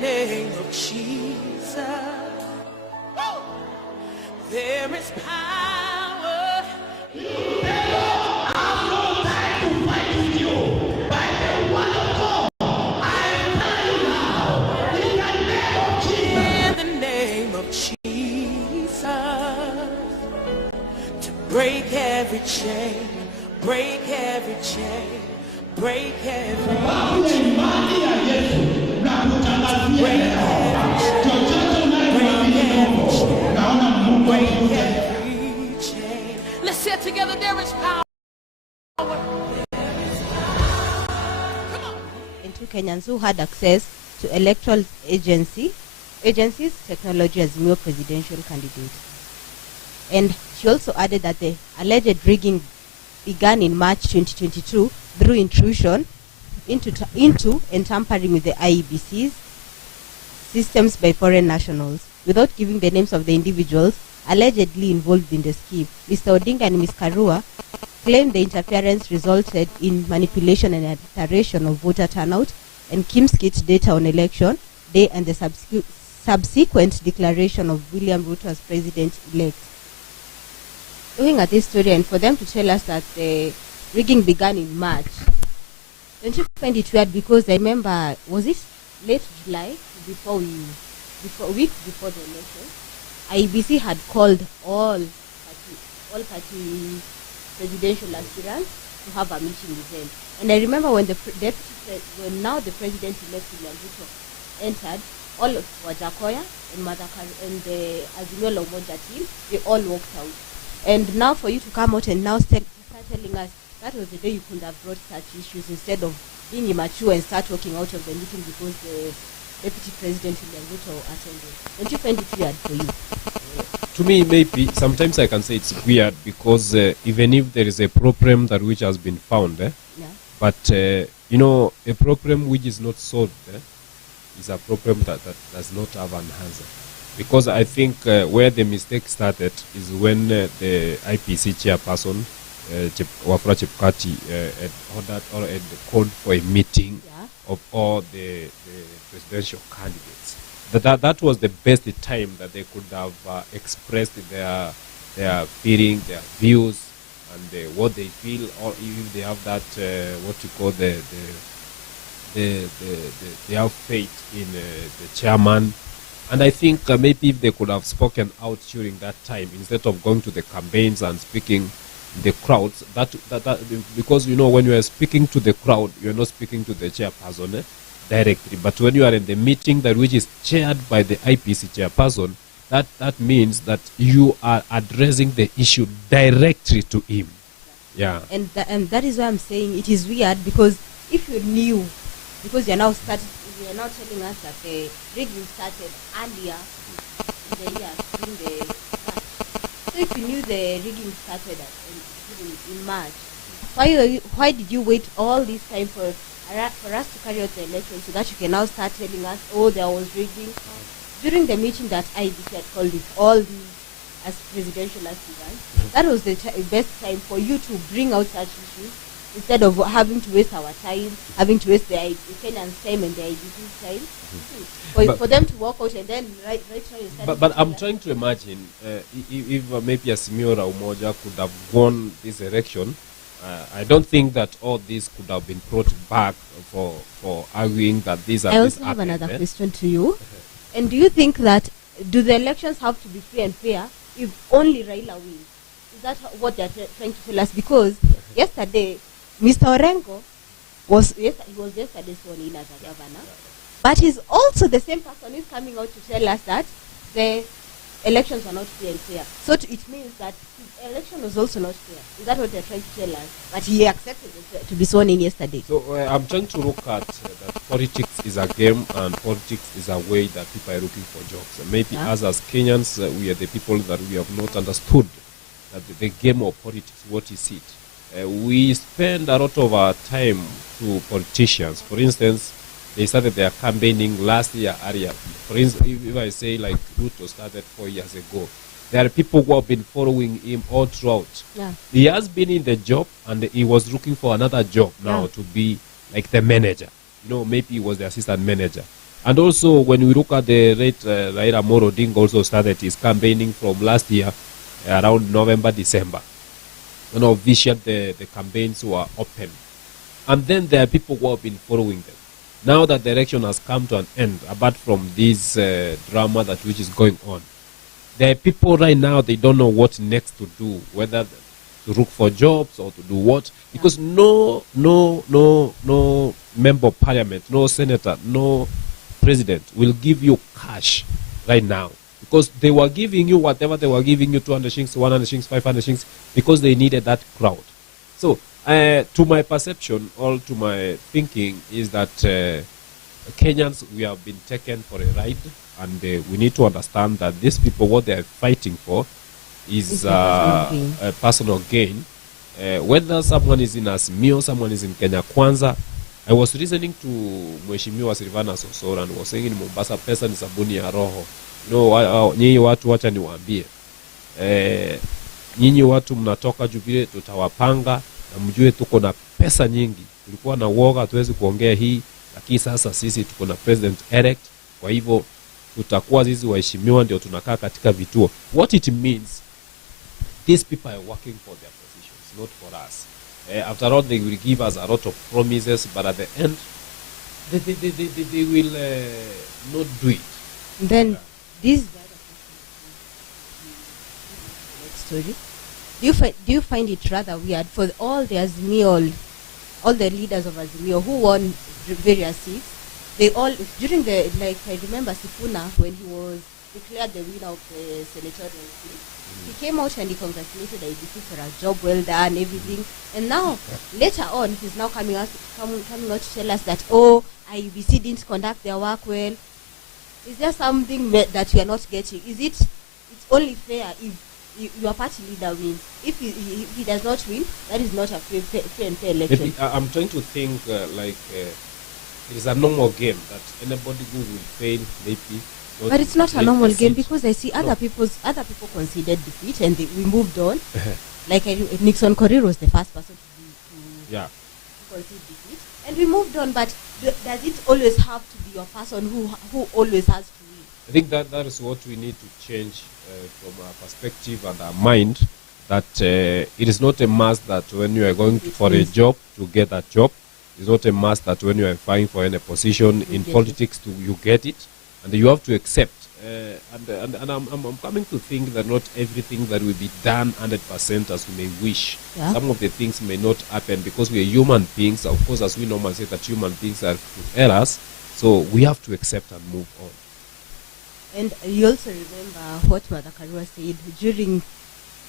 name of Jesus, there is power. I've no time to fight with you. By the word of God, I am telling you now, in the name of Jesus. In the name of Jesus, to break every chain, break every chain, break every chain, break every chain. Let's say it together. There is power. And two Kenyans who had access to electoral agencies, technology as new presidential candidate. And she also added that the alleged rigging began in March 2022 through intrusion into and tampering with the IEBC's systems by foreign nationals. Without giving the names of the individuals allegedly involved in the scheme, Mr. Odinga and Ms. Karua claimed the interference resulted in manipulation and alteration of voter turnout and Kim's kit data on election day and the subsequent declaration of William Ruto as president-elect. Looking at this story, and for them to tell us that the rigging began in March, don't you find it weird? Because I remember, was it late July, a week before the election, IEBC had called all party presidential aspirants to have a meeting with them. And I remember when now the president-elect William Ruto entered, all of Wajakoya and the Azimio La Umoja team, they all walked out. And now for you to come out and now start telling us that was the day you could have brought such issues instead of being immature and start walking out of the meeting because the Deputy President William Ruto attended. Don't you find it weird for you? To me, maybe sometimes I can say it's weird because even if there is a problem that which has been found, but a problem which is not solved is a problem that does not have an answer. Because I think where the mistake started is when the IPC chairperson, Wafula Chebukati, had ordered or had called for a meeting of all the presidential candidates. That was the best time that they could have expressed their feeling, their views, and what they feel, or if they have that what you call they have faith in the chairman. And I think maybe if they could have spoken out during that time instead of going to the campaigns and speaking in the crowds, that because when you are speaking to the crowd, you are not speaking to the chairperson directly. But when you are in the meeting that which is chaired by the IPC chairperson, that means that you are addressing the issue directly to him. Yeah. And that is why I'm saying it is weird, because if you knew, because you're now telling us that the rigging started earlier in the year, during the March. So if you knew the rigging started in March, why did you wait all this time for us to carry out the election so that you can now start telling us, oh, there was rigging? During the meeting that IBC had called with all these as presidential aspirants, that was the best time for you to bring out such issues, instead of having to waste our time, having to waste the Kenyans' time and the IBC's time, for them to walk out and then right now. But I'm trying to imagine if maybe Azimio La Umoja could have won this election. I don't think that all this could have been brought back for arguing that these are. I also have another question to you. And do you think that do the elections have to be free and fair if only Raila wins? Is that what they're trying to tell us? Because yesterday, Mr. Orengo was yesterday sworn in as a governor, but he's also the same person who's coming out to tell us that the elections are not free and fair. So it means that his election was also not fair. Is that what they're trying to tell us? But he accepted to be sworn in yesterday. So I'm trying to look at that politics is a game and politics is a way that people are looking for jobs. And maybe as Kenyans, we are the people that we have not understood that the game of politics, what is it? We spend a lot of our time to politicians. For instance, they started their campaigning last year earlier. For instance, if I say like Ruto started 4 years ago, there are people who have been following him all throughout. Yeah. He has been in the job and he was looking for another job now to be like the manager. Maybe he was the assistant manager. And also, when we look at the rate, Raila Amolo Odinga also started his campaigning from last year, around November, December. Officially the campaigns were open. And then there are people who have been following them. Now that the election has come to an end, apart from this drama that which is going on, there are people right now, they don't know what next to do, whether to look for jobs or to do what, because no member of parliament, no senator, no president will give you cash right now, because they were giving you whatever they were giving you, 200 shillings, 100 shillings, 500 shillings, because they needed that crowd. So to my perception, or to my thinking, is that Kenyans, we have been taken for a ride, and we need to understand that these people, what they are fighting for is a personal gain. Whether someone is in Azimio, someone is in Kenya Kwanza. I was listening to Mheshimiwa Silvana Sosora and was saying in Mombasa, pesa ni sabuni ya roho. Nyinyi watu wacha niwaambie. Nyinyi watu mnatoka Jubilee, tutawapanga na mjue tuko na pesa nyingi. Tulikuwa na woga, hatuwezi kuongea hii, lakini sasa sisi tuko na president elect. Kwa hivyo tutakuwa sisi waheshimiwa ndio tunakaa katika vituo. What it means, these people are working for their positions, not for us. After all, they will give us a lot of promises, but at the end, they will not do it. Then this next story. Do you find it rather weird for all the Azimio, all the leaders of Azimio who won various seats? They all, during the, like, I remember Sifuna, when he was declared the winner of the senatorial seat, he came out and he congratulated IBC for a job well done, everything. And now, later on, he's now coming out to tell us that, oh, IBC didn't conduct their work well. Is there something that we are not getting? Is it, it's only fair if your party leader wins? If he does not win, that is not a fair and fair election. Maybe, I'm trying to think it is a normal game that anybody who will fail, maybe. But it's not a normal game, because I see other people conceded defeat and we moved on. Like Nixon Korir was the first person to concede defeat, and we moved on. But does it always have to be your person who always has to win? I think that is what we need to change from our perspective and our mind. That it is not a must that when you are going for a job to get a job. It's not a must that when you are vying for any position in politics you get it. And you have to accept. And I'm coming to think that not everything that will be done 100% as we may wish. Yeah. Some of the things may not happen because we are human beings. Of course, as we normally say, that human beings are errors. So we have to accept and move on. And you also remember what Mother Karua said during,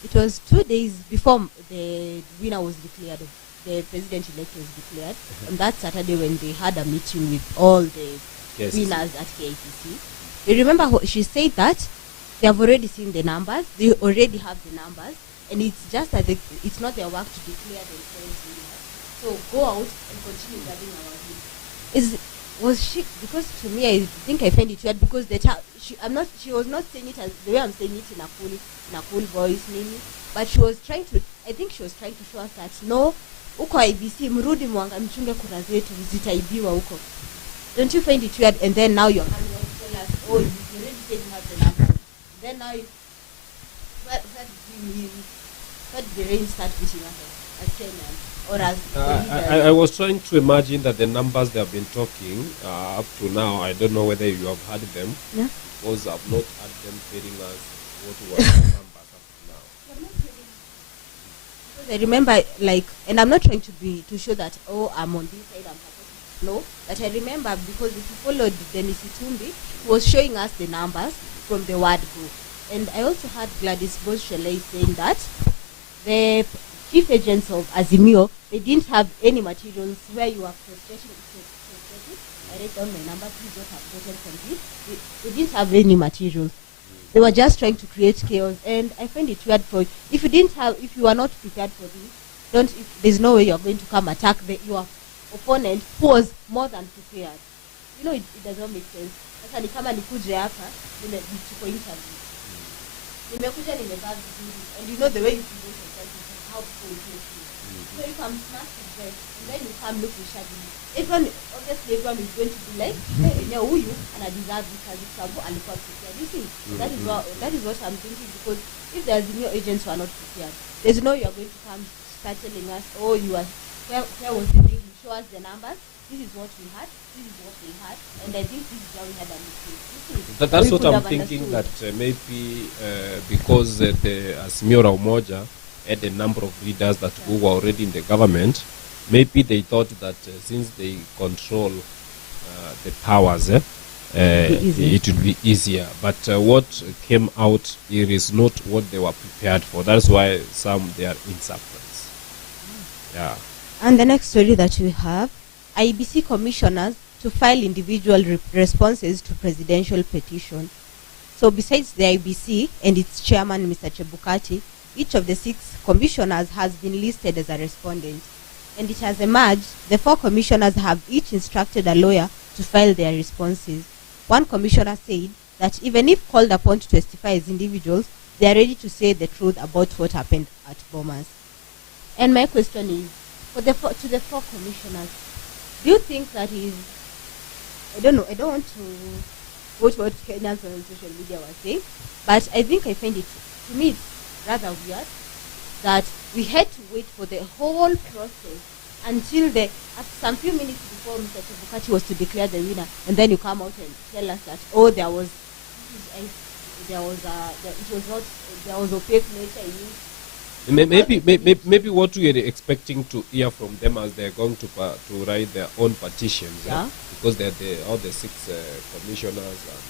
it was 2 days before the winner was declared, the president-elect was declared, on that Saturday when they had a meeting with all the winners at KICC. You remember she said that they have already seen the numbers, they already have the numbers, and it's just that it's not their work to declare themselves winners. So go out and continue grabbing our win. Was she, because to me I think I find it weird because she was not saying it as the way I'm saying it in a cool voice, maybe, but she was trying to show us that no, uko IBC mrudi mwanga mchunge kura zetu zitaibiwa huko. Don't you find it weird? And then now you're coming out to tell us, oh, you already said you have the numbers. Then now, where did the rain start beating us as Kenyans? Or as I was trying to imagine that the numbers they have been talking up to now, I don't know whether you have heard them, because I've not heard them telling us what were the numbers up to now. Because I remember, like, and I'm not trying to show that, oh, I'm on this side, I'm no, but I remember because if you followed Dennis Itumbi, he was showing us the numbers from the word group. And I also heard Gladys Boschele saying that the chief agents of Azimio, they didn't have any materials where you are frustrating. I write down my number, please don't have gotten from this. They didn't have any materials. They were just trying to create chaos. And I find it weird for if you are not prepared for this, there's no way you're going to come attack your opponent who was more than prepared. You know, it does not make sense. Sasa ni kama nikuje hapa niko interview. Nimekuja nimevaa vizuri, and you know the way you present yourself is how people will take you. So if I'm snacking there, and then you come look shagging me, everyone is going to be like, hey, now who you? And I deserve this as a sabu alikuwa prepared. You see, that is what I'm thinking, because if there's new agents who are not prepared, there's no you are going to come start telling us, oh, you are where was the thing? You show us the numbers. This is what we had. This is what we had, and I think this is how we had a mistake. That's what I'm thinking. That maybe because the Asimiora Umoja had a number of leaders that who were already in the government, maybe they thought that since they control the powers, it would be easier. But what came out here is not what they were prepared for. That's why they are in surprise. Yeah. And the next story that we have, IBC commissioners to file individual responses to presidential petition. So besides the IBC and its chairman, Mr. Chebukati, each of the 6 commissioners has been listed as a respondent. And it has emerged, the 4 commissioners have each instructed a lawyer to file their responses. One commissioner said that even if called upon to testify as individuals, they are ready to say the truth about what happened at Bomas. And my question is, to the 4 commissioners, do you think that is, I don't know, I don't want to quote what Kenyans on social media were saying, but I find it, to me, it's rather weird that we had to wait for the whole process until some few minutes before Mr. Chebukati was to declare the winner, and then you come out and tell us that, oh, there was opaque nature in it. Maybe what we are expecting to hear from them as they are going to write their own petitions, because they're all the 6 commissioners and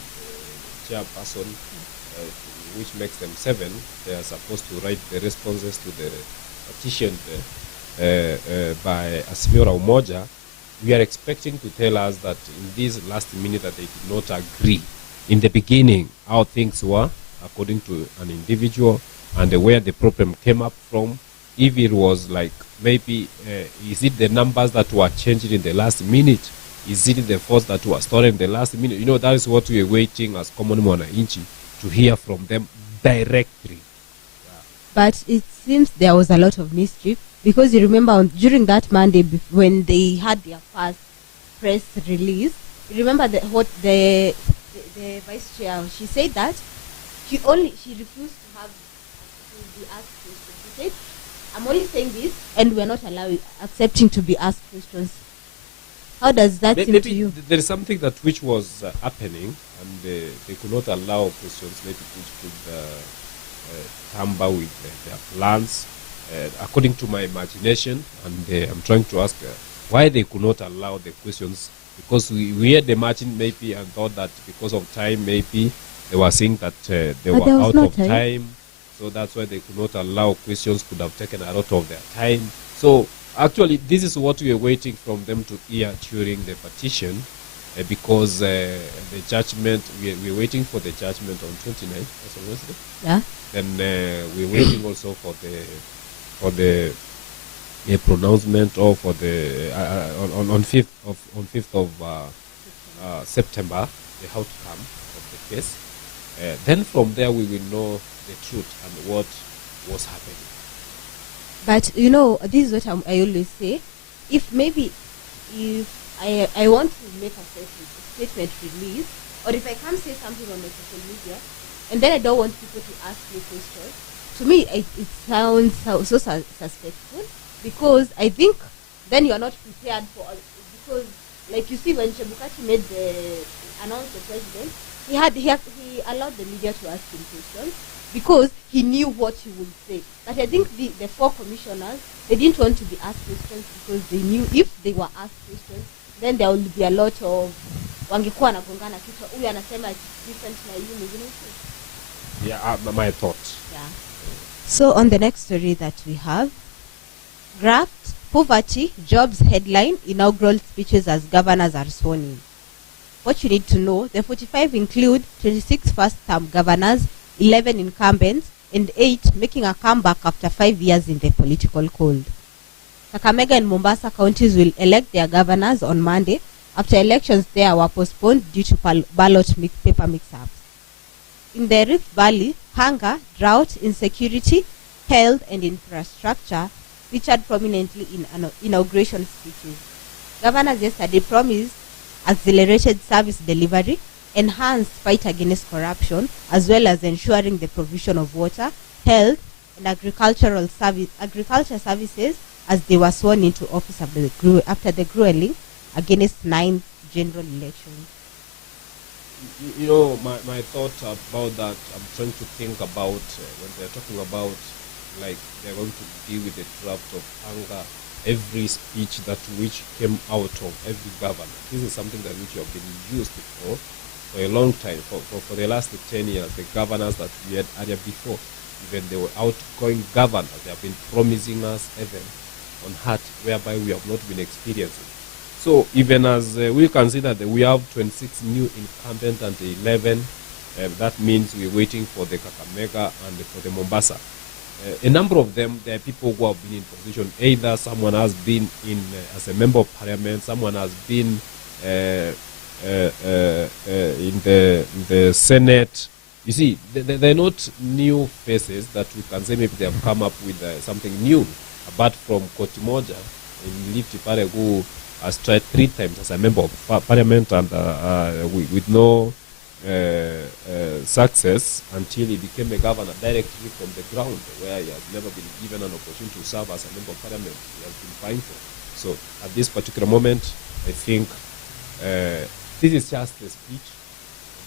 chairperson, which makes them 7. They are supposed to write the responses to the petition by Asimiora Umoja. We are expecting to tell us that in this last minute that they did not agree in the beginning how things were according to an individual, and where the problem came up from. If it was like maybe is it the numbers that were changed in the last minute? Is it the votes that were stored in the last minute? That is what we are waiting as common mwananchi to hear from them directly. But it seems there was a lot of mischief, because you remember during that Monday when they had their first press release, you remember what the vice chair, she said that she refused to be asked questions. She said, I'm only saying this and we're not accepting to be asked questions. How does that seem to you? There is something which was happening, and they could not allow questions maybe which could tamper with their plans, according to my imagination. And I'm trying to ask why they could not allow the questions, because we had imagined maybe and thought that because of time maybe they were saying that they were out of time. So that's why they could not allow questions, could have taken a lot of their time. So actually, this is what we are waiting from them to hear during the petition, because the judgment, we're waiting for the judgment on 29th, that's on Wednesday. Yeah. Then we're waiting also for the pronouncement, or for the on 5th of September, the outcome of the case. Then from there we will know the truth and what was happening. But this is what I always say. If I want to make a statement release, or if I come say something on my social media, and then I don't want people to ask me questions, to me it sounds so suspectful, because I think then you are not prepared for, because like you see when Chebukati announced the president, he allowed the media to ask him questions because he knew what he would say. But I think the 4 commissioners, they didn't want to be asked questions because they knew if they were asked questions, then there would be a lot of wangekuwa wanagongana kichwa, huyu anasema it's different na yeye mwingine. Yeah, my thought. Yeah. So on the next story that we have, graft, poverty, jobs headline, inaugural speeches as governors are sworn in. What you need to know, the 45 include 26 first-term governors, 11 incumbents, and 8 making a comeback after 5 years in the political cold. Kakamega and Mombasa counties will elect their governors on Monday after elections there were postponed due to ballot paper mix-ups. In the Rift Valley, hunger, drought, insecurity, health, and infrastructure featured prominently in inauguration speeches. Governors yesterday promised accelerated service delivery, enhanced fight against corruption, as well as ensuring the provision of water, health, and agriculture services as they were sworn into office after the grueling against 9 general elections. You know, my thought about that, I'm trying to think about when they're talking about like they're going to deal with the draft of anger, every speech that which came out of every governor. This is something that which have been used for a long time, for the last 10 years. The governors that we had earlier before, even they were outgoing governors, they have been promising us heaven on heart, whereby we have not been experiencing. So even as we consider that we have 26 new incumbents and 11, that means we're waiting for the Kakamega and for the Mombasa. A number of them, there are people who have been in position. Either someone has been in as a member of parliament, someone has been in the Senate. You see, they're not new faces that we can say maybe they have come up with something new. Apart from Kotimoja in Lift Pare, who has tried 3 times as a member of parliament and with no success until he became a governor directly from the ground, where he has never been given an opportunity to serve as a member of parliament. He has been fighting for. So at this particular moment, I think this is just the speech.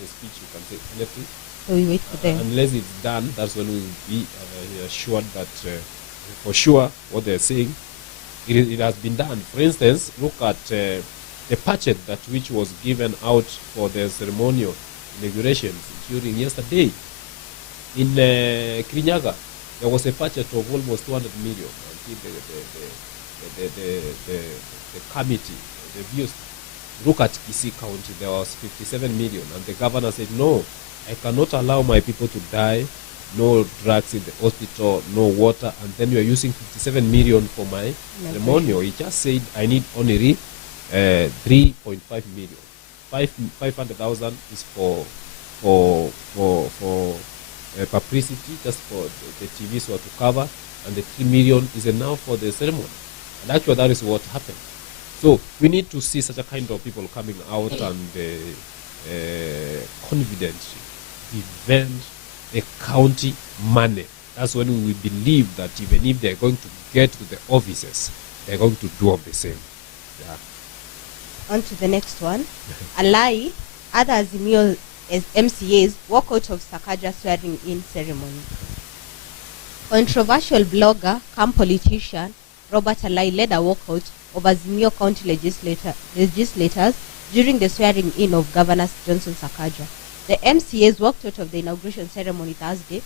The speech, you can say anything. So we wait for them. Unless it's done, that's when we will be assured that for sure what they're saying, it has been done. For instance, look at the budget that which was given out for the ceremonial inaugurations during yesterday in Kirinyaga. There was a budget of almost 200 million until the committee reviewed. Look at Kisii County, there was 57 million, and the governor said, no, I cannot allow my people to die, no drugs in the hospital, no water, and then you are using 57 million for my ceremonial. He just said, I need only 3.5 million. 500,000 is for publicity, just for the TVs who are to cover, and the 3 million is enough for the ceremony. And actually, that is what happened. So we need to see such a kind of people coming out and confidently defend the county money. That's when we will believe that even if they're going to get to the offices, they're going to do of the same. Yeah. On to the next one. Alai, other Azimio MCAs walk out of Sakaja swearing in ceremony. Controversial blogger, come politician, Robert Alai led a walkout of Azimio County legislators during the swearing in of Governor Johnson Sakaja. The MCAs walked out of the inauguration ceremony Thursday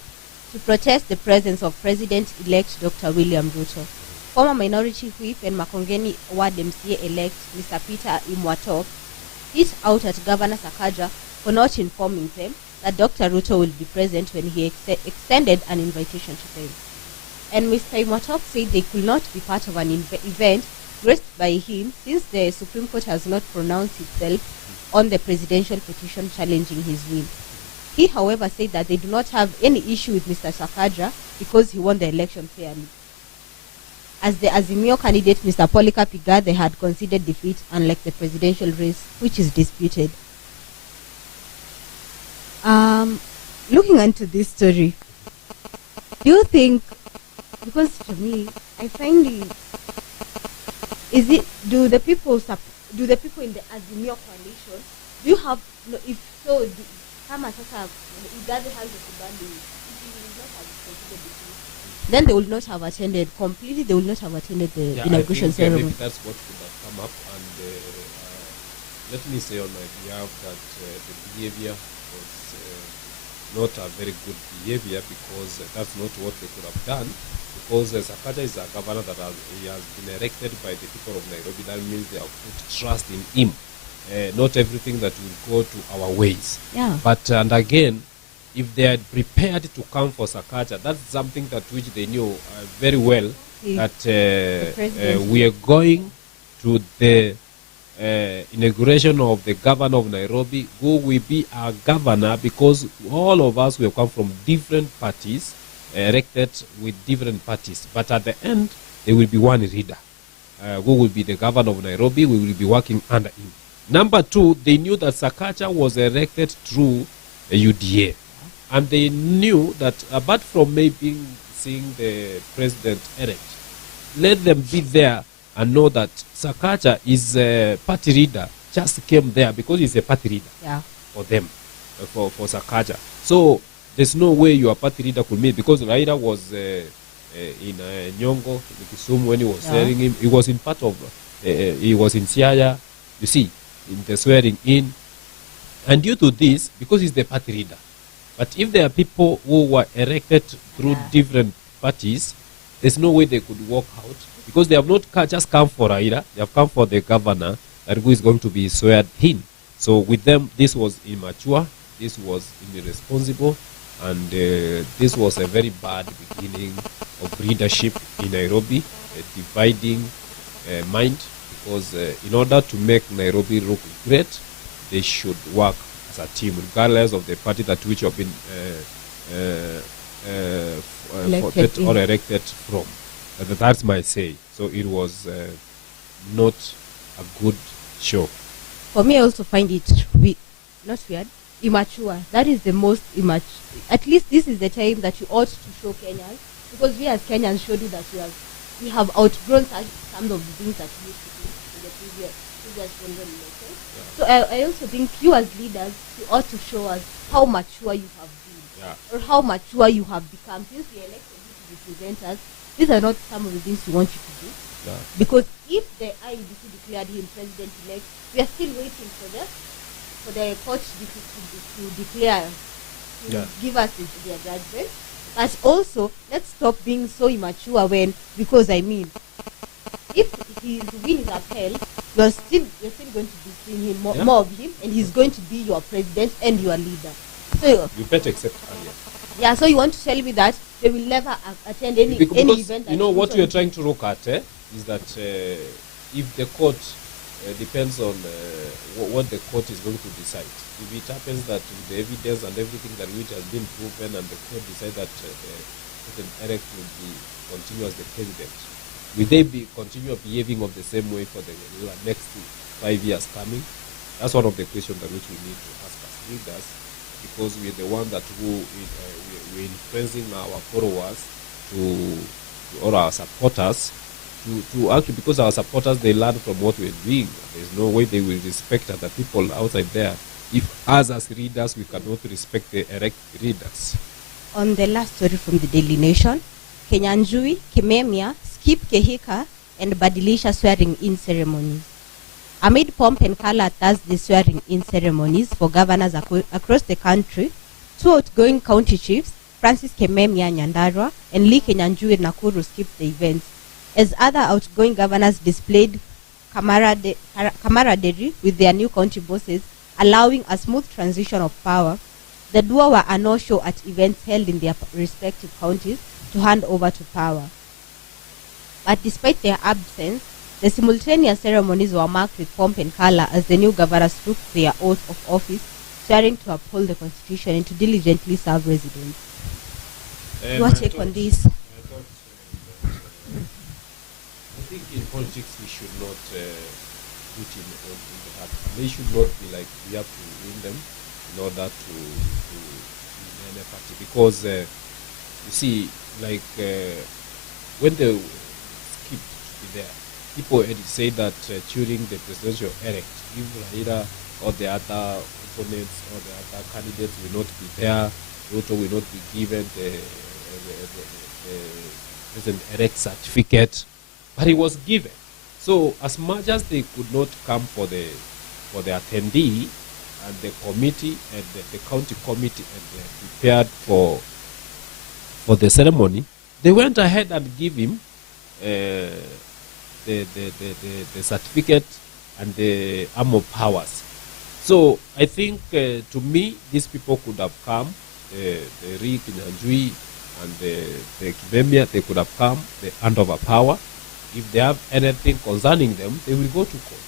to protest the presence of President-elect Dr. William Ruto. Former Minority Whip and Makongeni Ward MCA-elect Mr. Peter Imwatok hit out at Governor Sakaja for not informing them that Dr. Ruto will be present when he extended an invitation to them. And Mr. Imwatok said they could not be part of an event graced by him since the Supreme Court has not pronounced itself on the presidential petition challenging his win. He, however, said that they do not have any issue with Mr. Sakaja because he won the election fairly. As the Azimio candidate, Mr. Polycarp Igathe had conceded defeat, unlike the presidential race, which is disputed. Looking into this story, do you think, because to me, I find do the people in the Azimio coalition, do you have, if so, kama sasa Igathe has the Kubandi, if he will not have considered defeat, then they will not have attended completely. They will not have attended the inauguration ceremony. Maybe that's what could have come up. And let me say on my behalf that the behavior was not a very good behavior, because that's not what they could have done. Because Sakaja is a governor that he has been elected by the people of Nairobi. That means they have put trust in him. Not everything that will go to our ways. Yeah. But and again, if they had prepared to come for Sakaja, that's something that which they knew very well, that we are going to the inauguration of the governor of Nairobi, who will be our governor, because all of us will come from different parties, elected with different parties. But at the end, there will be one reader who will be the governor of Nairobi. We will be working under him. Number two, they knew that Sakaja was elected through a UDA. And they knew that apart from maybe seeing the president-elect, let them be there and know that Sakaja is a party leader, just came there because he's a party leader for them, for Sakaja. So there's no way your party leader could meet, because Raila was in Nyongo, in Kisumu, when he was swearing him. He was in part of, he was in Siaya, you see, in the swearing in. And due to this, because he's the party leader, but if there are people who were elected through different parties, there's no way they could walk out, because they have not just come for Raila, they have come for the governor that who is going to be sworn in. So with them, this was immature, this was irresponsible, and this was a very bad beginning of leadership in Nairobi, a dividing mind, because in order to make Nairobi look great, they should work as a team, regardless of the party that which have been voted or elected from. That's my say. So it was not a good show. For me, I also find it not weird, immature. That is the most immature. At least this is the time that you ought to show Kenyans, because we as Kenyans showed you that we have outgrown some of the things that we used to do in the previous general elections. So I also think you as leaders, you ought to show us how mature you have been, or how mature you have become since we elected you to represent us. These are not some of the things we want you to do. Because if the IEBC declared him president-elect, we are still waiting for the court to declare, to give us their judgment. But also, let's stop being so immature because I mean, if his win is upheld, you're still going to be seeing him more of him, and he's going to be your president and your leader. So you better accept earlier. Yeah, so you want to tell me that they will never attend any event? You know what we are trying to look at is that if the court depends on what the court is going to decide. If it happens that with the evidence and everything that which has been proven, and the court decide that President Eric will be continue as the president, will they be continue behaving of the same way for the next 5 years coming? That's one of the questions that which we need to ask as leaders, because we're the one that we're influencing our followers or our supporters to actually, because our supporters, they learn from what we're doing. There's no way they will respect other people outside there if us as readers we cannot respect the elect readers. On the last story from the Daily Nation, Kenyanjui, Kimemia, Skip Kehika, and Badilisha swearing-in ceremonies. Amid pomp and color at Thursday swearing-in ceremonies for governors across the country, two outgoing county chiefs, Francis Kimemia Nyandarua and Lee Kenyanjui Nakuru, skipped the events, as other outgoing governors displayed camaraderie with their new county bosses, allowing a smooth transition of power. The duo were a no-show at events held in their respective counties to hand over to power. But despite their absence, the simultaneous ceremonies were marked with pomp and color as the new governors took their oath of office, swearing to uphold the constitution and to diligently serve residents. Your take on this? I think in politics we should not put in the heart. They should not be like we have to win them in order to win any party. Because you see, like when they skipped to be there, people had say that during the presidential elect, if Raila or the other opponents or the other candidates will not be there, Ruto will not be given the president-elect certificate, but he was given. So as much as they could not come for the attendee and the committee and the county committee and they prepared for the ceremony, they went ahead and give him the certificate and the arm of powers. So I think to me these people could have come, the Rick Nyanjui and the Kimemia, they could have come, the hand over power. If they have anything concerning them, they will go to court.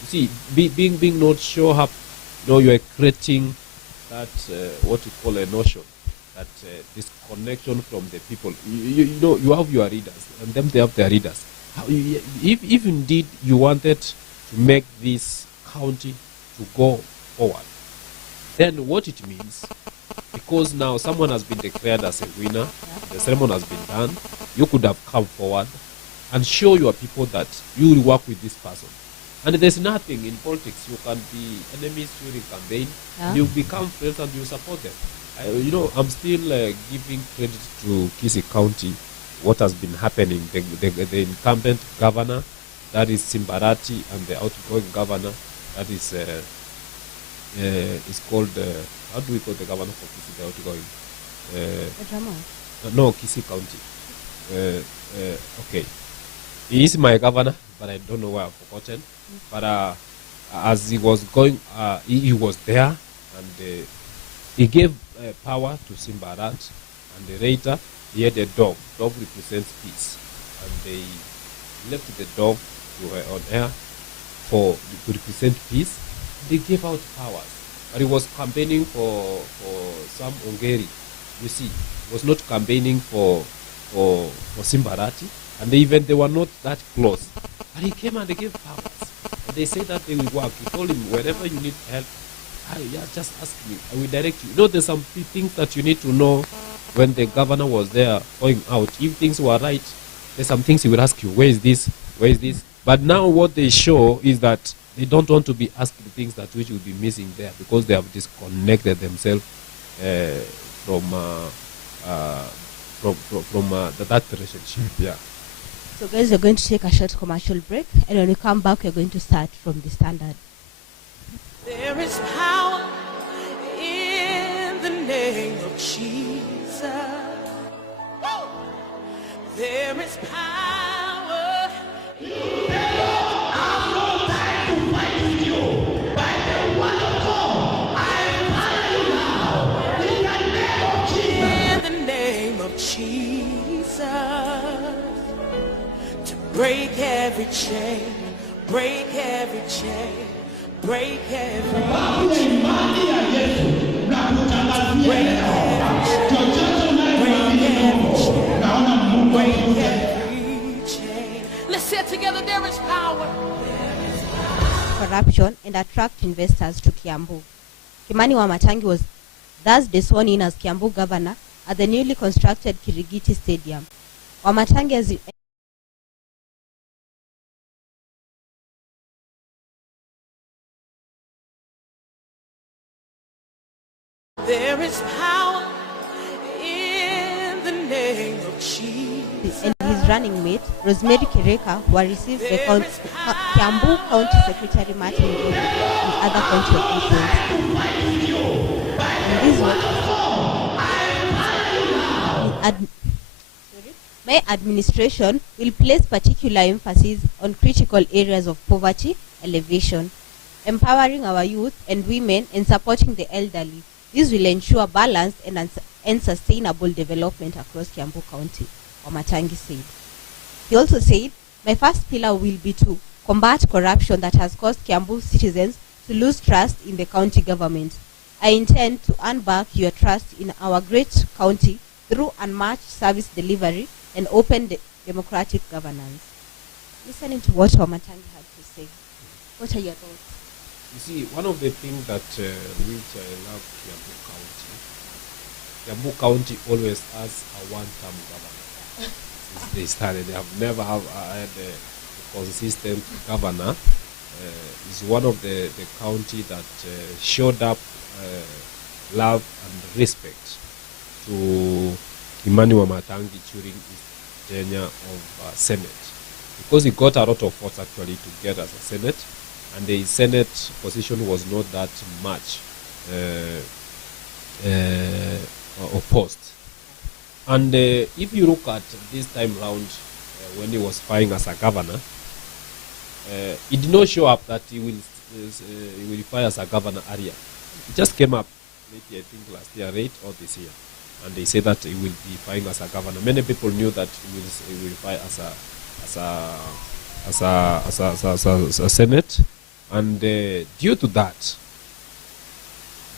You see, being not sure how, you are creating that what you call a notion that this connection from the people. You know, you have your readers, and them they have their readers. If indeed you wanted to make this county to go forward, then what it means, because now someone has been declared as a winner, the ceremony has been done, you could have come forward and show your people that you will work with this person. And there's nothing in politics. You can be enemies during campaign, you become friends and you support them. You know, I'm still giving credit to Kisii County, what has been happening. The incumbent governor, that is Simbarati, and the outgoing governor, that is called, how do we call the governor for Kisii, the outgoing? No, Kisii County. Okay. He is my governor, but I don't know why I've forgotten. But as he was going, he was there, and he gave power to Simbarat, and later he had a dog. Dog represents peace, and they left the dog on air to represent peace. They gave out powers, but he was campaigning for Sam Ongeri. You see, he was not campaigning for Simbarati, and they were not that close. But he came and they gave powers. And they said that they will work. He told him, wherever you need help, just ask me. I will direct you. You know, there's some things that you need to know when the governor was there going out. If things were right, there's some things he will ask you, where is this? Where is this? But now what they show is that they don't want to be asked the things that which will be missing there, because they have disconnected themselves from that relationship. Yeah. So guys, we're going to take a short commercial break, and when we come back, we're going to start from the standard. There is power in the name of Jesus. There is power. I've no time to fight with you. By the word of God, I follow you now. In the name of Jesus. In the name of Jesus. To break every chain, break every chain, break every chain. Let's say it together. There is power. Corruption and attract investors to Kiambu. Kimani Wamatangi was Thursday sworn in as Kiambu governor at the newly constructed Kirigiti Stadium. Wamatangi has There is power in the name of Jesus. and his running mate, Rosemary Kireka, who received the Kiambu County Secretary Martin Ngozi and other county officials. And this was my administration will place particular emphasis on critical areas of poverty elevation, empowering our youth and women, and supporting the elderly. This will ensure balanced and sustainable development across Kiambu County, Wamatangi said. He also said, my first pillar will be to combat corruption that has caused Kiambu citizens to lose trust in the county government. I intend to earn back your trust in our great county through unmatched service delivery and open democratic governance. Listening to what Wamatangi had to say, what are your thoughts? You see, one of the things that which I love Kiambu County always has a one-term governor. Since they started, they have never had a consistent governor. It's one of the county that showed up love and respect to Kimani Wamatangi during his tenure of Senate, because he got a lot of votes actually to get as a Senate, and the Senate position was not that much opposed. And if you look at this time round, when he was fighting as a governor, he did not show up that he will fight as a governor area. He just came up, maybe I think last year, right, or this year, and they said that he will be fighting as a governor. Many people knew that he will fight as a Senate, and due to that,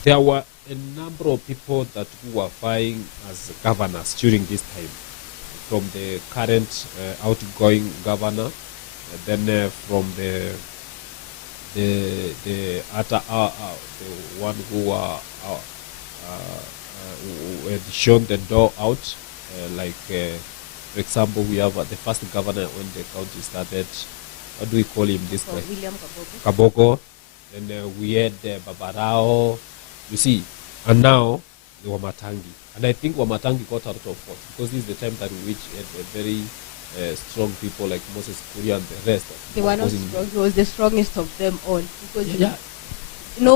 there were a number of people that who were vying as governors during this time, from the current outgoing governor, then from the other the one who had shown the door out, for example, we have the first governor when the county started. What do we call him? This guy, William Kabogo. Kaboko. Then we had Babarao. You see, and now the Wamatangi. And I think Wamatangi got out of force because this is the time that we had a very strong people like Moses Kuria and the rest. They were not strong. He was the strongest of them all because Yeah.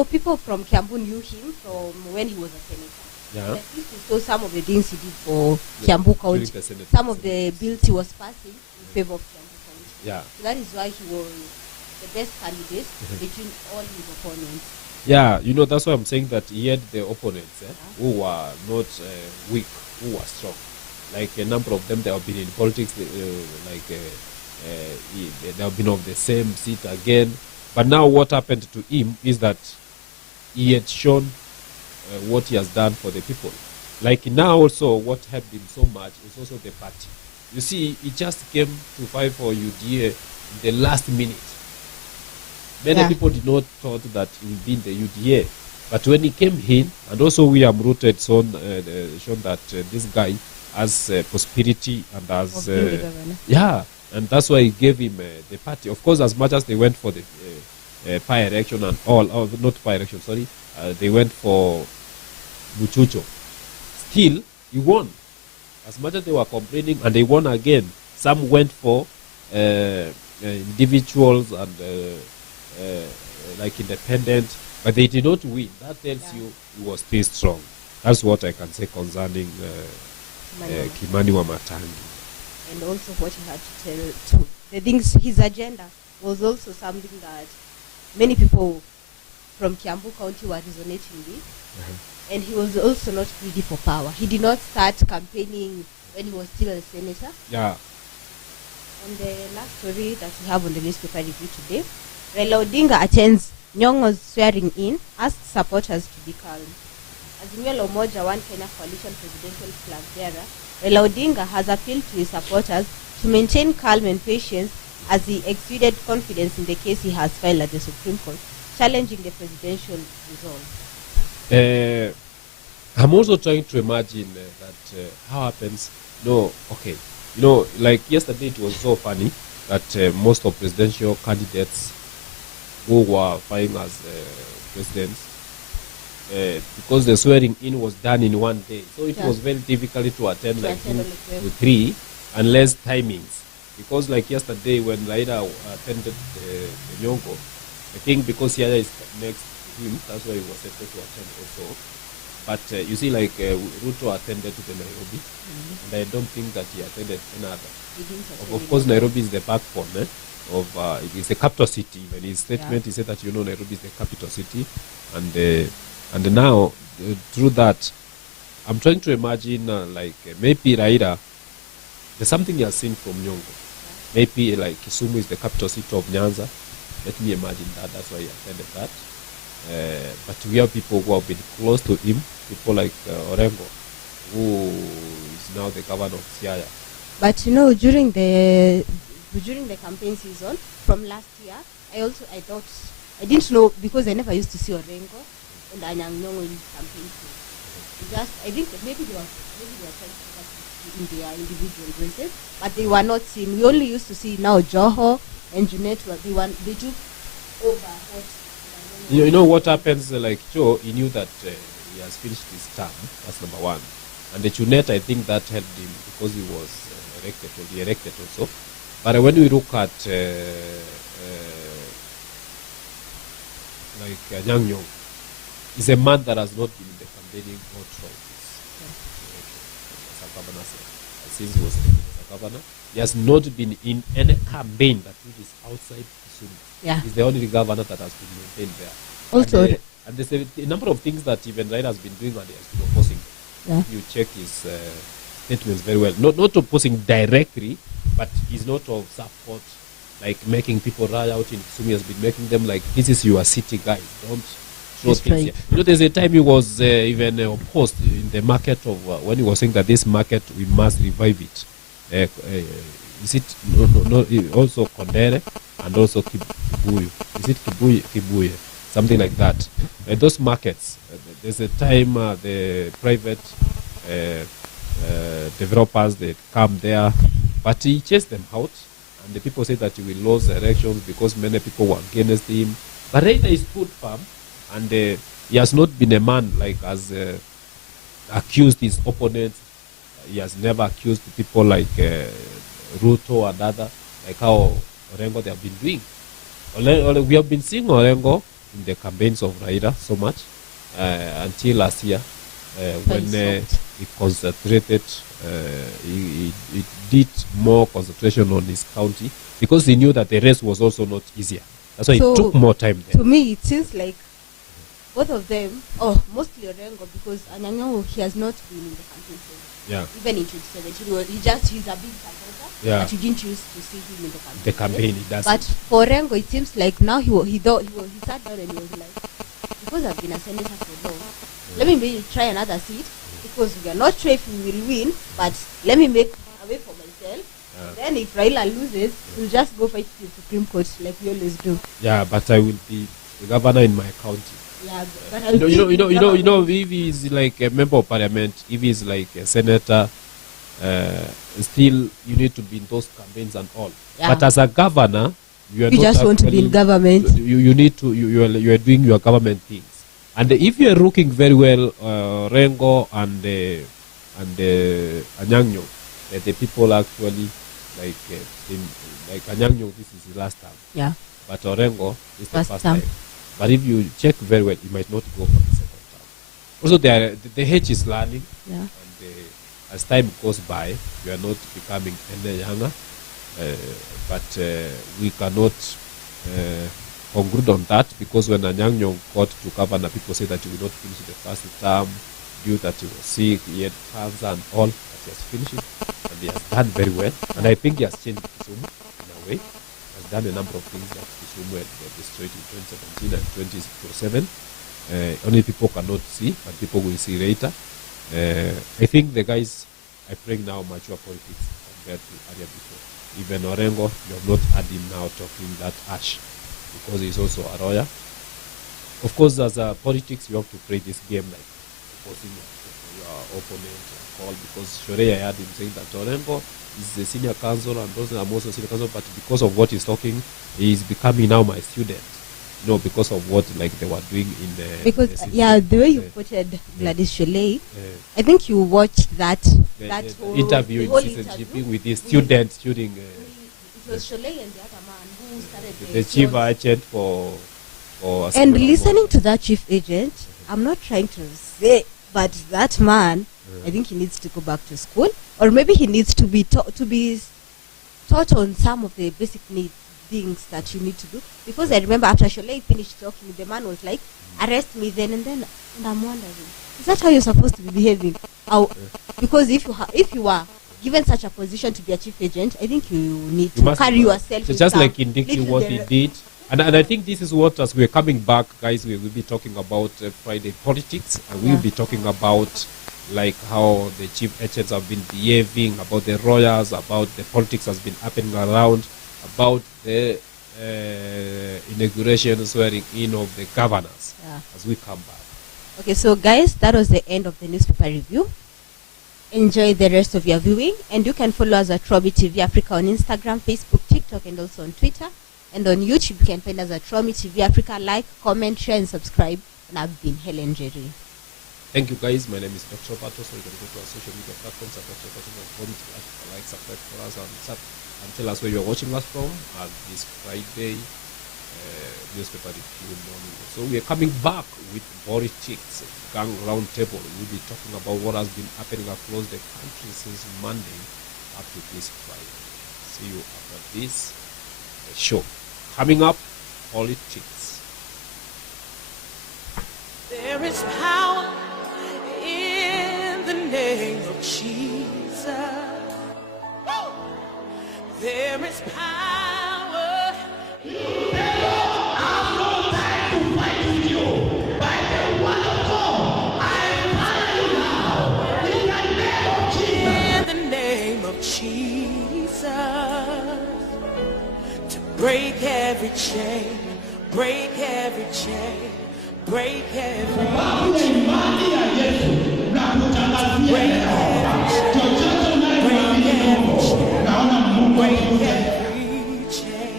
people from Kiambu knew him from when he was a senator. Yeah. And at least we saw some of the things he did for Kiambu During County. the Senate. Some of the bills he was passing in favor of Kiambu County. Yeah. So that is why he was the best candidate between all his opponents. Yeah, that's why I'm saying that he had the opponents who were not weak, who were strong. Like a number of them, they have been in politics, they have been of the same seat again. But now what happened to him is that he had shown what he has done for the people. Like now also what helped him so much is also the party. You see, he just came to fight for UDA in the last minute. Many people did not thought that he would be in the UDA. But when he came in, and also William Ruto had shown that this guy has prosperity and has... and that's why he gave him the party. Of course, as much as they went for the by-election and all, not by-election, sorry, they went for Buchucho. Still, he won. As much as they were complaining, and they won again. Some went for individuals and like independent, but they did not win. That tells you he was still strong. That's what I can say concerning Kimani Wamatangi. And also what he had to tell too. The things, his agenda was also something that many people from Kiambu County were resonating with. And he was also not greedy for power. He did not start campaigning when he was still a senator. Yeah. And the last story that we have on the newspaper review today, Raila Odinga attends Nyong'o's swearing in, asks supporters to be calm. Azimio la Umoja One Kenya Coalition presidential flag bearer, Raila Odinga has appealed to his supporters to maintain calm and patience as he exuded confidence in the case he has filed at the Supreme Court, challenging the presidential result. I'm also trying to imagine that how happens. Like yesterday it was so funny that most of presidential candidates who were vying as presidents, because the swearing in was done in one day, so it was very difficult to attend like 2 to 3 unless timings. Because like yesterday when Raila attended the Nyong'o, I think because Yaya is next to him, that's why he was able to attend also. But you see, like Ruto attended to the Nairobi, and I don't think that he attended another. Of course, Nairobi is the backbone of it is the capital city. In his statement, he said that Nairobi is the capital city, and now through that, I'm trying to imagine maybe Raila, there's something he has seen from Nyong'o. Maybe like Kisumu is the capital city of Nyanza. Let me imagine that. That's why he attended that. But we have people who have been close to him, people like Orengo, who is now the governor of Siaya. But during the campaign season from last year, I didn't know, because I never used to see Orengo and Anyang' Nyong'o in campaign season. I think that maybe they were trying to focus in their individual races, but they were not seen. We only used to see now Joho and Junet. They took over what. You know what happens, like Joe, he knew that he has finished his term, that's number one. And the Junet, I think that helped him because he was elected also. But when we look at Anyang' Nyong'o, he's a man that has not been in the campaigning all throughout as a governor. Since he was as a governor, he has not been in any campaign that which is outside Kisumu. Yeah. He's the only governor that has been maintained there. Also, and there's a number of things that even Raila has been doing and he has been opposing. Yeah. You check his statements very well. Not opposing directly, but he's not of support, like making people rally out in Kisumu. He has been making them like, this is your city, guys. Don't throw things here. You know, there's a time he was even opposed in the market of when he was saying that this market we must revive it. Is it also Kondere and also Kibuyu? Is it Kibuye? Something like that. Those markets, there's a time the private developers, they come there, but he chased them out, and the people say that he will lose elections because many people were against him. But later he stood firm, and he has not been a man like has accused his opponents. He has never accused people like Ruto and other, like how Orengo they have been doing. We have been seeing Orengo in the campaigns of Raila so much until last year when he concentrated, he did more concentration on his county because he knew that the race was also not easier. That's why it took more time there. To me, it seems like both of them, mostly Orengo, because Anyang', he has not been in the campaign. Yeah. Even in 2017, he's a big supporter, but you didn't used to see him in the campaign. The campaign, he does. But for Orengo, it seems like now he sat down and he was like, because I've been a senator for long, let me maybe try another seat, because we are not sure if we will win, but let me make a way for myself. Then if Raila loses, we'll just go fight the Supreme Court like we always do. Yeah, but I will be the governor in my county. Yeah, but you know, if he's like a member of parliament, if he's like a senator, still you need to be in those campaigns and all. Yeah. But as a governor, you not just want to be in government. You need to you are doing your government things. And if you are looking very well, Rengo and Anyang', the people actually like Anyang', this is the last time. Yeah. But Orengo is the first time. But if you check very well, you might not go for the second time. Also, the age is learning, and as time goes by, we are not becoming any younger. But we cannot conclude on that, because when Anyang' got to governor, people say that he will not finish the first term due that he was sick, he had cancer and all. But he has finished it, and he has done very well. And I think he has changed Kisumu in a way. He has done a number of things that Kisumu had destroyed in 2017 and 2007. Only people cannot see, but people will see later. I think the guys are playing now mature politics compared to earlier before. Even Orengo, you have not had him now talking that harsh, because he's also a lawyer. Of course, as a politics, you have to play this game like opposing your opponent and all, because Shoreya, I heard him saying that Orengo is the senior counsel and those are also senior counsel, but because of what he's talking, he's becoming now my student. No, because of what like they were doing in the... Because, the way you quoted Gladys Sholei, I think you watched that whole interview in citizenship with his students during... it was Sholei and the other man who started the chief agent for and listening to that chief agent, I'm not trying to say, but that man, I think he needs to go back to school, or maybe he needs to be taught on some of the basic needs things that you need to do. Because I remember after Sholei finished talking, the man was like, arrest me then and then, and I'm wondering, is that how you're supposed to be behaving? Because if you are given such a position to be a chief agent, I think you need to carry yourself. So just like in Dixie, what he did, and I think this is what, as we're coming back, guys, we will be talking about Friday politics, and we'll be talking about like how the chief agents have been behaving, about the lawyers, about the politics has been happening around, about the inauguration, swearing in of the governors as we come back. Okay, so guys, that was the end of the newspaper review. Enjoy the rest of your viewing, and you can follow us at Robbie TV Africa on Instagram, Facebook, TikTok, and also on Twitter. And on YouTube, you can find us at Robbie TV Africa. Like, comment, share, and subscribe. And I've been Helen Jerry. Thank you, guys. My name is Dr.Robert. So you can go to our social media platforms at Dr.Robert. Like, subscribe for us, and tell us where you are watching us from at this Friday newspaper review morning. So we are coming back with politics, Gang Round Table. We'll be talking about what has been happening across the country since Monday up to this Friday. See you after this show. Coming up, politics. There is power in the name of Jesus. There is power. I've no time to fight with you. every chain, break every chain, break every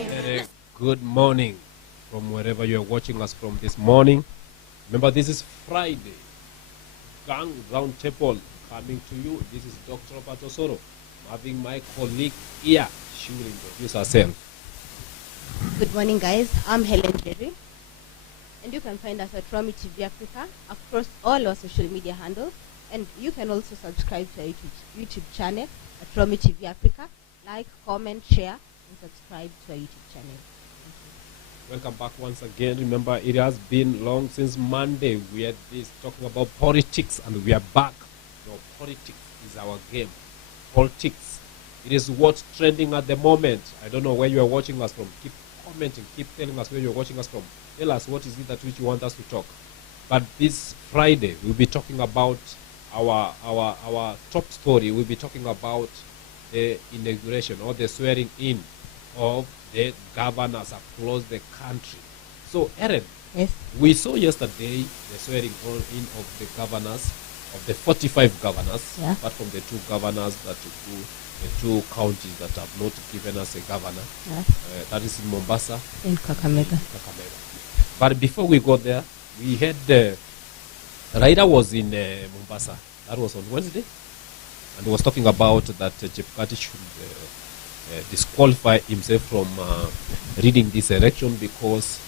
Very good morning from wherever you are watching us from this morning. Remember, this is Friday. Gang Round Table coming to you. This is Dr. Robert. I'm having my colleague here. She will introduce herself. Good morning, guys. I'm Helen Jerry, and you can find us at Romy TV Africa across all our social media handles, and you can also subscribe to our YouTube channel at Romy TV Africa. Like, comment, share, and subscribe to our YouTube channel. Welcome back once again. Remember, it has been long since Monday. We had this talking about politics, and we are back. No, politics is our game. Politics. It is what's trending at the moment. I don't know where you are watching us from. Keep commenting. Keep telling us where you are watching us from. Tell us what is it that which you want us to talk. But this Friday, we'll be talking about our top story. We'll be talking about the inauguration or the swearing in of the governors across the country. So, Erin, Yes. we saw yesterday the swearing in of the governors, of the 45 governors, Yeah. apart from the two governors the two counties that have not given us a governor. Yes. That is in Mombasa In Kakamega. Kakamega. But before we go there, we had Raila was in Mombasa. That was on Wednesday, and he was talking about that Chebukati should disqualify himself from reading this election because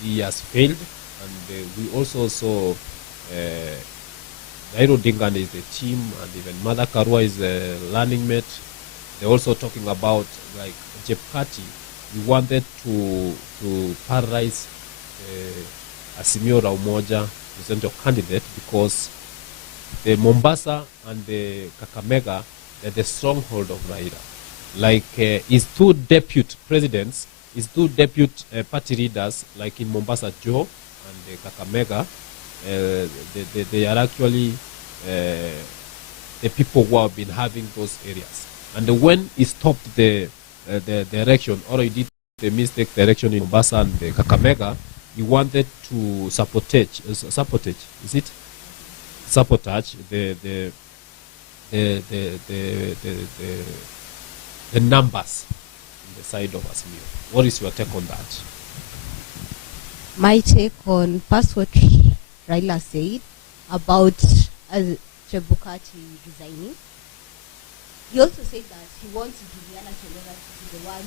he has failed. And we also saw Nairo Dingan is the team, and even Mother Karua is a learning mate. They're also talking about like Chebukati. We wanted to paralyze Asimio Raumoja, presidential candidate, because the Mombasa and the Kakamega, they're the stronghold of Raila. Like his two deputy presidents, his two deputy party leaders, like in Mombasa, Joe and Kakamega, they are actually the people who have been having those areas. And when he stopped the election, or he did the mistake direction in Mombasa and Kakamega, he wanted to sabotage, is it? Sabotage the numbers on the side of Asimio. What is your take on that? My take on past what Raila said about Chebukati resigning. He also said that he wants Juliana Chelera to be the one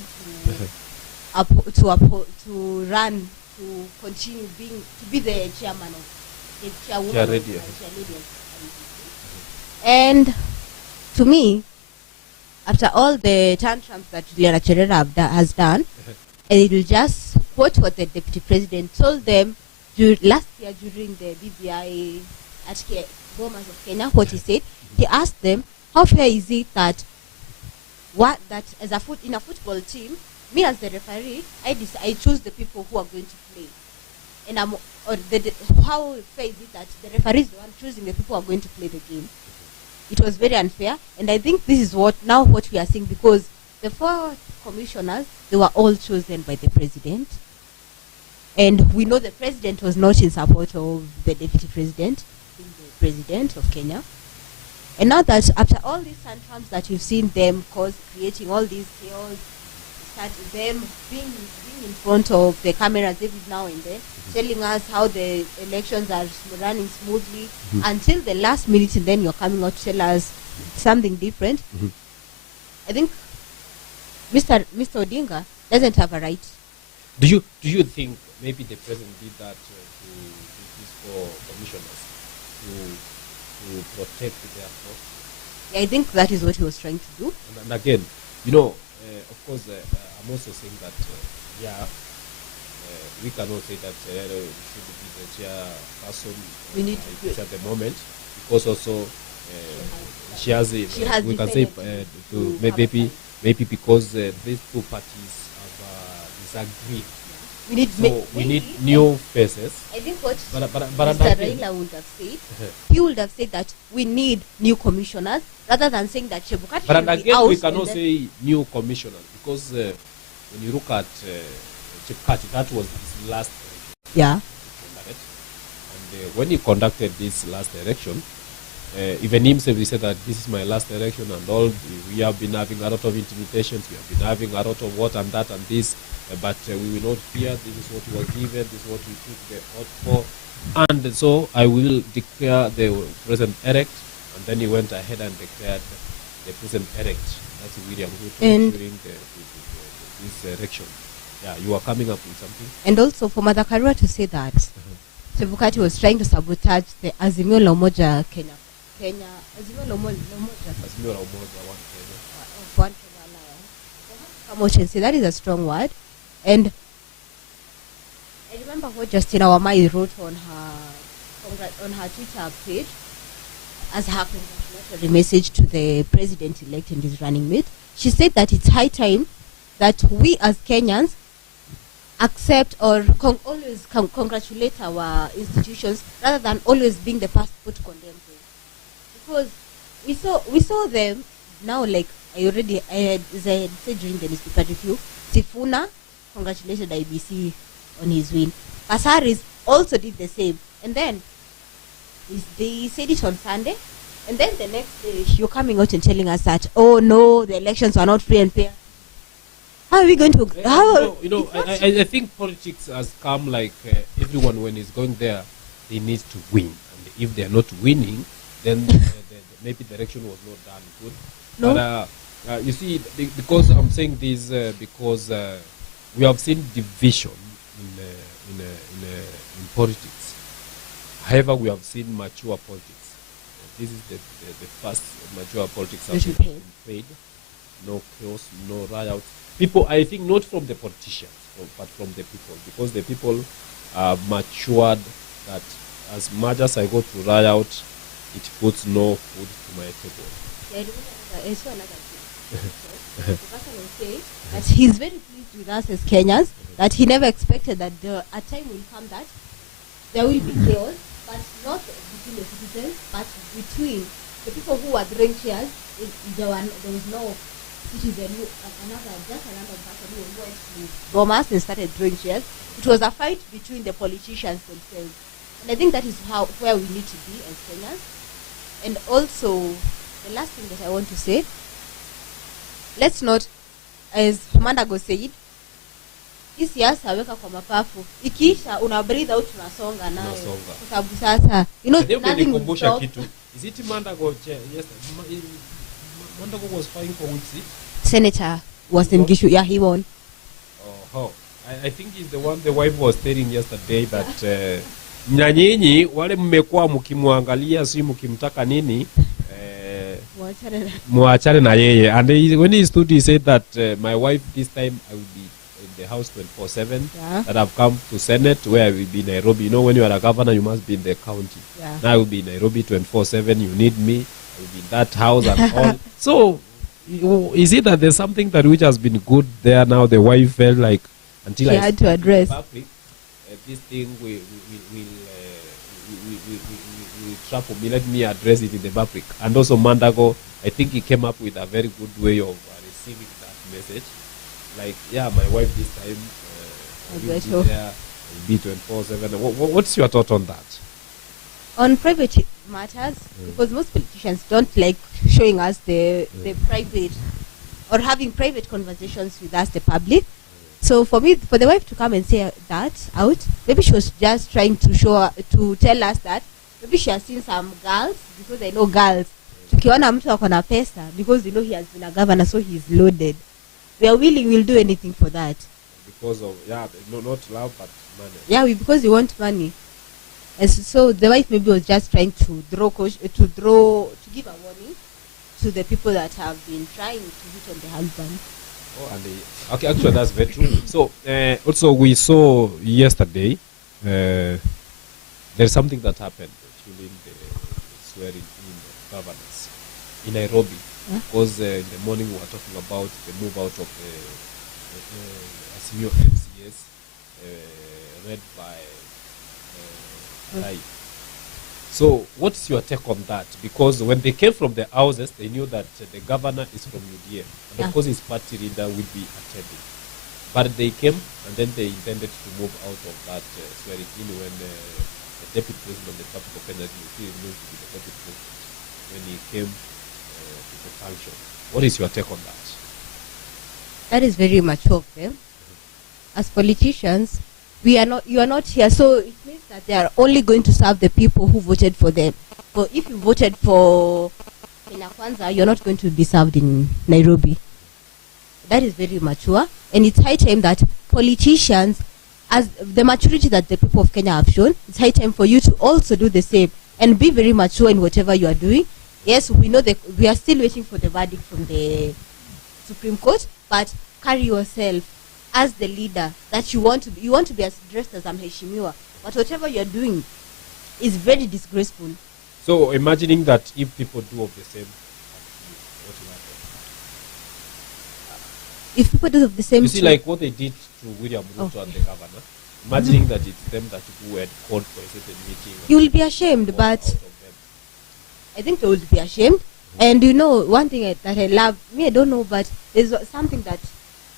to run, to continue being, to be the chairman of the chairwoman Chair of lady, the chair lady of IEBC. And to me, after all the tantrums that Juliana Chelera has done, and it will just quote what the deputy president told them last year during the BBI at Bomas of Kenya. What he said, he asked them, how fair is it that as in a football team, me as the referee, I choose the people who are going to play, and how fair is it that the referee is the one choosing the people who are going to play the game? It was very unfair, and I think this is what we are seeing, because the 4 commissioners, they were all chosen by the president, and we know the president was not in support of the deputy president, being the president of Kenya. And now that after all these tantrums that you've seen them creating all these chaos, them being in front of the cameras every now and then, telling us how the elections are running smoothly, until the last minute, and then you're coming out to tell us something different. I think Mr. Odinga doesn't have a right. Do you think maybe the president did that to these 4 commissioners to protect their thoughts? Yeah, I think that is what he was trying to do. And again, of course, I'm also saying that we cannot say that should be the chairperson We need at the moment, because also she has we can say maybe because these two parties have disagreed. We need new faces. I think what but Mr. Raila would have said, he would have said that we need new commissioners, rather than saying that Chebukati But should be again, out. we cannot say new commissioners, because when you look at Chipkati, that was his last election. Yeah. And when he conducted this last election, even himself, he said that this is my last election and all. We have been having a lot of intimidations. We have been having a lot of what and that and this. But we will not fear. This is what was given. This is what we took the oath for. And so I will declare the president-elect. And then he went ahead and declared the president-elect. That's William Ruto during this election. Yeah, you are coming up with something. And also for Mother Karua to say that Chebukati was trying to sabotage the Azimio la Umoja Kenya. Azimio la Umoja One Kenya. One Kenya Alliance. Come out and say that is a strong word. And I remember what Justina Wamai wrote on her Twitter page as her congratulatory message to the president-elect and his running mate. She said that it's high time that we as Kenyans accept or always congratulate our institutions rather than always being the first to condemn them. Because we saw them now, like I had said during the newspaper review, Sifuna congratulated IBC on his win. Pasaris also did the same. And then they said it on Sunday. And then the next day, you're coming out and telling us that, oh no, the elections are not free and fair. How are we going to... I think politics has come like everyone when he's going there, they need to win. And if they're not winning, then maybe the election was not done good. No. But you see, because I'm saying this, because we have seen division in politics. However, we have seen mature politics. This is the first mature politics have been played. No chaos, no riots. People, I think, not from the politicians, but from the people, because the people are matured that as much as I go to riot, it puts no food to my table. I saw another thing. The person will say that he's very pleased with us as Kenyans, that he never expected that a time will come that there will be chaos, but not between the citizens, but between the people who are throwing chairs. There was no citizen another person who went to bombers and started throwing chairs. It was a fight between the politicians themselves. And I think that is where we need to be as Kenyans. And also, the last thing that I want to say, let's not, as Mandago said, hii siasa weka kwa mapafu. Ikiisha una breathe out, unasonga nayo. Kwa sababu sasa, nothing will stop. Is it Mandago? Yes, Mandago was fighting for which seat? Senator was in Gishu. Yeah, he won. Oh, I think he's the one the wife was telling yesterday that nyanyinyi wale mmekuwa mkimwangalia si mkimtaka nini muachane na yeye. And when he stood, he said that my wife this time I will be in the house 24/7. Yeah. That I've come to Senate where I will be in Nairobi. You know, when you are a governor, you must be in the county. Yeah. Now I will be in Nairobi 24/7. You need me. I will be in that house and all. So, is it that there's something that which has been good there now? The wife felt like until she I had to address public, this thing will trouble me. Let me address it in the public. And also Mandago, I think he came up with a very good way of receiving that message. Like, yeah, my wife this time will be there, will be 24/7. What's your thought on that? on private matters, because most politicians don't like showing us the private or having private conversations with us, the public. So for me, for the wife to come and say that out, maybe she was just trying to tell us that maybe she has seen some girls, because I know girls, tukiona mtu ako na pesa, because you know he has been a governor, so he's loaded. We are willing, we'll do anything for that. Because of, no, not love, but money. Yeah, because we want money. And so the wife maybe was just trying to give a warning to the people that have been trying to hit on the husband. Oh, and okay, actually that's very true. So also we saw yesterday there's something that happened during the swearing in of governors in Nairobi. Yeah? Because in the morning we were talking about the move out of Asimio MCS led by Rai. So what's your take on that? Because when they came from the houses, they knew that the governor is from UDA. And of course his party leader will be attending. But they came and then they intended to move out of that swearing in when the deputy president of the Republic of Kenya, he remains to be the deputy president, when he came to the function. What is your take on that? That is very mature of them. As politicians, you are not here, so it means that they are only going to serve the people who voted for them. But if you voted for Kenya Kwanza, you're not going to be served in Nairobi. That is very mature, and it's high time that politicians, as the maturity that the people of Kenya have shown, it's high time for you to also do the same and be very mature in whatever you are doing. Yes, we know that we are still waiting for the verdict from the Supreme Court, but carry yourself as the leader that you want to be. You want to be dressed as mheshimiwa, but whatever you are doing is very disgraceful. So imagining that if people do of the same, what will happen? If people do of the same, you see, like what they did to William Ruto and the governor. Imagining that it's them that who had called for a certain meeting. You will be ashamed, but I think they will be ashamed. And you know, one thing that I love, I don't know, but there's something that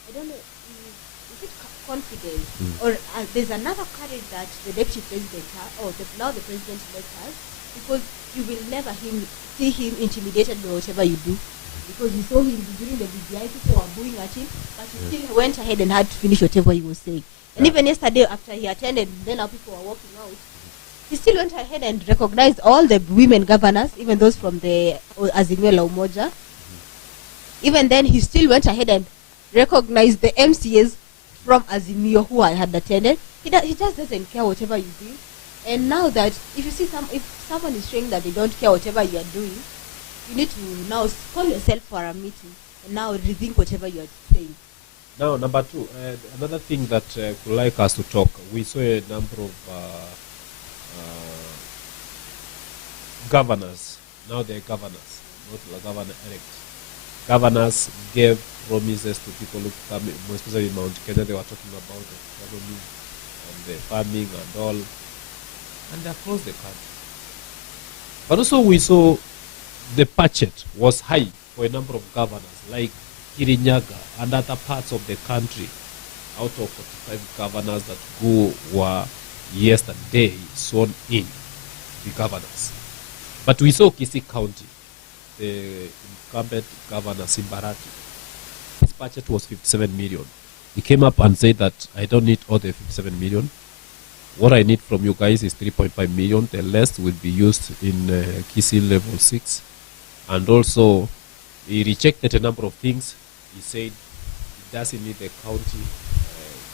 I don't know. Is it confidence, or there's another courage that the deputy president has, or now the president has, because you will never see him intimidated by whatever you do. Because we saw him during the VBI, people were booing at him, but he still went ahead and had to finish whatever he was saying. And even yesterday, after he attended, then now people were walking out, he still went ahead and recognized all the women governors, even those from the Azimio la Umoja. Even then, he still went ahead and recognized the MCAs from Azimio who had attended. He just doesn't care whatever you do. And now that, if you see if someone is showing that they don't care whatever you are doing, you need to now call yourself for a meeting and now rethink whatever you are saying. Now, number two, another thing that would like us to talk, we saw a number of governors, now they're governors, not the governor-elect. Governors gave promises to people who come, especially in Mount Kenya. They were talking about the economy and the farming and all, and across the country. But also we saw the budget was high for a number of governors, like Kirinyaga and other parts of the country. Out of 45 governors that who were yesterday sworn in to be governors. But we saw Kisii County, the incumbent governor Simbarati, his budget was 57 million. He came up and said that I don't need all the 57 million. What I need from you guys is 3.5 million. The rest will be used in Kisii level 6. And also, he rejected a number of things. He said he doesn't need the county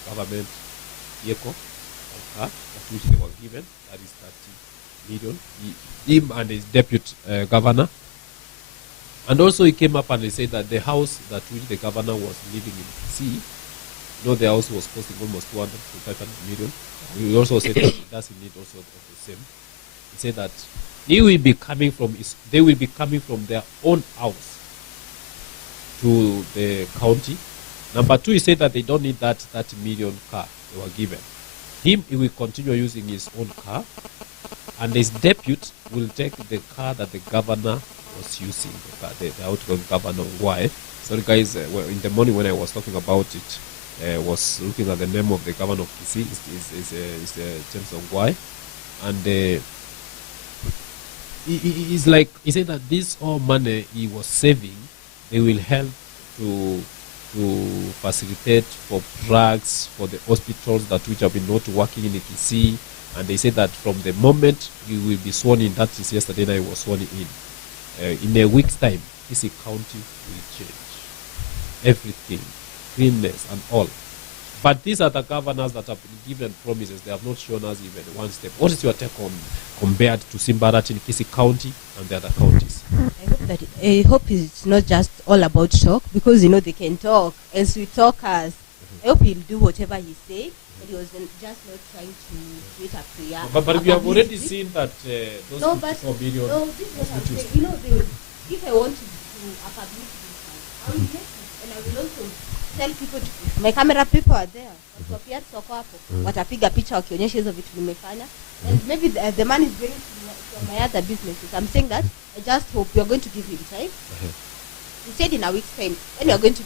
government vehicle that which they were given. That is 30 million. Him and his deputy governor. And also he came up and he said that the house that which the governor was living in Kisii, the house was costing almost 200 to 500 million. He also said that he doesn't need also the same. He said that they will be coming from their own house to the county. Number two, he said that they don't need that 30 million car they were given. He will continue using his own car, and his deputy will take the car that the governor was using, the outgoing governor. Why? Sorry guys, in the morning when I was talking about it, was looking at the name of the governor of Kisii, is James Ongwae, and he's like, he said that this all money he was saving, they will help to facilitate for drugs for the hospitals that which have been not working in the Kisii. And they said that from the moment he will be sworn in, that is yesterday night was sworn in a week's time, Kisii County will change everything, cleanness and all. But these are the governors that have been given promises. They have not shown us even one step. What is your take on compared to Simbarat in Kisii County and the other counties? I hope it's not just all about talk, because they can talk and sweet talkers. I hope he'll do whatever he say, but he was just not trying to create a prayer. But we have already seen that those 54 billion. No, this is what I'm saying. If I want to do a publicity, I will get it, and I will also tell people my camera people are there. Watapiga picha wakionyesha hizo vitu nimefanya, and maybe the money is going to my other businesses. I'm saying that I just hope we are going to give him time. He said in a week's time, then we are going to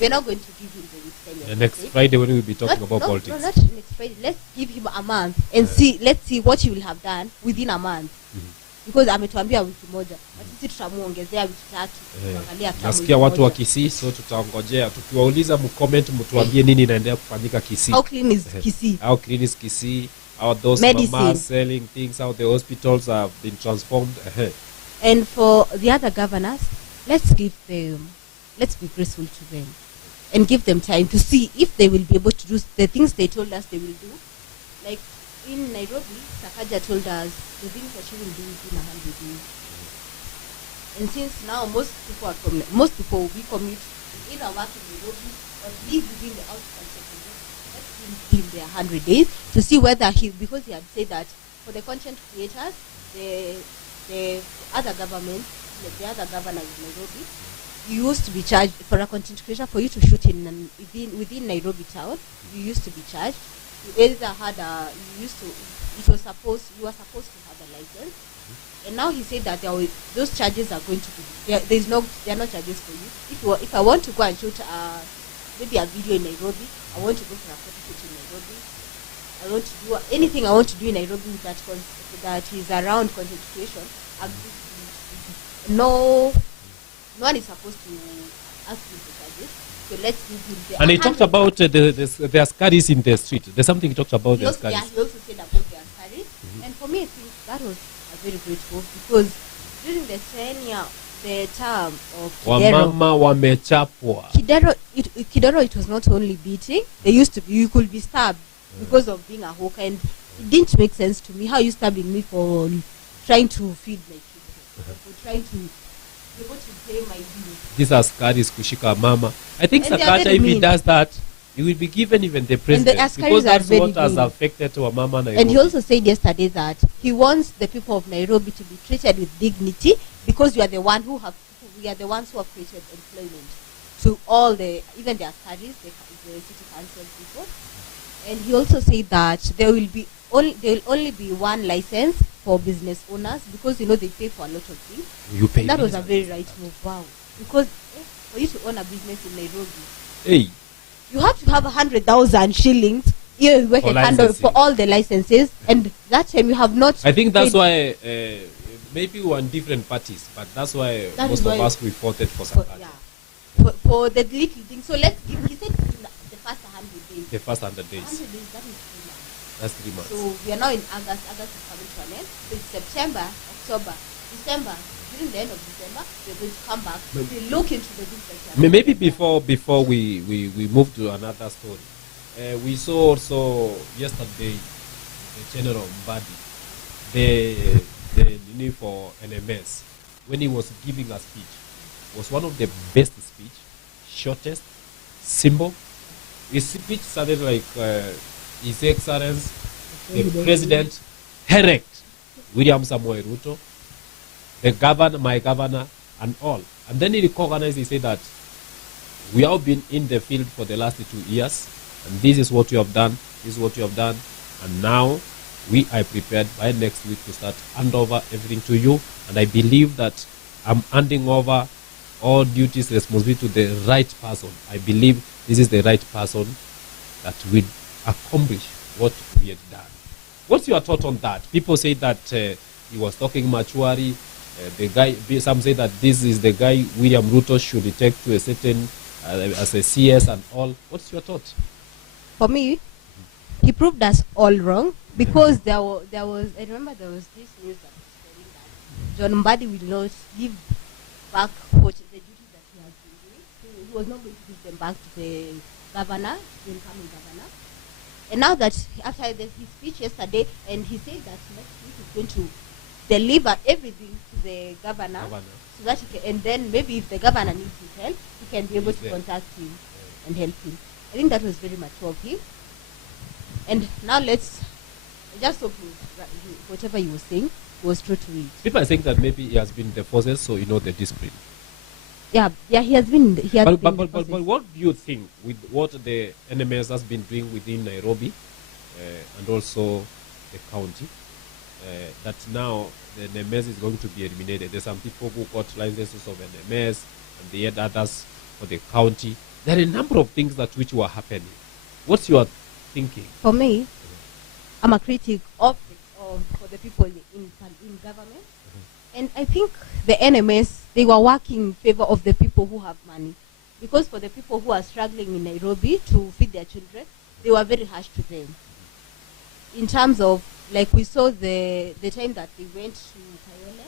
we're not going to give him the tenure. Next okay? Friday when we'll be talking about No, politics. not next Friday. Let's give him a month and see. Let's see what he will have done within a month. Because ametuambia wiki moja, na sisi tutamuongezea wiki 3. Tuangalia kama Nasikia watu wa Kisii, so tutaongojea. Tukiwauliza mcomment mtuambie nini inaendelea kufanyika Kisii. How clean is Kisii? How clean is Kisii? How those mamas selling things, how the hospitals have been transformed. And for the other governors, let's be graceful to them and give them time to see if they will be able to do the things they told us they will do. Like in Nairobi, Sakaja told us the things that she will do within 100 days. And since now most people we commute in our work in Nairobi or live within the outskirts of Nairobi, let's give him their 100 days to see whether because he had said that for the content creators, the other government, the other governors in Nairobi, you used to be charged for a content creator. For you to shoot within Nairobi town, you used to be charged. You either had you were supposed to have a license, and now he said that those charges are going to be there are no charges for you. If I want to go and shoot maybe a video in Nairobi, I want to go for a photo shoot in Nairobi, I want to do anything I want to do in Nairobi that is around content creation. No one is supposed to ask me for charges. So let's give him the. And he talked about the askaris in the street. There's something he talked about the askaris. Yeah, he also said about the askaris. And for me, I think that was a very great move because during the term of Wamama wamechapwa. Kidero, it was not only beating. You could be stabbed because of being a hawker, and it didn't make sense to me. How are you stabbing me for trying to feed my children, for trying to be able to pay my bills? This askaris kushika mama. I think Sakaja, if he does that, he will be given even the president, because that's what has affected Wamama Nairobi. And he also said yesterday that he wants the people of Nairobi to be treated with dignity because we are the ones who have created employment to all even the askaris, the city council people. And he also said that there will only be one license for business owners because they pay for a lot of things. And that was a very right move. Wow. Because for you to own a business in Nairobi, you have to have 100,000 shillings for all the licenses, and that time you have not. I think that's why maybe we were in different parties, but that's why most of us we voted for Sakaja. For the little things. So let's give. He said the first 100 days. The first 100 days. 100 days. That is 3 months. That's 3 months. So we are now in August. August is coming to an end. So it's September, October, December. During the end of December, we're going to come back to look into the things. Maybe before we move to another story, we saw also yesterday the General Mbadi, the need for NMS, when he was giving a speech, was one of the best speech, shortest, simple. His speech sounded like His Excellency, the President, erect William Samoei Ruto, the governor, my governor, and all. And then he recognized, he said that we have been in the field for the last 2 years, and this is what you have done, this is what you have done, and now we are prepared by next week to start hand over everything to you. And I believe that I'm handing over all duties, responsibility to the right person. I believe this is the right person that will accomplish what we had done. What's your thought on that? People say that he was talking maturely. The guy, some say that this is the guy William Ruto should take to a certain as a CS and all. What's your thought? For me, he proved us all wrong because there was I remember there was this news that was saying that John Mbadi will not give back what the duties that he has been doing. He was not going to give them back to the governor, the incoming governor. And now that after his speech yesterday, and he said that next week he's going to deliver everything to the governor. So that he can, and then maybe if the governor needs his help, he can be able to contact him and help him. I think that was very mature of him. And now I just hope whatever he was saying was true to it. People are saying that maybe he has been in the forces, so the discipline. Yeah, he has been. But what do you think with what the NMS has been doing within Nairobi and also the county? That now the NMS is going to be eliminated. There's some people who got licenses of NMS and they had others for the county. there are a number of things that which were happening. What's your thinking? For me, I'm a critic of for the people in government. And I think the NMS, they were working in favor of the people who have money. Because for the people who are struggling in Nairobi to feed their children, they were very harsh to them. In terms of, like we saw the time that they went to Kayole,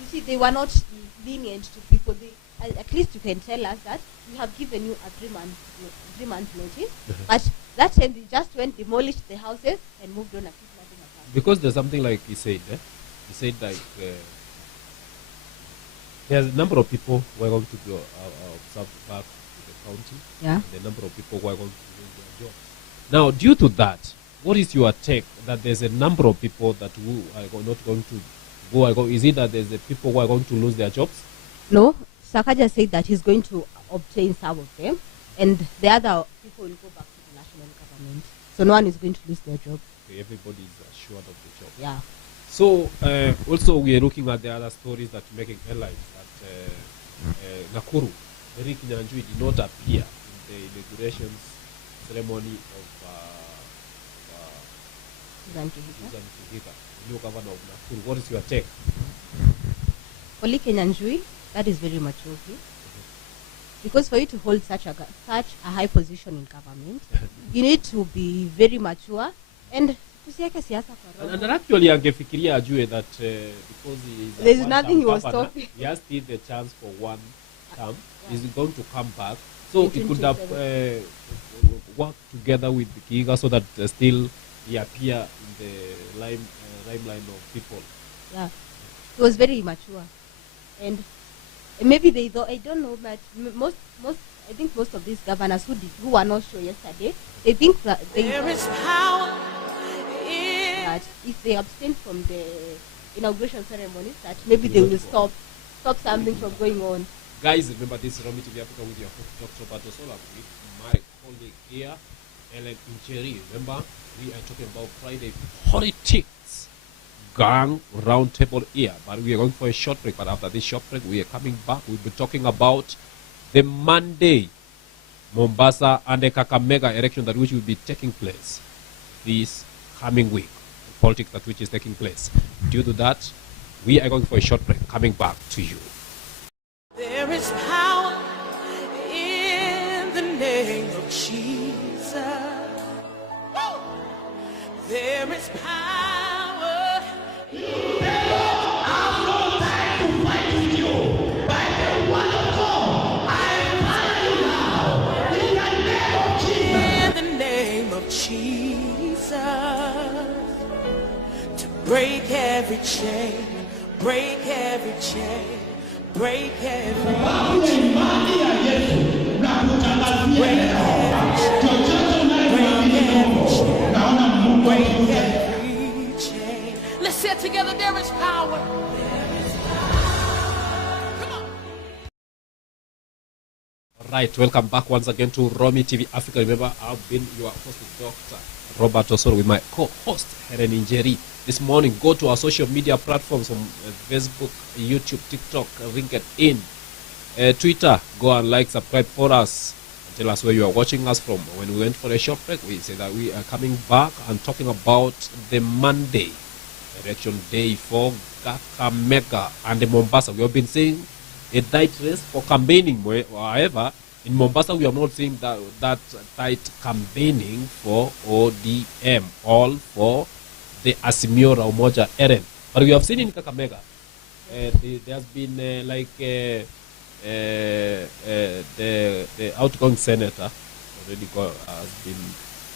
you see, they were not lenient to people. At least you can tell us that we have given you a 3-month notice. But that time they just went, demolished the houses and moved on and keep nothing apart. Because there's something like he said, he said like there's a number of people who are going to go observe back to the county. Yeah. And the number of people who are going to lose their jobs. Now, due to that, what is your take that there's a number of people that who are not going to go? Is it that there's the people who are going to lose their jobs? No, Sakaja said that he's going to obtain some of them, and the other people will go back to the national government. So no one is going to lose their job. Okay, everybody is assured of the job. Yeah. So also we are looking at the other stories that are making headlines that Nakuru, Eric Nyanjui did not appear in the inaugurations ceremony of Susan Kihika, the new governor of Nakuru. What is your take? For Lee Kenyanjui, that is very mature of you. Because for you to hold such a high position in government, you need to be very mature and and actually angefikiria ajue that because there is nothing he was talking. He has still the chance for one term. He's going to come back, so he could have worked together with Kiiga so that still he appear in the limelight of people. Yeah, he was very mature, and maybe they thought, I don't know, but I think most of these governors who were not sure yesterday, they think that there is power. That if they abstain from the inauguration ceremonies, that maybe they will stop something from going on. Guys, remember this is Romy TV Africa with your host Dr.Robert with my colleague here, Ellen Incheri. Remember, we are talking about Friday politics, gang round table here. But we are going for a short break. But after this short break, we are coming back. We'll be talking about the Monday Mombasa and the Kakamega election that which will be taking place this coming week. Politics that which is taking place. Due to that, we are going for a short break. Coming back to you. There is power in the name of Jesus. There is power. I'm not trying to fight with you. By the word of God, I tell you now, in the name of Jesus. In the name of Jesus. To break every chain, break every chain, break every chain. Break every chain. Let's say it together, there is power. Come on. Right, welcome back once again to Romy TV Africa. Remember, I've been your host, Dr.Robert with my co-host, Helen Injeri. This morning, go to our social media platforms on Facebook, YouTube, TikTok, LinkedIn, Twitter. Go and like, subscribe for us. Tell us where you are watching us from. When we went for a short break, we said that we are coming back and talking about the Monday election day for Kakamega and the Mombasa. We have been seeing a tight race for campaigning. However, in Mombasa, we have not seen that tight campaigning for ODM, all for the Azimio la Umoja Eren. But we have seen in Kakamega, there has been the outgoing senator already has been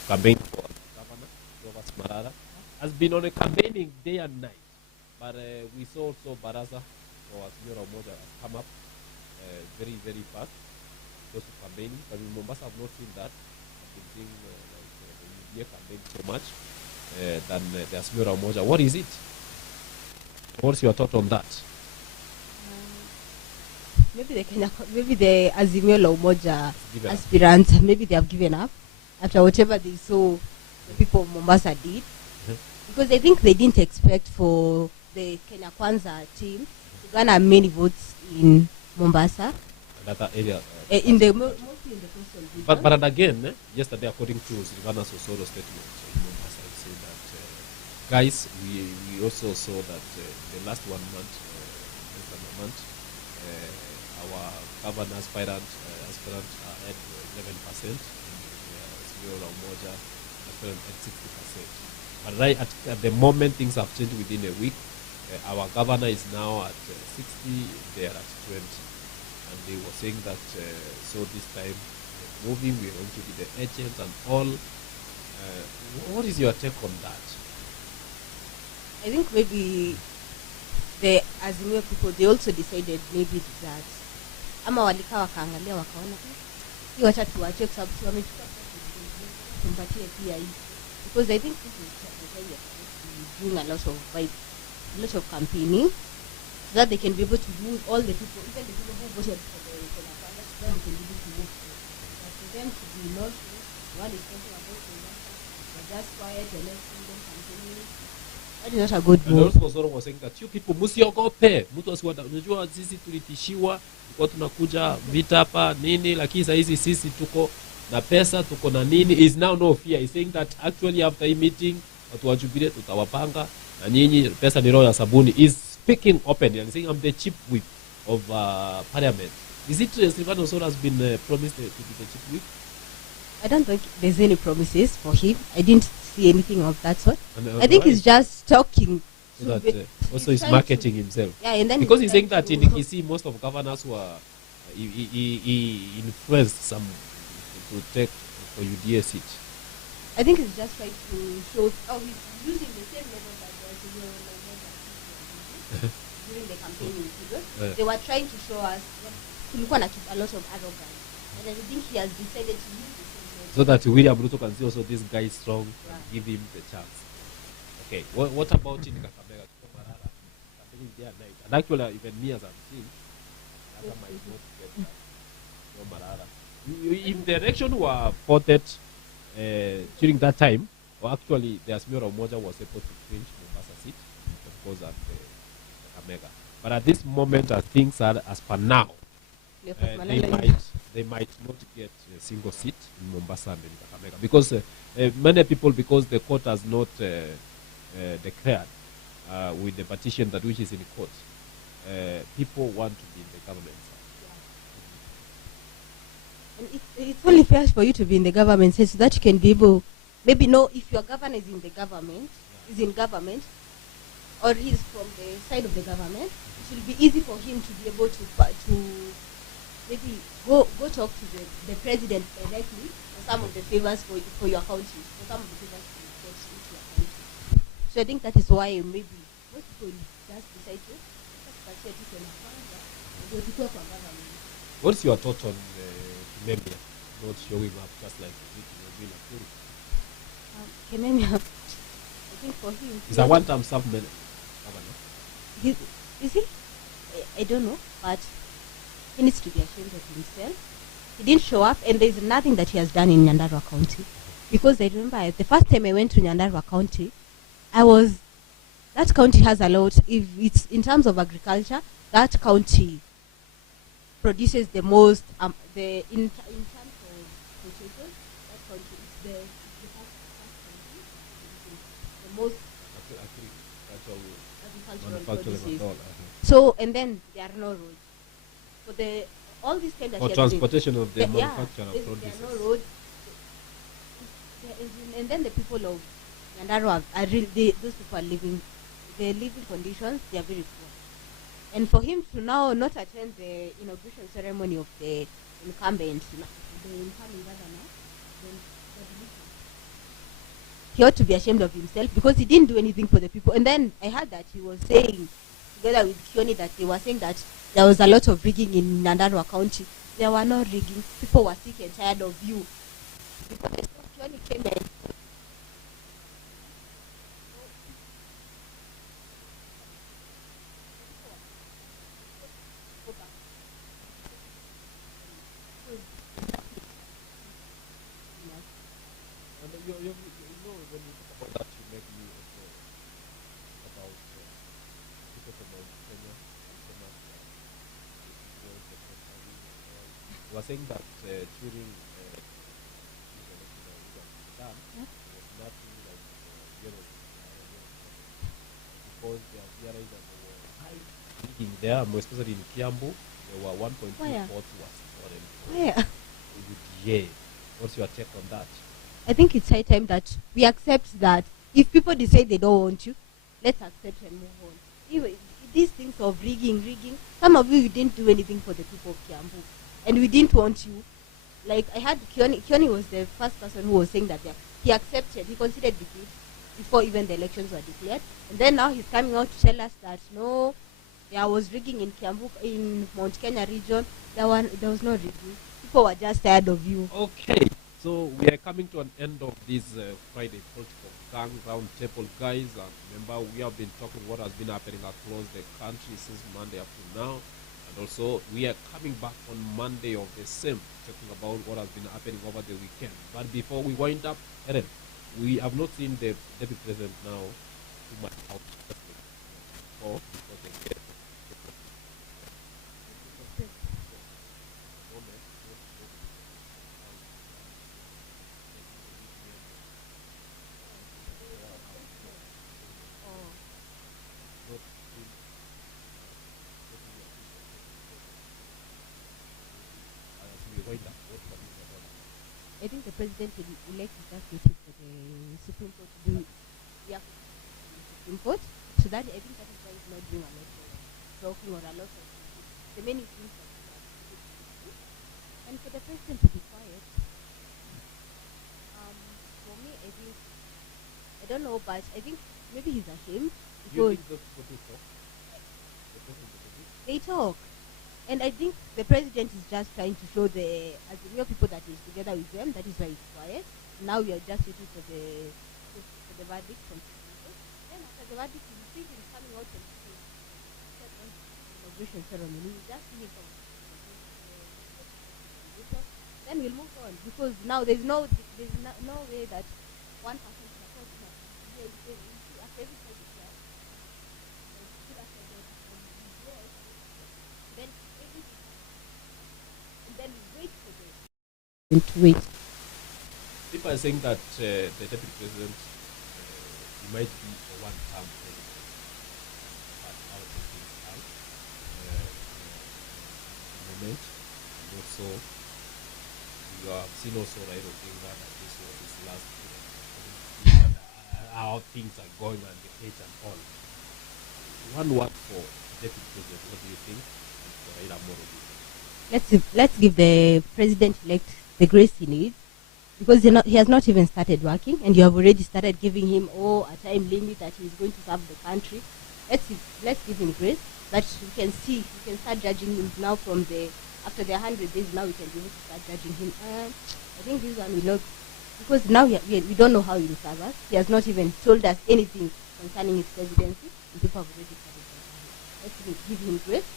campaigning for governor, Robert Marara, has been on a campaigning day and night. But we saw also Baraza or Azimio la Umoja has come up very, very fast because of campaigning. But in Mombasa, I've not seen that. I've been seeing the UDA campaign so much than the Azimio la Umoja. What is it? What's your thought on that? Maybe the Azimio la Umoja aspirants, maybe they have given up after whatever they saw the people of Mombasa did. Because I think they didn't expect for the Kenya Kwanza team to garner many votes in Mombasa. Another area. Mostly in the coastal region. But again, yesterday, according to Silvana Sosoro's statement in Mombasa, he said that, guys, we also saw that in the last 1 month, less than a month, our governor aspirant had 11%, and Simiyu Umoja aspirant at 60%. But right at the moment, things have changed within a week. Our governor is now at 60, they are at 20. And they were saying that, so this time, moving, we're going to be the agents and all. What is your take on that? I think maybe the Azimio people, they also decided maybe that ama walika wakaangalia wakaona si wacha tuache kwa sababu wamechukua tumpatie pia hii, because I think this is the time you're doing a lot of campaigning so that they can be able to move all the people, even the people who voted for the Conapanda, so that they can be able to move. But for them to be not sure, one is talking about they're just quiet and letting them campaigning. That is not a good move. And also was saying that you people msiogope, mtu asiwada, unajua sisi tulitishiwa, tulikuwa tunakuja vita hapa nini, lakini sasa hizi sisi tuko na pesa, tuko na nini, is now no fear. He's saying that actually after a meeting watu wajubilee tutawapanga na nyinyi pesa ni roho ya sabuni. Is speaking openly and saying I'm the chief whip of parliament. Is it Silvana Osoro has been promised to be the chief whip? I don't think there's any promises for him. I didn't see anything of that sort. I think why? he's just talking. So that also he's marketing himself. Yeah, and then because he's saying that in Kisii, most of governors who are he influenced some to take for UDA seat. I think he's just trying to show. Oh, he's using the same method that during the campaigning period. They were trying to show us kulikuwa na a lot of arrogance, and I think he has decided to use the same method. So that William Ruto can see also this guy is strong, and give him the chance. Okay, what about in Kakamega? And actually, even me as I'm seeing, I might not get that. Marara. If the election were voted during that time, or actually the Simiyu Umoja was able to change Mombasa seat, of course, at Kakamega. But at this moment, as things are, as per now, they might not get a single seat in Mombasa and in Kakamega because many people, because the court has not declared with the petition that which is in court, people want to be in the government side. And it's only fair for you to be in the government so that you can be able, maybe know if your governor is in the government, or he's from the side of the government, it will be easy for him to be able to maybe go talk to the president directly for some of the favors for your country, for some of the favors to get into your country. So I think that is why maybe most people just decide to go to government. What's your thought on Kimemia not showing up just like Kimemia, I think for him, he's a one-time governor. Is he? I don't know, but he needs to be ashamed of himself. He didn't show up, and there's nothing that he has done in Nyandarua County. Because I remember the first time I went to Nyandarua County, that county has a lot. If it's in terms of agriculture, that county produces the most. In terms of potatoes, that county is the first country, the most agricultural produces. So, and then there are no roads. For all these kind of transportation of the manufacturer produces. There are no roads. And then the people of Nyandarua are really, those people are living, their living conditions, they are very poor. And for him to now not attend the inauguration ceremony of the incoming governor, he ought to be ashamed of himself because he didn't do anything for the people. And then I heard that he was saying, together with Kioni, that they were saying that there was a lot of rigging in Nyandarua County. There were no rigging. People were sick and tired of you. Because Kioni came and you know, when you talk about that, you make me also about people from Mount Kenya, You were saying that during done, there was nothing like because they have realized that there were high in there, more especially in Kiambu, there were 1.2 votes was stolen. Where? Yeah. What's your take on that? I think it's high time that we accept that if people decide they don't want you, let's accept and move on. Even these things of rigging, some of you didn't do anything for the people of Kiambu. And we didn't want you. Like I had Kioni was the first person who was saying that he accepted, he considered defeat before even the elections were declared. And then now he's coming out to tell us that no, there was rigging in Kiambu, in Mount Kenya region. There was no rigging. People were just tired of you. Okay. So we are coming to an end of this Friday political gang round table, guys. Remember, we have been talking what has been happening across the country since Monday up to now. And also, we are coming back on Monday of the same, talking about what has been happening over the weekend. But before we wind up, Ellen, we have not seen the deputy president now too much out before they get I think the president-elect is just waiting for the Supreme Court to do the Supreme Court. So that I think that is why he's not doing a lot of talking or a lot of the many things that he has to do. And for the president to be quiet, for me, I think, I don't know, but I think maybe he's ashamed. Do you think that's what they talk? They talk. And I think the president is just trying to show the Azimio people that he's together with them. That is why he's quiet. Now we are just waiting for the verdict from the Supreme Court. Then after the verdict, we will see him coming out and saying, on the inauguration ceremony, we just see him from then we'll move on, because now there's no way that one person can afford to after every time it's there, then wait for them. And wait. People are saying that the deputy president he might be a one-term president, but how do things out moment, and also you have seen also right of thing that this was his last president. How things are going and the age and all. One word for deputy president. What do you think? And for Raila Amolo. Let's give the president-elect the grace he needs, because he has not even started working, and you have already started giving him a time limit that he's going to serve the country. Let's give him grace, that we can start judging him now after the 100 days. Now we can be able to start judging him. I think this one will not, because now we don't know how he will serve us. He has not even told us anything concerning his presidency, and people have already started judging him. Let's give him grace,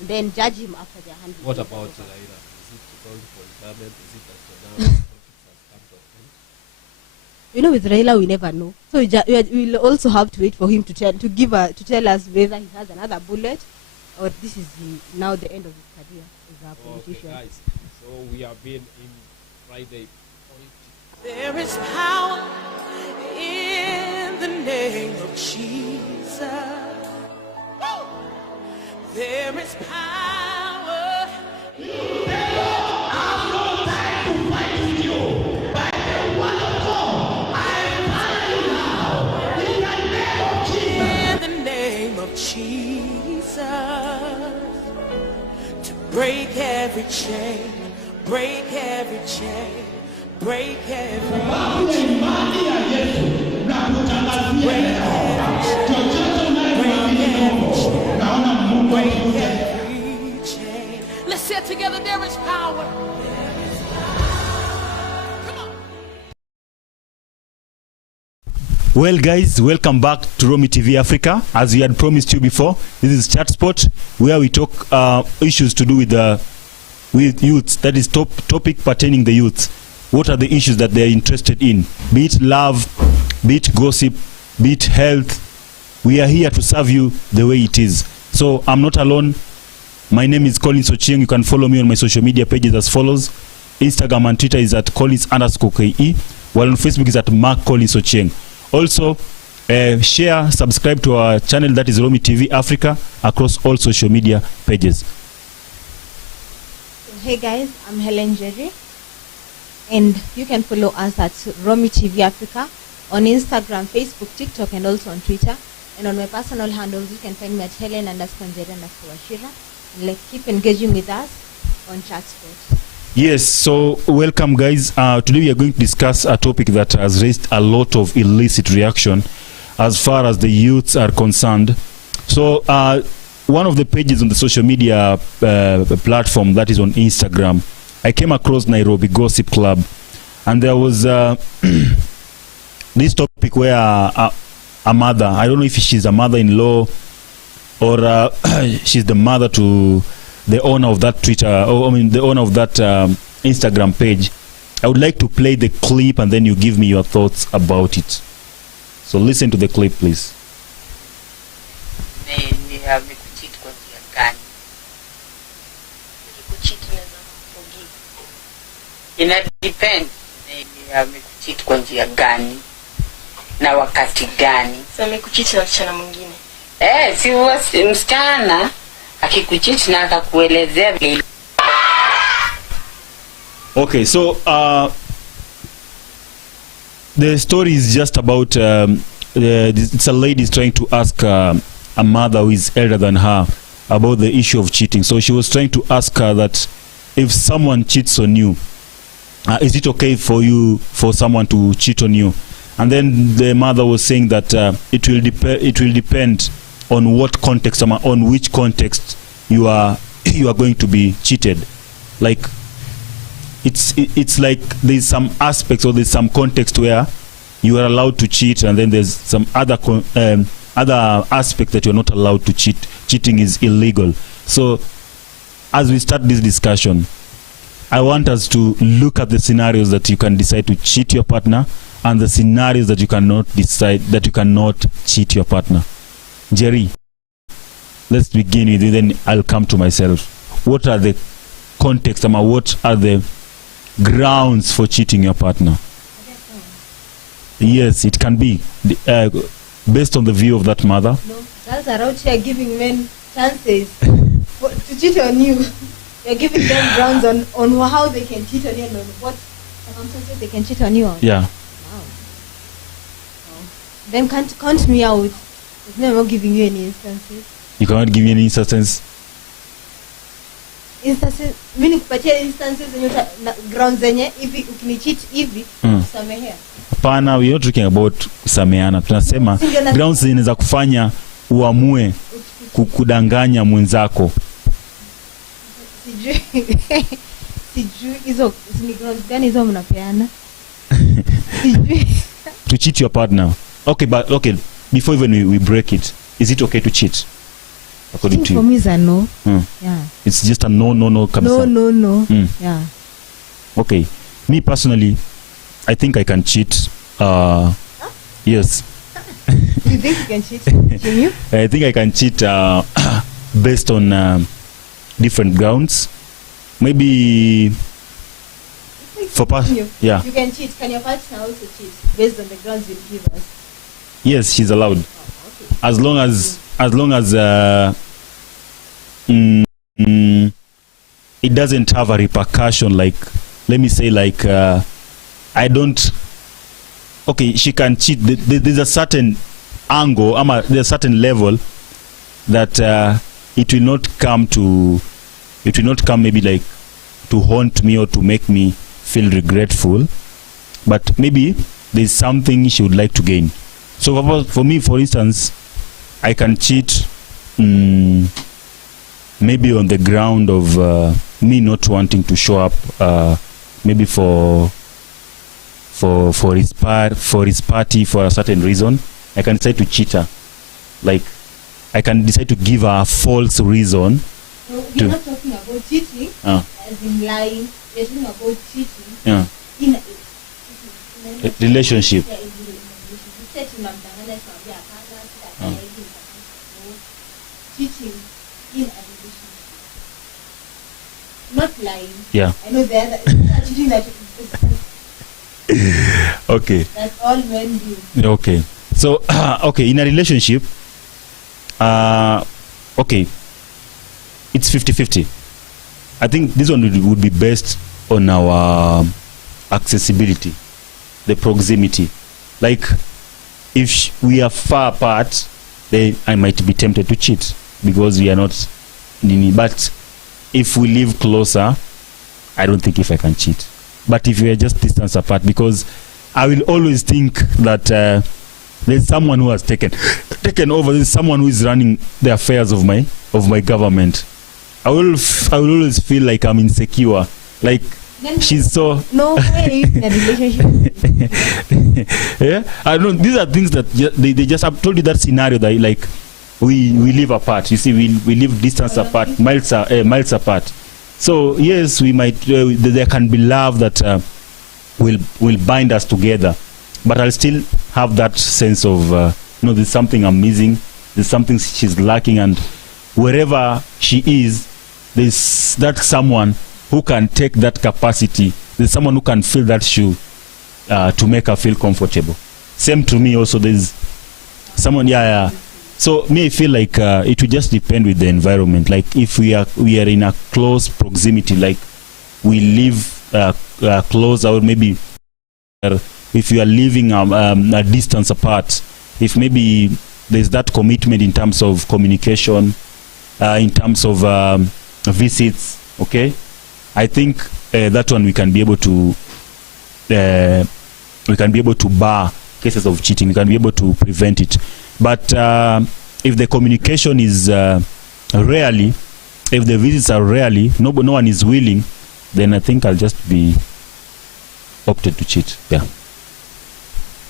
and then judge him after the 100 What days. about Raila? Is it going for retirement? Is it that for now politics has come to an end? With Raila we never know. So we'll also have to wait for him to tell us whether he has another bullet, or this is now the end of his career as a politician. Okay, guys. So we have been in Friday politics. There is power in the name of Jesus. There is power. I'm not trying to fight with you. By the word of God, I tell you now, in the name of Jesus. In the name of Jesus, to break every chain, break every chain, break every chain, break every chain. Let's say it together. There is power. Come on. Well, guys, welcome back to Romy TV Africa. As we had promised you before, this is Chat Spot, where we talk issues to do with youths. That is topic pertaining the youths. What are the issues that they are interested in? Be it love, be it gossip, be it health. We are here to serve you the way it is. So I'm not alone. My name is Collins Ochieng. You can follow me on my social media pages as follows. Instagram and Twitter is at Collins_KE, while on Facebook is at Mark Collins Ochieng. Also, share, subscribe to our channel, that is Romi TV Africa, across all social media pages. Hey guys, I'm Helen Jerry, and you can follow us at Romi TV Africa on Instagram, Facebook, TikTok, and also on Twitter. And on my personal handles, you can find me at Helen_Jerry_Washira. And keep engaging with us on ChatSpot. Yes, so welcome guys. Today we are going to discuss a topic that has raised a lot of illicit reaction as far as the youths are concerned. So one of the pages on the social media platform, that is on Instagram, I came across Nairobi Gossip Club, and there was this topic where a mother, I don't know if she's a mother-in-law or she's the mother to the owner of that the owner of that Instagram page. I would like to play the clip and then you give me your thoughts about it. So listen to the clip, please. Ina depend amekucheat kwa njia gani na wakati gani. Sasa amekucheat na msichana mwingine. Si msichana akikucheat na akakuelezea vile. Okay, so the story is just about it's a lady is trying to ask a mother who is elder than her about the issue of cheating. So she was trying to ask her that if someone cheats on you, is it okay for someone to cheat on you? And then the mother was saying that it will depend on what context, on which context you are going to be cheated. Like it's like there's some aspects or there's some context where you are allowed to cheat, and then there's some other aspect that you're not allowed to cheat. Cheating is illegal. So as we start this discussion, I want us to look at the scenarios that you can decide to cheat your partner and the scenarios that you cannot decide that you cannot cheat your partner. Jerry, let's begin with you, then I'll come to myself. What are the contexts, what are the grounds for cheating your partner? Yes, it can be based on the view of that mother. No, girls are out here giving men chances to cheat on you. You're giving them grounds on how they can cheat on you and on what circumstances they can cheat on you on. Yeah. Wow. Then count me out. There's no more giving you any instances. You cannot give me any instances. Instances, meaning kupatia instances zenye grounds zenye hivi ukinicheat hivi samehea. Hapana, we are not talking about kusameana. Tunasema grounds zinaweza kufanya uamue kukudanganya mwenzako. Sijui hizo ni grounds gani hizo mnapeana? Sijui. To cheat your partner. Okay, but before even we break it, is it okay to cheat? According to you? For me is a no. Yeah. It's just a no kabisa. No. Yeah. Okay. Me personally, I think I can cheat. Yes. You think you can cheat? Can you? I think I can cheat based on different grounds. Maybe for yeah. You can cheat. Can your partner also cheat based on the grounds you give us? Yes, she's allowed. Okay. As long as it doesn't have a repercussion, like let me say, like I don't. Okay, she can cheat. There's a certain angle, there's a certain level that it will not come maybe like to haunt me or to make me feel regretful, but maybe there's something she would like to gain. So for me, for instance, I can cheat maybe on the ground of me not wanting to show up maybe for his party for a certain reason. I can decide to cheat her. Like I can decide to give her a false reason. No, you're not talking about cheating as in lying. You're talking about cheating in a relationship. Yeah, in a relationship. Cheating in a relationship. Not lying. Yeah. I know the other cheating that Okay. that's all men do. Okay. So, okay, in a relationship, okay, it's 50-50. I think this one would be based on our accessibility, the proximity. Like, if we are far apart, then I might be tempted to cheat because we are not nini. But if we live closer, I don't think if I can cheat. But if we are just distance apart, because I will always think that there's someone who has taken over. There's someone who is running the affairs of my government. I will always feel like I'm insecure. Like Then she's so. no way in a relationship. Yeah, I don't. These are things that they just. I've told you that scenario that like we live apart. You see, we live distance apart, miles apart. So yes, we might. There can be love that will bind us together, but I'll still have that sense of there's something I'm missing. There's something she's lacking, and wherever she is, there's that someone who can take that capacity. There's someone who can fill that shoe to make her feel comfortable. Same to me also. There's someone, yeah. So me, I feel like it will just depend with the environment. Like if we are in a close proximity, like we live close, or maybe if you are living a distance apart, if maybe there's that commitment in terms of communication, in terms of visits, okay, I think that one we can be able to bar cases of cheating. We can be able to prevent it. But if the communication is rarely, if the visits are rarely, no one is willing, then I think I'll just be opted to cheat. Yeah.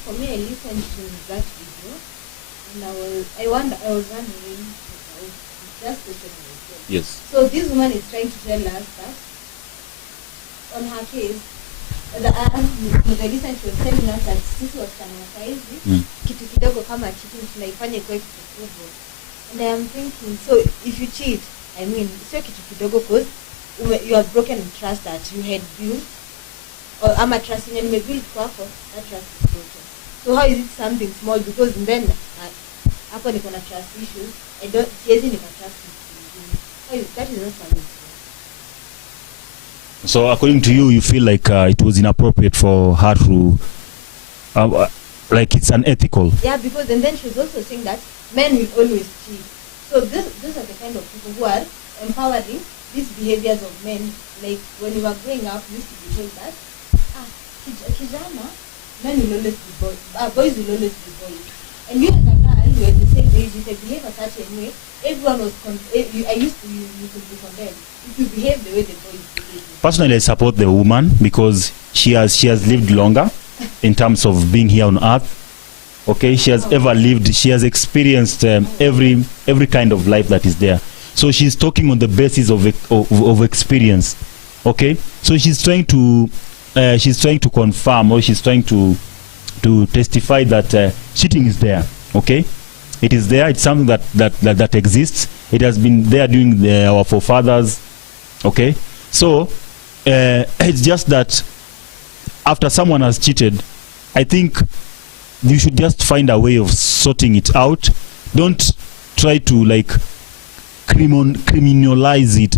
For me, I listened to that video, and I was wondering, just questioning myself. Yes. So this woman is trying to tell us that on her case, the listener, she was telling us that sisi wasichana wa saizi kitu kidogo kama cheating tunaifanya ikuwe kitu kubwa. And I am thinking, so if you cheat, I mean, sio kitu kidogo because you have broken trust that you had built, or ama trust in me built kwako, that trust is broken. So how is it something small? Because then hapo niko na trust issues, siwezi nika trust you. That is not something small. So according to you, you feel like it was inappropriate for her to, like it's unethical. Yeah, because and then she was also saying that men will always cheat. So these are the kind of people who are empowering these behaviors of men. Like when we were growing up, we used to be told that kijana, men will always be boys, boys will always be boys. And you as a girl, you were the same age, if you behave a certain way, everyone was you could be condemned if you behave the way the boys behave. Personally, I support the woman because she has lived longer in terms of being here on earth. Okay, she has ever lived. She has experienced every kind of life that is there. So she's talking on the basis of experience. Okay, so she's trying to confirm, or she's trying to testify that cheating is there. Okay, it is there. It's something that exists. It has been there during our forefathers. Okay, so it's just that after someone has cheated, I think you should just find a way of sorting it out. Don't try to like criminalize it,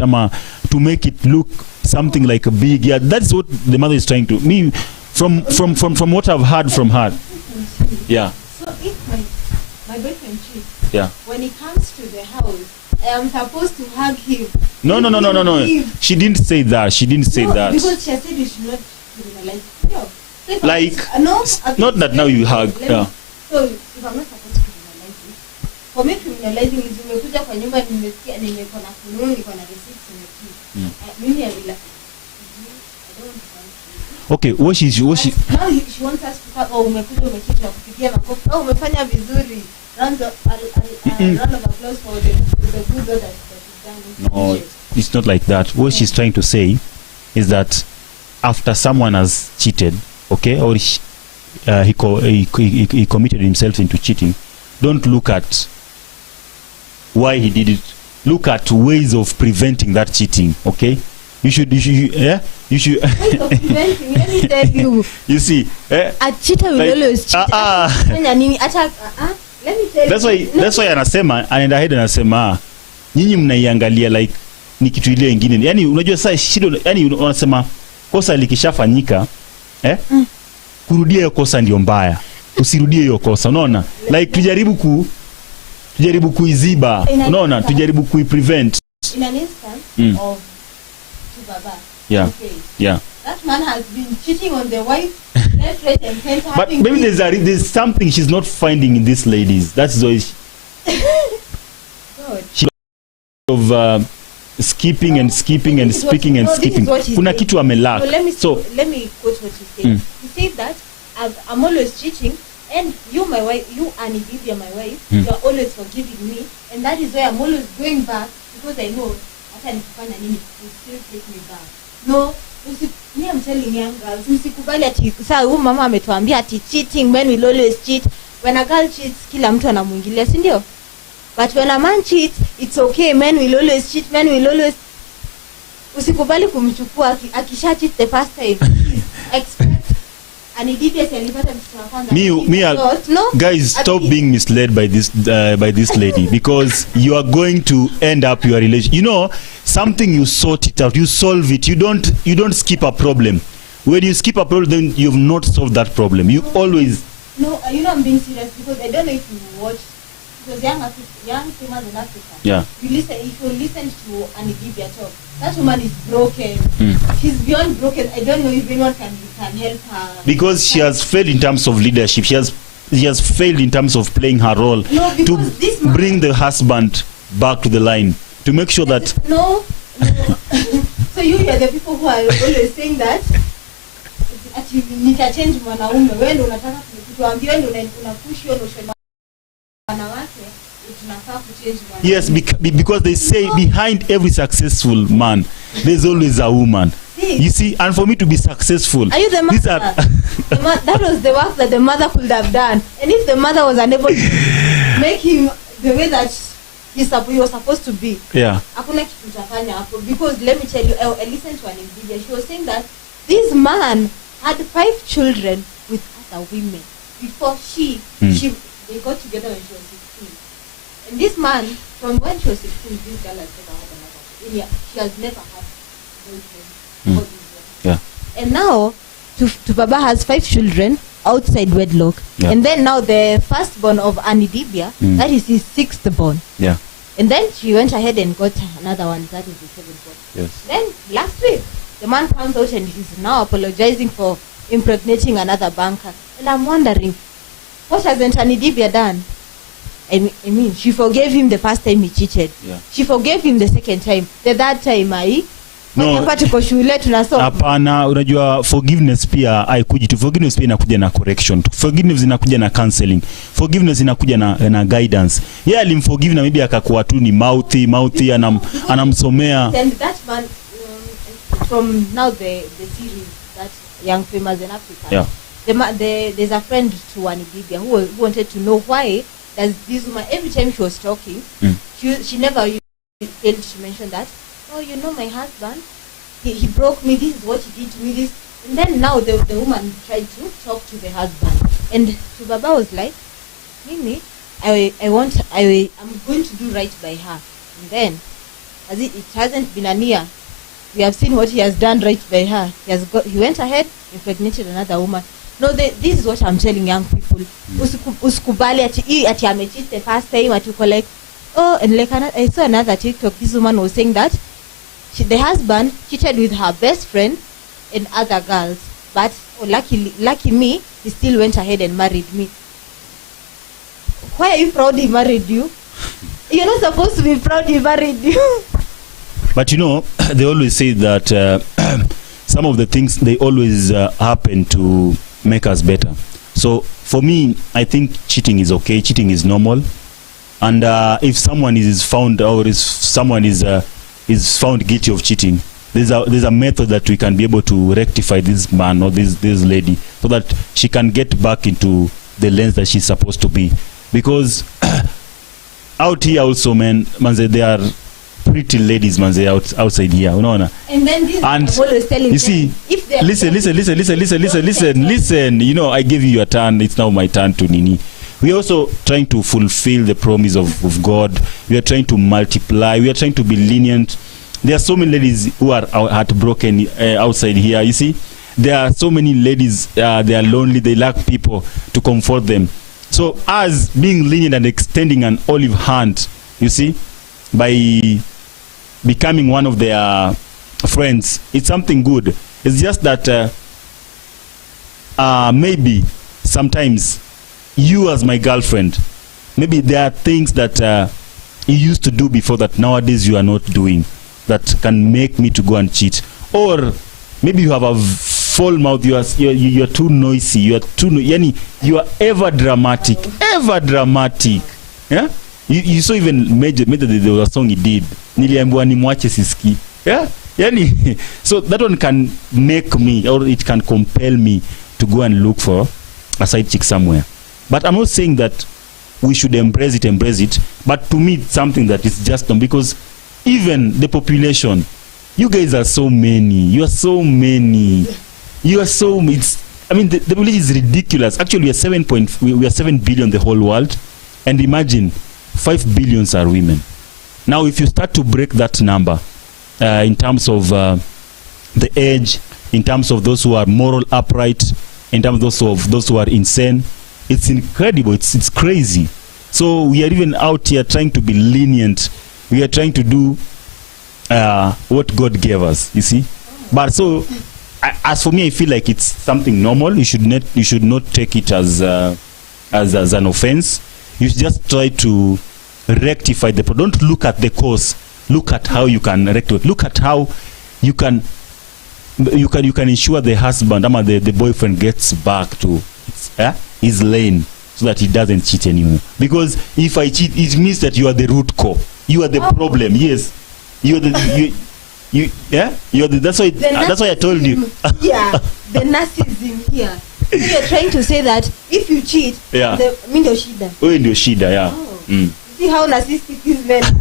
to make it look something like a big. Yeah, that's what the mother is trying to. Me, from what I've heard from her. Yeah. So if my boyfriend cheats, yeah, when he comes to the house, I am supposed to hug him. No. She didn't say that. That. Because she said you should not criminalize. No. So like, not that now you hug. Yeah. So if I'm not supposed to criminalize it, for me criminalizing is umekuja kwa nyumba nimesikia nimeko na fununu niko na receipts nimeki. Mimi I don't want to. Okay, what she now she wants us to talk. Umekuja umechiti na kupigia makofi. Umefanya vizuri. Round of applause for the good that you've done. No, it's not like that. What she's trying to say is that after someone has cheated, okay, or he committed himself into cheating, don't look at why he did it. Look at ways of preventing that cheating, okay? You should yeah, you should Ways of preventing, let me tell you. you see A cheater will always cheat. Fanya nini? Acha let me tell you. That's why anasema anaenda ahead anasema nyinyi mnaiangalia like ni kitu ile nyingine. Yaani unajua sasa shida, yaani unasema kosa likishafanyika kurudia hiyo kosa ndio mbaya. Usirudie hiyo kosa. Unaona? Like tujaribu kuiziba. Unaona? Tujaribu kuiprevent. In an instance of Baba. Yeah. Okay. Yeah. That man has been cheating on the wife left, right, and center. But maybe there's something she's not finding in these ladies. That's why she of skipping and speaking and skipping. Kuna kitu amelack. So let me quote what he said. He said that I'm always cheating, and you, my wife, you and Idibia, my wife, you are always forgiving me, and that is why I'm always going back, because I know hata nikifanya nini you still take me back. No, me I'm telling young girls, msikubali ati sasa huyu mama ametuambia ati cheating men will always cheat. When a girl cheats, kila mtu anamuingilia, si ndio? But when a man cheats, it's okay, men will always cheat, men will always. Usikubali kumchukua akisha cheat the first time. Expect and Idibia alipata mtoto wa kwanza. No? Guys, stop being misled by this lady because you are going to end up your relation. You know, something you sort it out, you solve it. You don't skip a problem. When you skip a problem, then you've not solved that problem. You always. No, you know I'm being serious because I don't know if you watched. Because young females in Africa. Yeah. If you listen to Idibia talk, that woman is broken. She's beyond broken. I don't know if anyone can help her. Because she has failed in terms of leadership. She has failed in terms of playing her role to bring the husband back to the line, to make sure that. No. So you are the people who are always saying that. Ati nitachange mwanaume. Wewe ndio unataka kutuambia ndio unapush hiyo notion. Yes, because they say behind every successful man there's always a woman. You see, and for me to be successful, are you the mother? That was the work that the mother could have done, and if the mother was unable to make him the way that he was supposed to be, hakuna kitu utafanya hapo. Because let me tell you, I listened to an interview. She was saying that this man had 5 children with other women before they got together when she was 16. And this man, from when she was 16, this girl has never had another. She has never had boyfriend. Yeah. And now, to Baba has 5 children outside wedlock. Yeah. And then now the firstborn of Idibia, that is his 6th born. Yeah. And then she went ahead and got another one, that is the 7th born. Yes. Then last week, the man comes out and he's now apologizing for impregnating another banker. And I'm wondering, what hasn't Idibia done? I mean, she forgave him the first time he cheated. Yeah. She forgave him the second time. The third time, no, tuko shule tunasoma. Hapana, unajua forgiveness pia haikuji tu. Forgiveness pia inakuja na correction. Forgiveness inakuja na counseling. Forgiveness inakuja na guidance. Yeye alimforgive na maybe akakuwa tu ni mouthy anamsomea. And that man from now the series that young famous in Africa. Yeah. There's a friend to Idibia who wanted to know why does this woman, every time she was talking, she never failed to mention that, oh, you know, my husband, he broke me, this is what he did to me, this. And then now the woman tried to talk to the husband. And to Baba was like, Mimi, I'm going to do right by her. And then, as it hasn't been a year, we have seen what he has done right by her. He went ahead, impregnated another woman. No, this is what I'm telling young people. Usikubali ati amecheat the first time, ati uko like, oh, and like I saw another TikTok, this woman was saying that the husband cheated with her best friend and other girls, but lucky me, he still went ahead and married me. Why are you proud he married you? You're not supposed to be proud he married you. But you know, they always say that some of the things, they always happen to make us better. So for me, I think cheating is okay. Cheating is normal. And if someone is found, or if someone is found guilty of cheating, there's a method that we can be able to rectify this man or this lady so that she can get back into the lens that she's supposed to be. Because out here also, man, there are pretty ladies manze outside here, unaona. And then this And I'm always telling you them, see, if they listen. You know, I gave you your turn. It's now my turn to Nini. We are also trying to fulfill the promise of God. We are trying to multiply. We are trying to be lenient. There are so many ladies who are heartbroken outside here. You see, there are so many ladies. They are lonely. They lack people to comfort them. So, us being lenient and extending an olive hand, you see, by becoming one of their friends, it's something good. It's just that maybe sometimes you as my girlfriend, maybe there are things that you used to do before that nowadays you are not doing that can make me to go and cheat. Or maybe you have a full mouth, you are too noisy, you are ever dramatic. Yeah, you saw even made there was a song he did, niliambiwa nimwache siski. Yeah, yani so that one can make me, or it can compel me to go and look for a side chick somewhere. But I'm not saying that we should embrace it, but to me it's something that is just done, because even the population, you guys are so many, it's I mean the population is ridiculous. Actually we are 7 billion the whole world, and imagine 5 billion are women. Now if you start to break that number in terms of the age, in terms of those who are moral upright, in terms of those who are insane, it's incredible. It's crazy. So we are even out here trying to be lenient. We are trying to do what God gave us, you see. But so as for me, I feel like it's something normal. You should not take it as an offense. You should just try to rectify the problem. Don't look at the cause. Look at how you can rectify it. Look at how you can ensure the husband, the boyfriend gets back to his lane, so that he doesn't cheat anymore. Because if I cheat, it means that you are the root core. You are the problem. Yes, you are the you are the. That's why I told you. Yeah, the narcissism here. So you're trying to say that if you cheat, yeah, ndio shida. Ndio shida, yeah. Oh. See how narcissistic these men are.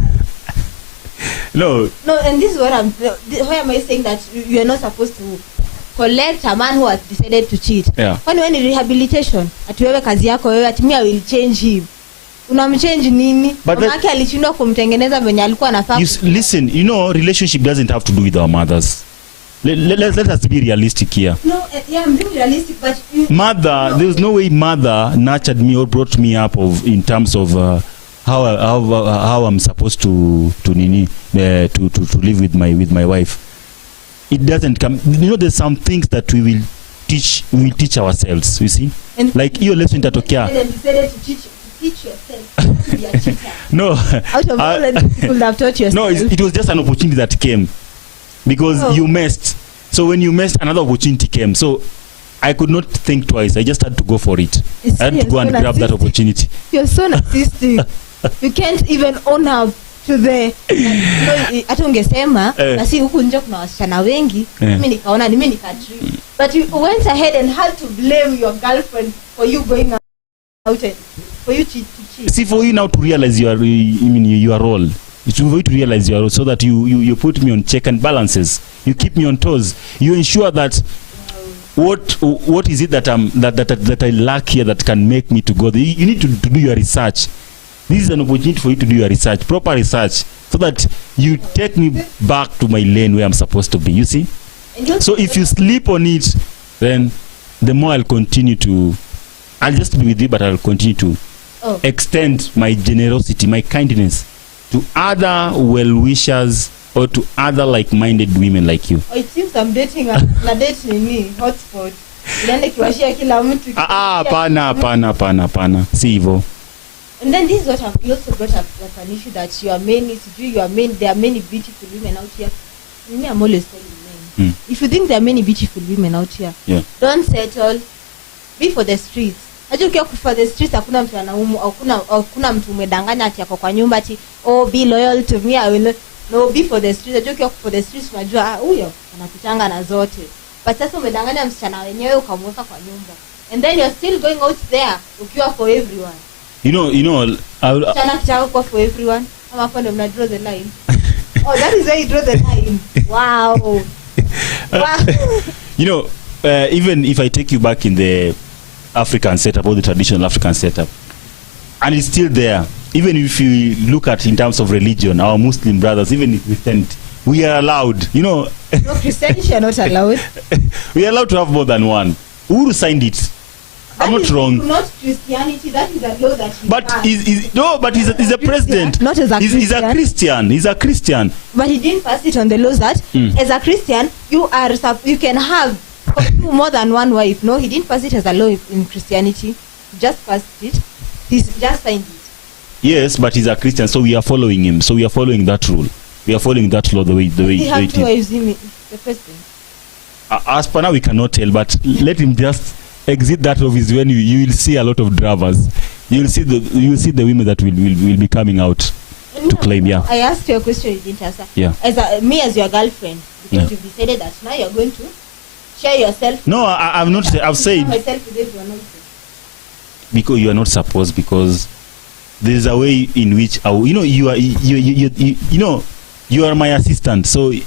No, and this is what why am I saying that you are not supposed to collect a man who has decided to cheat? Yeah. When in rehabilitation, ati wewe kazi yako wewe ati I will change him. Unamchange nini? Mamake alishindwa kumtengeneza venye alikuwa anafaa. Listen, you know, relationship doesn't have to do with our mothers. Let us be realistic here. No, yeah, I'm being realistic, but there was no way mother nurtured me or brought me up in terms of how I'm supposed to live with my wife. It doesn't come. You know, there's some things that we will teach ourselves. You see, and like your lesson tatokea. Decided to teach yourself to be a cheater. No, out of all the people that have taught yourself. No, it was just an opportunity that came because you messed. So when you messed, another opportunity came. So I could not think twice. I just had to go for it. I had to go and grab that opportunity. You're so narcissistic. You can't even own up to the hata ungesema basi huku nje kuna wasichana wengi, mimi nikaona mimi nikatri, but you went ahead and had to blame your girlfriend for you going out and for you to cheat. See, for you now to realize your role. It's for you to realize your role, so that you put me on check and balances. You keep me on toes. You ensure that what is it that I lack here that can make me to go there. You need to do your research. This is an opportunity for you to do your research, proper research, so that you take me back to my lane where I'm supposed to be. You see? So if you sleep on it, then the more I'll just be with you, but I'll continue to extend my generosity, my kindness to other well-wishers or to other like-minded women like you. Oh, it seems I'm dating me hotspot. Pana. See evil. And then this is what you also brought up like an issue that there are many beautiful women out here. Me, I'm always telling men, if you think there are many beautiful women out here, don't settle. Be for the streets. Najua ukiwa for the streets hakuna mtu anaumu, hakuna mtu umedanganya ati yako kwa nyumba ati be loyal to me, I will no, be for the streets. Najua ukiwa for the streets unajua huyo anapitanga na zote. But sasa umedanganya msichana wenyewe ukamweka kwa nyumba. And then you're still going out there ukiwa for everyone. You know, Chana kitako for everyone. Kama hapo ndio mna draw the line. Oh, that is where you draw the line. Wow. Wow. You know, even if I take you back in the African setup or the traditional African setup, and it's still there. Even if you look at in terms of religion, our Muslim brothers, even if Christianity, we are allowed, you know. No, Christianity are not allowed. We are allowed to have more than one. Who signed it? I'm not wrong. Not Christianity. That is a law that he But passed. he's a president. Not as a Christian. He's a Christian. He's a Christian. But he didn't pass it on the laws that as a Christian you can have more than one wife. No, he didn't pass it as a law in Christianity. He just passed it. He's just signed it. Yes, but he's a Christian, so we are following him. So we are following that rule. We are following that law the way he it have is. two wives, the president. As per now, we cannot tell, but let him just exit that office. When you will see a lot of dramas. You will see the women that will be coming out to claim. Yeah. I asked you a question you didn't answer. Yeah. As your girlfriend, because you've decided that now you're going to share yourself. No, I've not. I've said myself with everyone else. Because you are not supposed, because there is a way in which you are my assistant, so it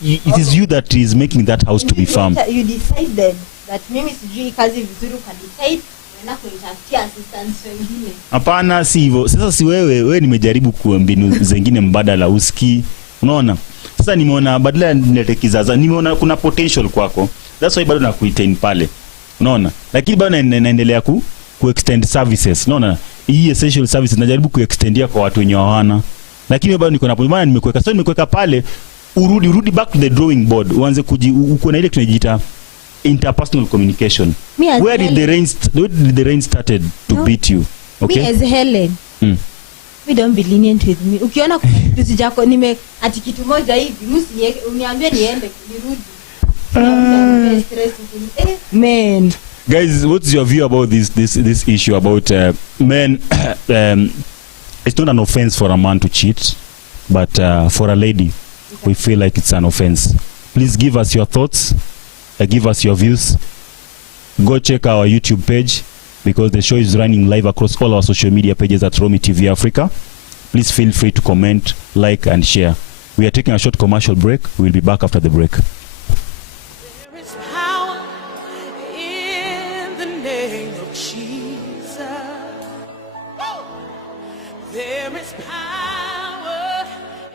is you that is making that house to be firm. You decided that mimi sijui kazi vizuri can decide na kuitafutia assistants wengine. Hapana, si hivyo. Sasa si wewe nimejaribu mbinu zingine mbadala uski. Unaona? Sasa nimeona badala nilete kizaza, nimeona kuna potential kwako. That's why bado nakuitain pale. Unaona? Lakini bado naendelea ku extend services. Unaona? Hii essential services najaribu kuextendia kwa watu wenye hawana. Lakini bado niko na maana nimekuweka pale, urudi back to the drawing board. Uanze uko na ile tunajiita interpersonal communication. Where did the rain started to beat you? Okay? Me as Helen. We don't be lenient with me. Ukiona kuna kitu sijako ati kitu moja hivi, uniambie niende nirudi. Man. Guys, what's your view about this issue about men? It's not an offense for a man to cheat, but for a lady, we feel like it's an offense. Please give us your thoughts, give us your views. Go check our YouTube page, because the show is running live across all our social media pages at Romy TV Africa. Please feel free to comment, like, and share. We are taking a short commercial break. We'll be back after the break. There is power in the name of Jesus. There is power.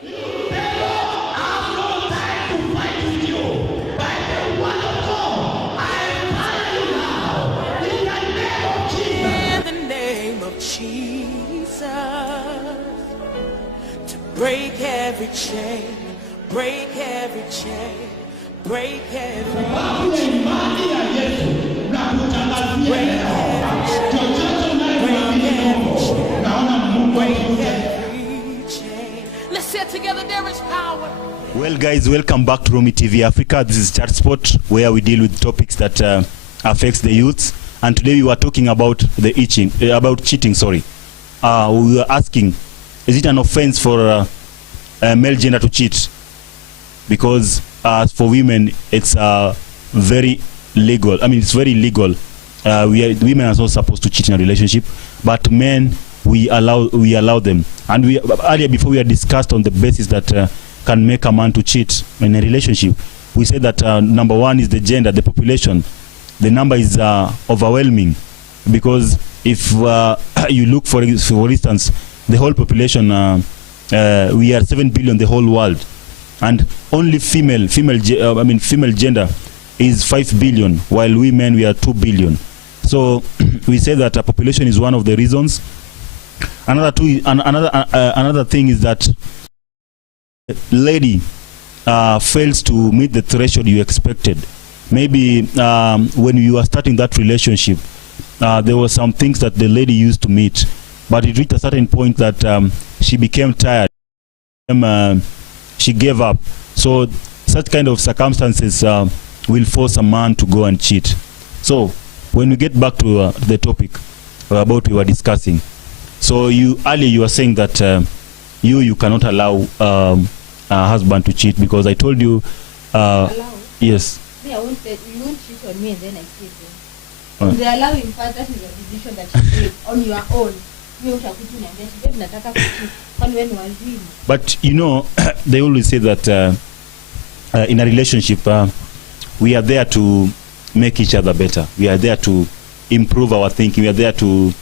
I've no time to fight with you. By the word of God, I tell you now, in the name of Jesus. In the name of Jesus, to break every chain, break every chain, break every chain, break every chain. Let's say it together, there is power. Well, guys, welcome back to Romy TV Africa. This is Chat Sport, where we deal with topics that affects the youths. And today we were talking about cheating. Sorry, we were asking, is it an offense for male gender to cheat? Because for women, it's very legal. I mean, it's very legal. Women are not supposed to cheat in a relationship, but men, we allow them. And earlier, before we had discussed on the basis that can make a man to cheat in a relationship, we said that number one is the gender, the population. The number is overwhelming, because if you look for instance, the whole population, we are 7 billion, the whole world, and only female gender is 5 billion, while women we are 2 billion. So we say that population is one of the reasons. Another thing is that lady fails to meet the threshold you expected. Maybe when you are starting that relationship, there were some things that the lady used to meet, but it reached a certain point that she became tired. She gave up. So such kind of circumstances will force a man to go and cheat. So when we get back to the topic about we were discussing, so earlier you were saying that you cannot allow a husband to cheat, because I told you yes. Me, I won't say you won't cheat on me and then I cheat. They allow him first. That is a decision that you take on your own. But you know, they always say that in a relationship, we are there to make each other better. We are there to improve our thinking. We are there to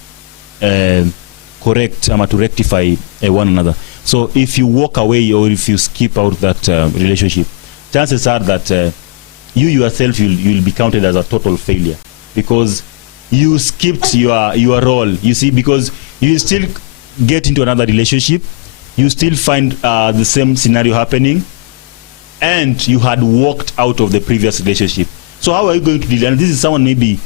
correct to rectify one another. So if you walk away or if you skip out that relationship, chances are that you yourself you'll be counted as a total failure, because you skipped your role. You see, because you still get into another relationship, you still find the same scenario happening, and you had walked out of the previous relationship. So how are you going to deal? And this is someone maybe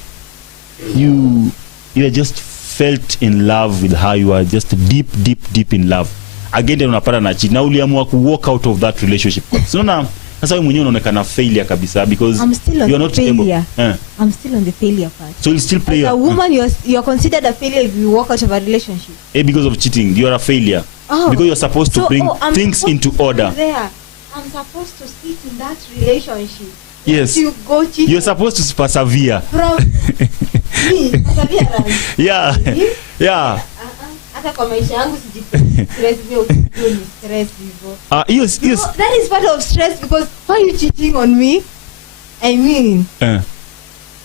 you are just felt in love with her. You are just deep in love. Again, unapata na cheat. Na uliamua ku walk out of that relationship. So na sasa wewe mwenyewe unaonekana failure kabisa, because you are not failure. I'm still on the failure part. So you still play. As a woman, you're considered a failure if you walk out of a relationship. Because of cheating, you are a failure. Because you're supposed to bring things into order. I'm supposed to sit in that relationship. Yes. You go cheat. You're supposed to persevere. From me, perseverance. Yeah. Yeah. Hata kwa maisha yangu stress hiyo stress hivyo. Yes. That is part of stress, because why are you cheating on me? I mean,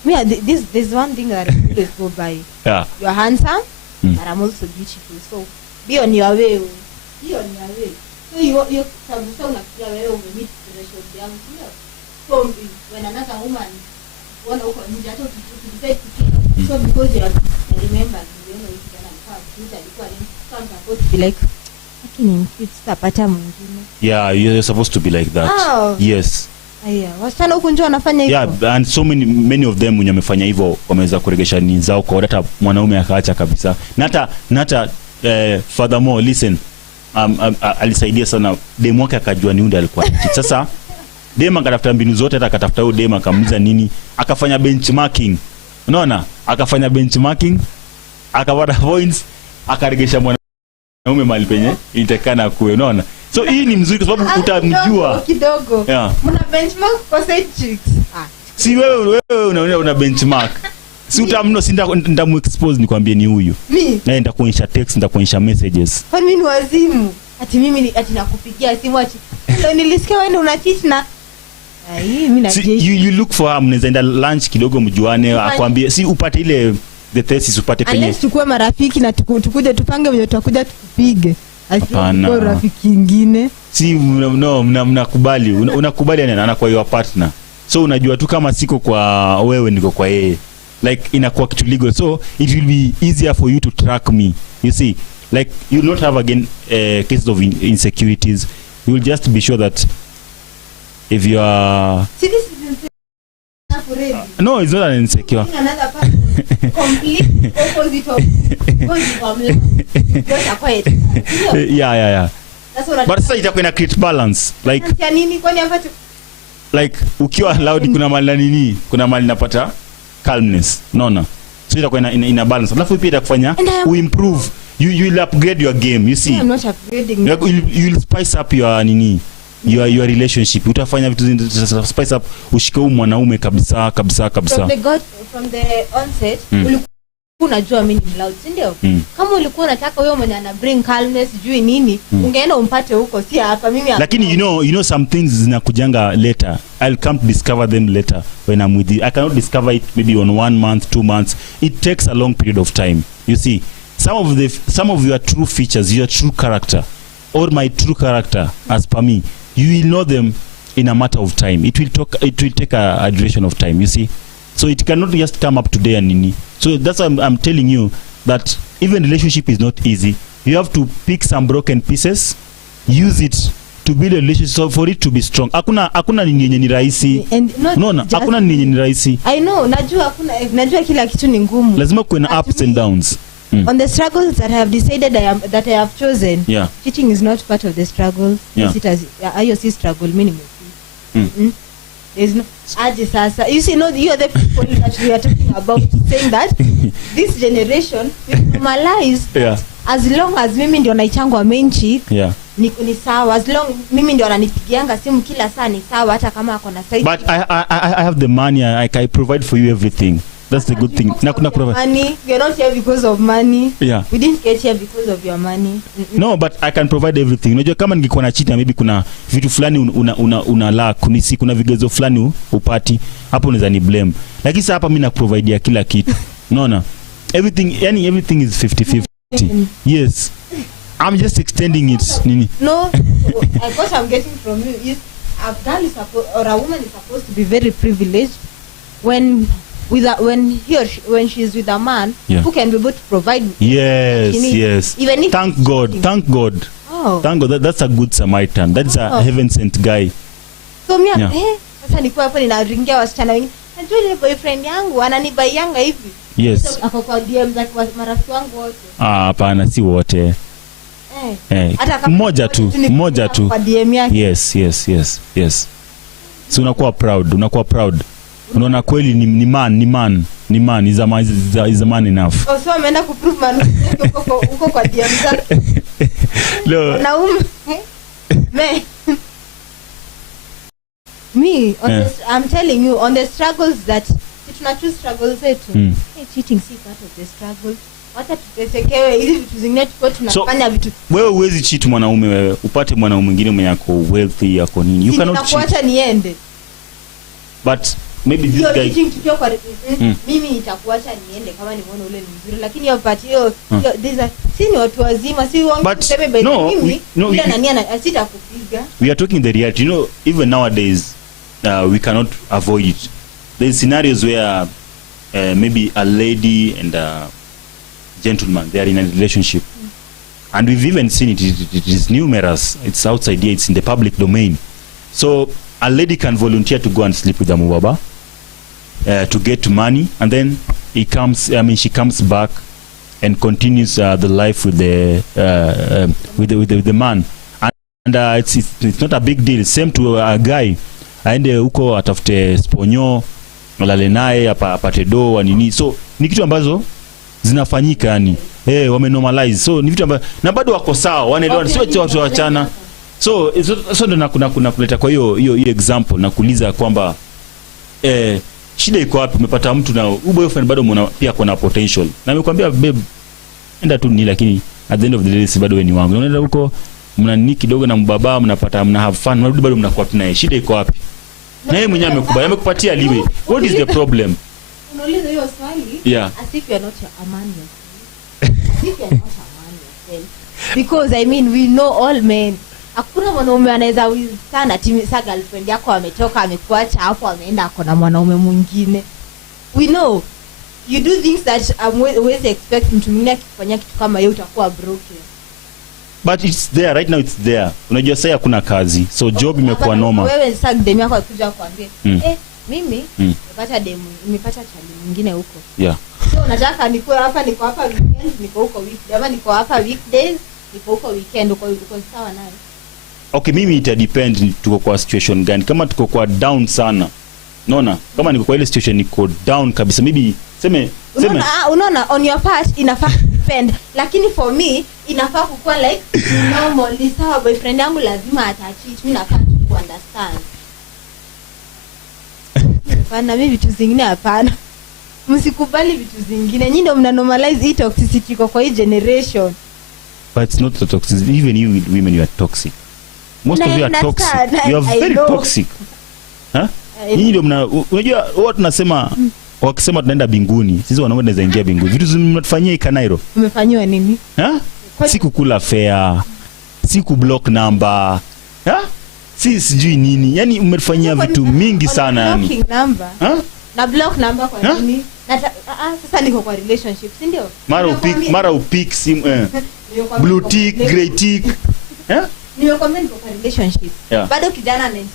there's one thing that I always go by. Yeah. You're handsome, but I'm also beautiful. So be on your way. Be on your way. So you sababu unafikia wewe umemeet threshold yangu, sio? So when another woman wana uko nje hata ukidecide to, so because you remember you know it's gonna come alikuwa ni supposed to be like lakini sitapata mwingine. Yeah, you're supposed to be like that. Yes. Wasichana huko nje wanafanya hivyo. Yeah, and so many of them wenye wamefanya hivyo wameweza kuregesha nini zao kwa hata mwanaume akaacha kabisa. Na hata furthermore, listen, alisaidia sana demu wake akajua ni unde alikuwa cheat. Sasa demu akatafuta mbinu zote, hata akatafuta huyo demu akamuliza nini, akafanya benchmarking. Unaona? Akafanya benchmarking, akapata points, akaregesha mwanaume mahali penye ilitakana kuwe. Unaona? So hii ni mzuri kwa sababu utamjua kidogo. Yeah. Mna benchmark kwa side chicks. Si wewe una benchmark. Si utamno ndamu-expose nikwambie ni huyu. Na nitakuonyesha text, nitakuonyesha messages. Kwa nini wazimu? Ati mimi nakupigia simu ati ndio nilisikia wewe una cheat na mimi na you look for her, mnaweza enda lunch kidogo mjuane, akwambie si upate ile the thesis upate penye. Unless tukue marafiki na tukuje tupange mwenye tutakuja tukupige. Asio rafiki kingine. Si mnakubali, unakubali anakuwa your partner. So unajua tu kama siko kwa wewe niko kwa yeye. Like inakuwa kitu legal, so it will be easier for you to track me. You see, like you will not have again cases of insecurities. You will just be sure that if you are see this is no, it's not an insecure. Another part complete opposite of yeah. But sasa itakuwa ina create balance, like nini kwani hapa like ukiwa loud kuna mali nini, kuna mali napata calmness, unaona? So itakuwa ina balance. Alafu pia itakufanya improve, you will upgrade your game, you see. I'm not upgrading. You'll spice up your nini, your relationship. Utafanya vitu spice up, ushike mwanaume kabisa. From the onset ulikuwa unajua mimi ni loud, si ndio? Kama ulikuwa unataka wewe mwenye ana bring calmness juu nini, ungeenda umpate huko, si hapa mimi hapa. Lakini you know some things zinakujanga later. I'll come to discover them later when I'm with you. I cannot discover it maybe on 1 month, 2 months. It takes a long period of time. You see, some of your true features, your true character, or my true character as per me, you will know them in a matter of time. It will take a duration of time, you see. So it cannot just come up today and nini. So that's why I'm telling you that even relationship is not easy. You have to pick some broken pieces, use it to build a relationship for it to be strong. Hakuna nini yenye ni rahisi. No, hakuna nini yenye ni rahisi. I know, najua kila kitu ni ngumu. Lazima kuwe na ups and downs. On the struggles that I have decided that I have chosen, cheating is not part of the struggles. Yeah. It as IOC struggle minimum. There's no sasa. You see, no, you are the people that we are talking about, saying that this generation will normalize as long as mimi ndio naichangwa main chick, ni sawa. As long mimi ndio ananipigianga simu kila saa ni sawa, hata kama ako na side. But I have the money, I provide for you everything. That's the good thing. Money. We are not here because of money. Yeah. We didn't get here because of your money. No, but I can provide everything. Unajua kama ningekuwa na cheat, maybe kuna vitu fulani una lack, kuna vigezo fulani upati, hapo unaweza ni blame. Lakini sasa hapa mimi na provide kila kitu. Unaona? Everything is 50-50. Yes. I'm just extending it. Nini? No. What I'm getting from you is a girl is supposed, or a woman is supposed to be very privileged when she's with a man who can be able to provide. Yes. Even if thank God. Oh. Thank God. That's a good Samaritan. That's a heaven sent guy. So mimi sasa niko hapo ninaringia wasichana wengine. Najua ile boyfriend yangu ananibaianga hivi. Yes. Hapo kwa DM za marafiki wangu wote. Hapana, si wote. Mmoja tu. Kwa DM yake. Yes. So unakuwa proud. Unaona kweli ni man is a man enough. Oh, so ameenda kuprove man uko kwa DM zake. No. I'm telling you on the struggles that tunachoose struggles zetu. Cheating si part of the struggle. Wacha tutesekewe hizi vitu zingine tuko tunafanya vitu. Wewe huwezi cheat mwanaume, wewe upate mwanaume mwingine mwenye yako wealthy yako nini. You cannot cheat. Kuacha niende. But maybe this guy mimi nitakuacha niende kama nimeona ule ni mzuri, lakini hiyo part hiyo si ni watu wazima, si wangu kuseme basi mimi bila nani sitakupiga. We are talking the reality. You know, even nowadays we cannot avoid it. There's scenarios where maybe a lady and a gentleman, they are in a relationship, and we've even seen it is numerous. It's outside here, it's in the public domain. So a lady can volunteer to go and sleep with a mubaba to get money, and then she comes back and continues the life with the man, and it's not a big deal. Same to a guy, aende huko atafute sponyo malale naye apate do nini. So ni kitu ambazo zinafanyika, yani wamenormalize. So ni vitu ambazo na bado wako sawa, wanaelewana, sio watu wachana. So ndo kuna kuleta kwa hiyo example na kuuliza kwamba shida iko wapi. Umepata mtu na boyfriend bado pia kuna potential, na nimekwambia babe, enda tu ni, lakini at the end of the day si bado wewe ni wangu. Unaenda huko mnani kidogo na mbaba, mnapata mna have fun, mnarudi bado mnakuwa tunaye. Shida iko wapi? Na yeye mwenyewe amekupatia liwe. What is the problem? Unauliza hiyo swali? Yeah. As if you are not a man yourself. As if you are not a man yourself. Because I mean we know all men. Hakuna mwanaume anaweza sana timisa girlfriend yako ametoka amekuacha hapo ameenda akona mwanaume mwingine. We know you do things that always expect mtu mwingine akifanya kitu kama hiyo utakuwa broken. But it's there right now, it's there. Unajua sasa hakuna kazi, so job imekuwa noma. Wewe sasa demu yako akuja kuambia mimi nimepata chali mwingine huko. Yeah. So unataka niko hapa weekend, niko huko weekday, ama niko hapa weekdays, niko huko weekend, uko sawa naye? Okay, mimi ita depend tuko kwa situation gani. Kama tuko kwa down sana, unaona, kama niko kwa ile situation niko down kabisa, maybe seme unaona on your part inafaa depend, lakini for me inafaa kuwa like normal. Ni sawa, boyfriend yangu lazima atacheat, mimi nafaa ku understand. Hapana, mimi vitu zingine hapana. Msikubali vitu zingine. Nyinyi ndio mna normalize hii toxicity kwa hii generation. But it's not the toxic. Even you women, you are toxic. Most of you are toxic. You are very toxic. Nyinyi ndio unajua watu tunasema wakisema tunaenda binguni, sisi wanaume tunaweza ingia binguni. Vitu mnatufanyia Ikanairo. Umefanywa nini? Siku kula fare, siku block number. Sijui nini. Yaani umetufanyia vitu mingi sana yani. Blocking number. Na block number kwa nini? Sasa niko kwa relationship, si ndio? Mara upik sim blue tick, grey tick. Nimekwambia niko kwa relationship. Bado kijana anaingia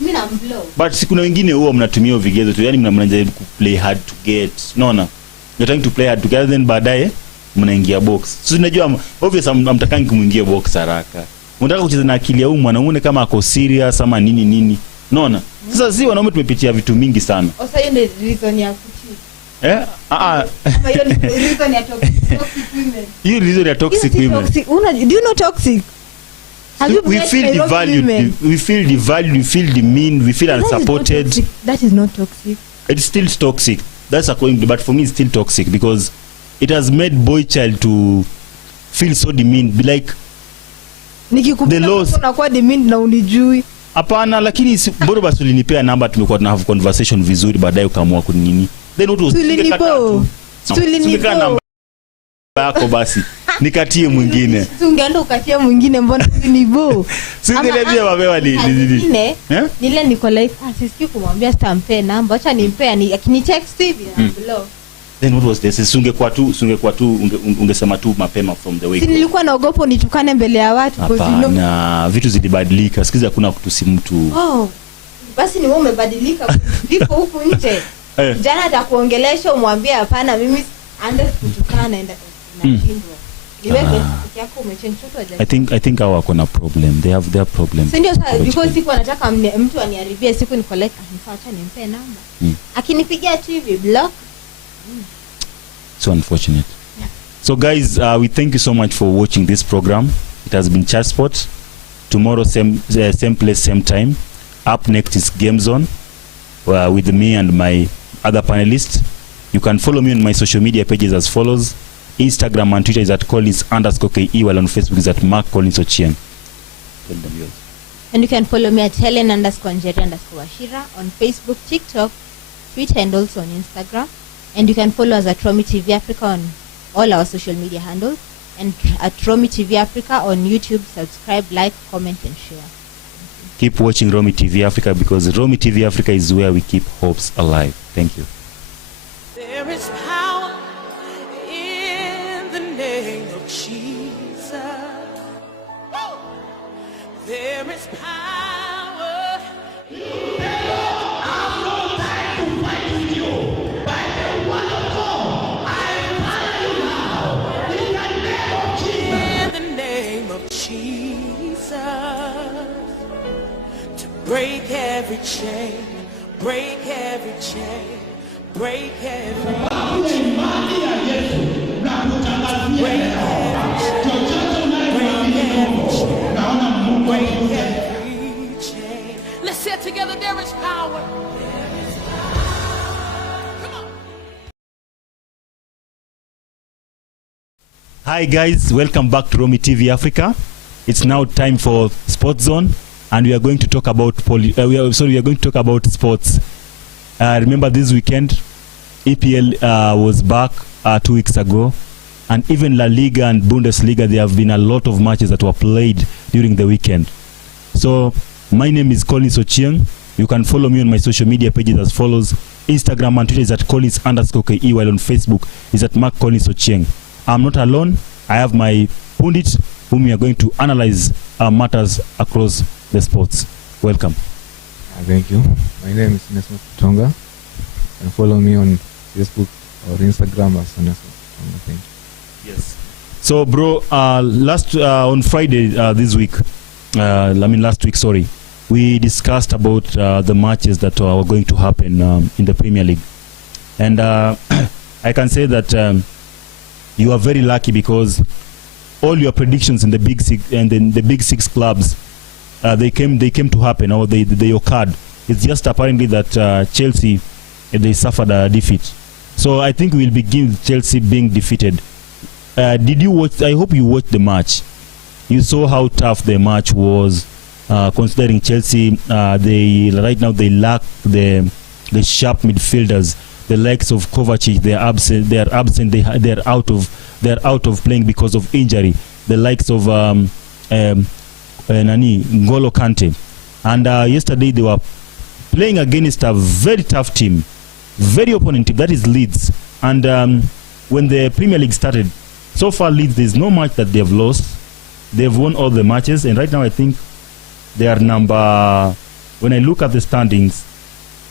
mimi na mblow. But siku na wengine huwa mnatumia vigezo tu, yani mnajaribu ku play hard to get. Unaona? You're trying to play hard to get, then baadaye mnaingia box. So unajua obviously mtakangi kumuingia box haraka. Unataka kucheza na akili ya huyu mwanamume kama ako serious ama nini. Unaona? Sasa si wanaume tumepitia vitu mingi sana. Sasa hiyo ndio reason ya kucheat. Ama hiyo ni reason ya toxic women. Hiyo reason ya toxic women. Do you know toxic? We feel devalued, we feel demeaned, we feel unsupported. That is not toxic. It's still toxic. That's according to, but for me it's still toxic because it has made boy child to feel so demeaned, be like the laws unakuwa demeaned na unijui. Hapana, lakini bora basi ulinipea namba, tumekuwa tuna have conversation vizuri, baadaye ukaamua kunini. Then what was namba yako basi nikatie mwingine. Ungeenda ukatie mwingine, mbona ulinibo? Singelevia wapewa ni nile niko like sisikii kumwambia stampe namba, acha nimpe ni akini text hivi na below. Then what was this? Sungekuwa tu ungesema tu mapema from the way. Nilikuwa naogopa nitukane mbele ya watu kwa sababu na vitu zilibadilika. Sikiza hakuna kutusi mtu. Oh. Basi ni wewe umebadilika liko huku nje. Jana atakuongelesha umwambie hapana mimi anda kutukana naenda nashindwa. Niweke yako umechange chochote. I think hawa kuna problem. They have their problems. Ndio sasa because siku anataka mtu aniharibie siku niko like acha nimpe namba. Akinipigia tu hivi block. So unfortunate. So guys, we thank you so much for watching this program. It has been Chat Sport. Tomorrow same place, same time. Up next is Game Zone with me and my other panelists. You can follow me on my social media pages as follows. Instagram and Twitter is at Collins_KE, while on Facebook is at Mark Collins Ochieng. Tell them yours. And you can follow me at Helen_Njeri_Washira on Facebook, TikTok, Twitter, and also on Instagram. And you can follow us at Romy TV Africa on all our social media handles, and at Romy TV Africa on YouTube. Subscribe, like, comment, and share. Keep watching Romy TV Africa, because Romy TV Africa is where we keep hopes alive. Thank you. There is power in the name of Jesus. There is power. I'm not trying to fight with you. By the word of God, I fire you now. In the name of Jesus. In the name of Jesus. To break every chain, break every chain, break every chain. Break every chain. Break every chain. Let's say it together, there is power. Come on. Hi guys, welcome back to Romy TV Africa. It's now time for Sports Zone, and we are going to talk about we are going to talk about sports. Remember this weekend EPL was back 2 weeks ago, and even La Liga and Bundesliga, there have been a lot of matches that were played during the weekend. So my name is Collins Ochieng. You can follow me on my social media pages as follows. Instagram and Twitter is at Collins_KE, while on Facebook is at Mark Collins Ochieng. I'm not alone. I have my pundit whom we are going to analyze matters across the sports. Welcome. Thank you. My name is Nesmo Tonga. You can follow me on Facebook or Instagram as Nesmo Tonga. Thank you. Yes. So, bro, on Friday this week, last week, sorry, we discussed about the matches that were going to happen in the Premier League. And I can say that you are very lucky, because all your predictions in the big six and in the big six clubs, they came to happen, or they occurred. It's just apparently that Chelsea, they suffered a defeat. So I think we'll begin with Chelsea being defeated. Did you watch? I hope you watched the match. You saw how tough the match was, considering Chelsea. Right now they lack the sharp midfielders, the likes of Kovacic. They are absent. They are out of playing because of injury. The likes of N'Golo Kante, and yesterday they were playing against a very tough team, very opponent team, that is Leeds. And when the Premier League started, so far Leeds, there's no match that they've lost. They've won all the matches, and right now I think they are when I look at the standings,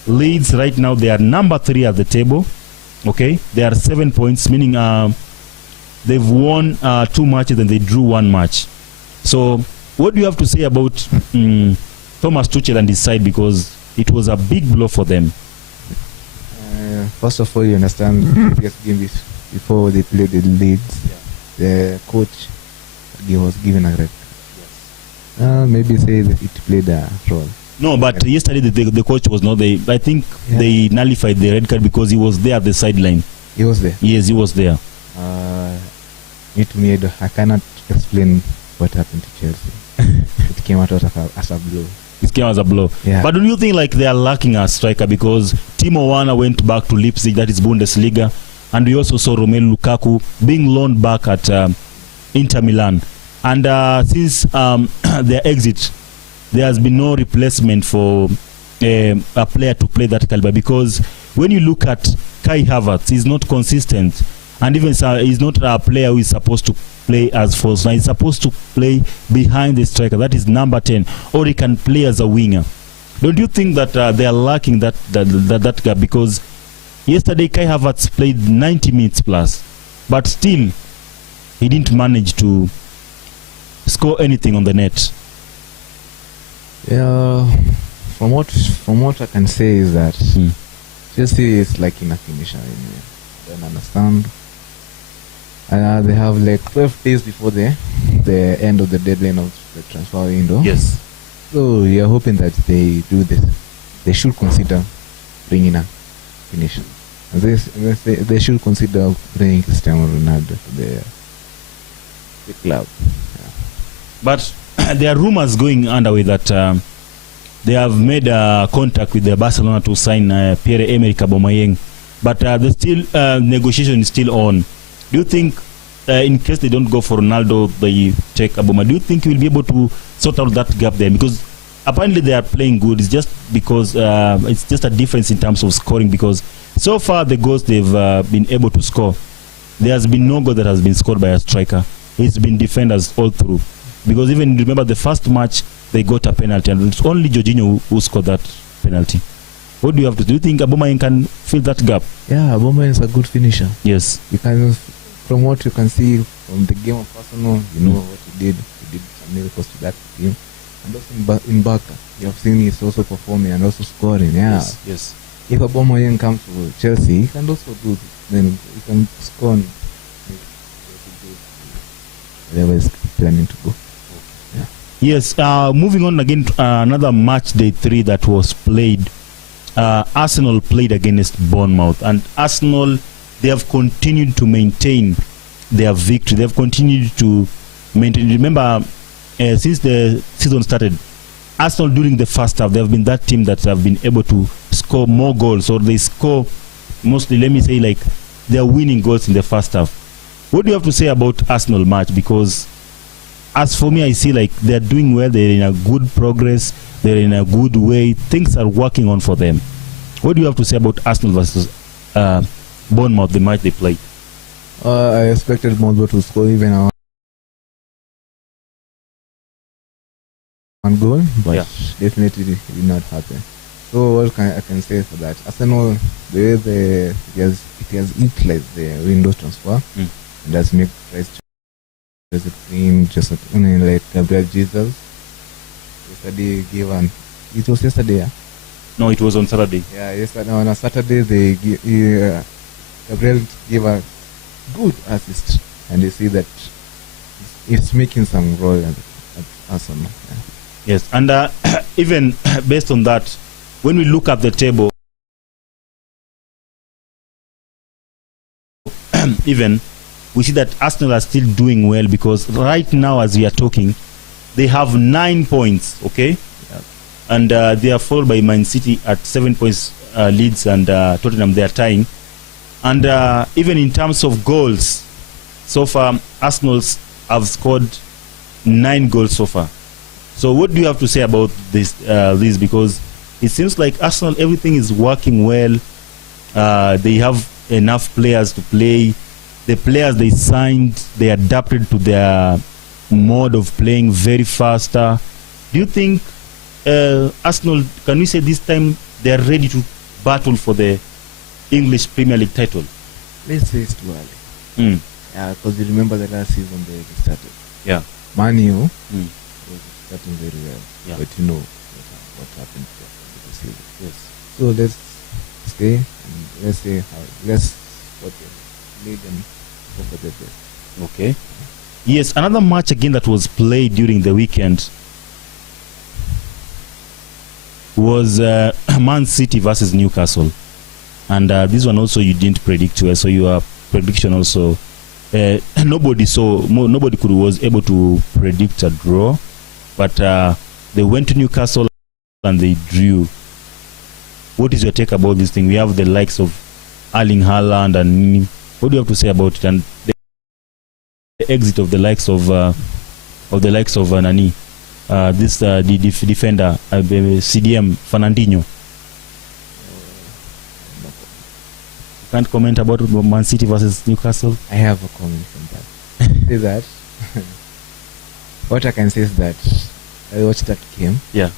Leeds right now, they are number 3 at the table. Okay, they are 7 points, meaning they've won 2 matches and they drew 1 match. So what do you have to say about Thomas Tuchel and his side, because it was a big blow for them? First of all, you understand the biggest game before they played the Leeds. The coach was given a red. Maybe say that it played a role. No, but yesterday the coach was not there. I think they nullified the red card because he was there at the sideline. He was there. Yes, he was there. I cannot explain what happened to Chelsea. It came out as a blow. It came as a blow. Yeah. But don't you think like they are lacking a striker because Timo Werner went back to Leipzig, that is Bundesliga, and we also saw Romelu Lukaku being loaned back at Inter Milan. And since their exit, there has been no replacement for a player to play that caliber, because when you look at Kai Havertz, he's not consistent, and even he's not a player who is supposed to play as false nine. He's supposed to play behind the striker, that is number 10, or he can play as a winger. Don't you think that they are lacking that gap? Because yesterday Kai Havertz played 90 minutes plus, but still he didn't manage to score anything on the net. Yeah, from what I can say is that Chelsea is lacking a finisher. I don't understand. They have like 12 days before the end of the deadline of the transfer window. Yes. So we are hoping that they do this. They should consider bringing a finisher. They should consider bringing Cristiano Ronaldo to the club. Yeah. But there are rumors going underway that they have made contact with the Barcelona to sign Pierre-Emerick Aubameyang, but the still negotiation is still on. Do you think, in case they don't go for Ronaldo, they take Aubameyang? Do you think he will be able to sort out that gap there? Because apparently they are playing good. It's just because it's just a difference in terms of scoring. Because so far the goals they've been able to score, there has been no goal that has been scored by a striker. It's been defenders all through. Because even remember the first match, they got a penalty, and it's only Jorginho who scored that penalty. What do you have to do? Do you think Aubameyang can fill that gap? Yeah, Aubameyang is a good finisher. Yes. You can, from what you can see from the game of Arsenal, you know what he did. He did some miracles to that team. And also in Barca, you have seen he's also performing and also scoring. Yeah. Yes. If Aubameyang comes to Chelsea, he can also do. Then he can score. And wherever he's planning to go. Yes, moving on again to another match day 3 that was played. Arsenal played against Bournemouth, and Arsenal, they have continued to maintain their victory. They have continued to maintain. Remember, since the season started, Arsenal during the first half, they have been that team that have been able to score more goals, or they score mostly, let me say, like they are winning goals in the first half. What do you have to say about Arsenal match? Because as for me, I see like they're doing well. They're in a good progress. They're in a good way. Things are working on for them. What do you have to say about Arsenal versus Bournemouth, the match they played? I expected Bournemouth to score even one goal, but definitely it did not happen. So what I can say for that? Arsenal, the way it has utilized the window transfer, it has made price just like Gabriel Jesus. Yesterday gave an. It was yesterday, yeah? No, it was on Saturday. Yeah, yesterday on a Saturday Gabriel gave a good assist, and they see that it's making some role at Arsenal. Yeah. Yes, and even based on that, when we look at the table, even we see that Arsenal are still doing well, because right now as we are talking, they have 9 points, okay? Yeah. And they are followed by Man City at 7 points, Leeds and Tottenham, they are tying. And even in terms of goals, so far, Arsenal have scored 9 goals so far. So what do you have to say about this? Because it seems like Arsenal, everything is working well. They have enough players to play. The players they signed, they adapted to their mode of playing very faster. Do you think Arsenal, can we say this time they are ready to battle for the English Premier League title? Let's say it's too early. Yeah, because you remember the last season they started. Yeah. Man U was starting very well. Yeah. But you know what happened to the season. Yes. So let's stay and let's say let's support the league and go for the best. Okay. Yes, another match again that was played during the weekend. was Man City versus Newcastle. And this one also you didn't predict well, so your prediction also nobody was able to predict a draw, but they went to Newcastle and they drew. What is your take about this thing? We have the likes of Erling Haaland, and what do you have to say about it? And the exit of the likes of Nani, this the defender CDM Fernandinho. Can't comment about Man City versus Newcastle. I have a comment from that. Say that. What I can say is that I watched that game. Yeah.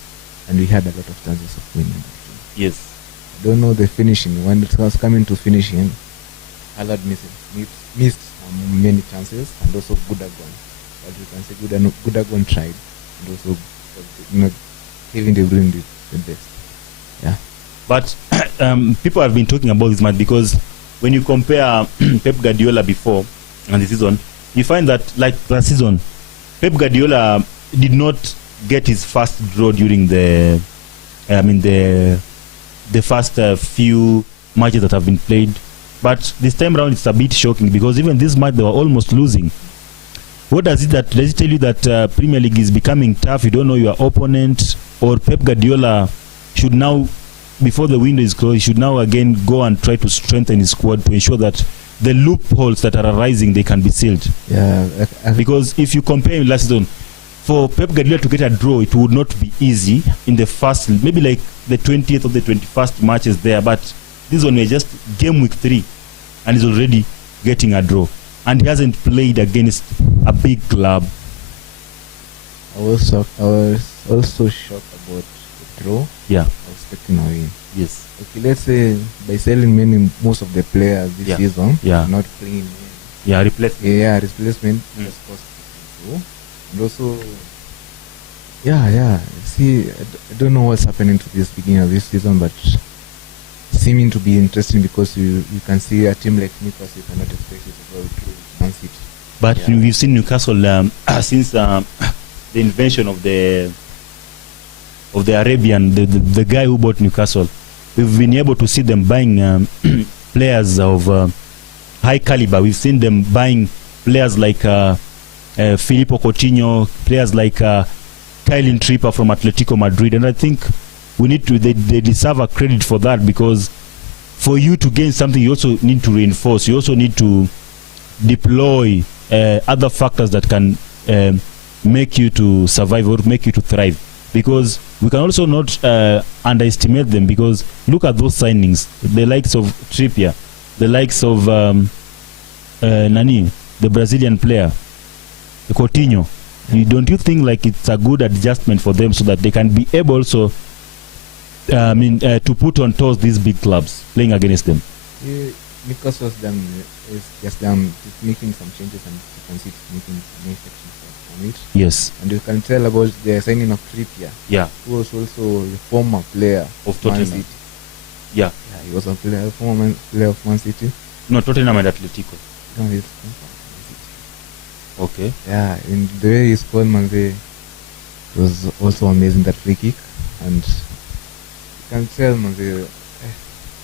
And we had a lot of chances of winning that game. Yes. I don't know the finishing. When it was coming to finishing, Haaland missed many chances, and also Gudagon. But you can say Gudagon tried, and also Kevin De Bruyne did the best. Yeah. But people have been talking about this match because when you compare Pep Guardiola before and the season, you find that like last season, Pep Guardiola did not get his first draw during the first few matches that have been played. But this time around, it's a bit shocking because even this match they were almost losing. What does it tell you that Premier League is becoming tough? You don't know your opponent, or Pep Guardiola should now, before the window is closed, he should now again go and try to strengthen his squad to ensure that the loopholes that are arising, they can be sealed. Yeah. Because if you compare last season, for Pep Guardiola to get a draw, it would not be easy in the first, maybe like the 20th or the 21st matches there. But this one was just game week 3, and he's already getting a draw. And he hasn't played against a big club. I was also shocked about the draw. Yeah. I was expecting a win. Yes. Okay, let's say by selling most of the players this season, not playing. Replacement just cost people. And also, see, I don't know what's happening to this beginning of this season, but seeming to be interesting because you can see a team like Newcastle, you cannot expect it to go through Man City. But we've seen Newcastle since the invention of the Arabian, the guy who bought Newcastle. We've been able to see them buying players of high caliber. We've seen them buying players like Filippo Coutinho, players like Kylin Tripper from Atletico Madrid, and I think they deserve a credit for that, because for you to gain something, you also need to reinforce. You also need to deploy other factors that can make you to survive or make you to thrive. Because we can also not underestimate them, because look at those signings, the likes of Trippier, the likes of Nani, the Brazilian player, Coutinho. Don't you think like it's a good adjustment for them so that they can be able also to put on toes these big clubs playing against them? Newcastle is just making some changes, and you can see it's making some sections from it. Yes. And you can tell about the signing of Trippier. Yeah. Who was also a former player of Man Tottenham. City. Yeah. He was a former player of Man City. No, Tottenham and Atletico. No, he's okay. Yeah, in the way he scored, it was also amazing, that free kick. And you can tell,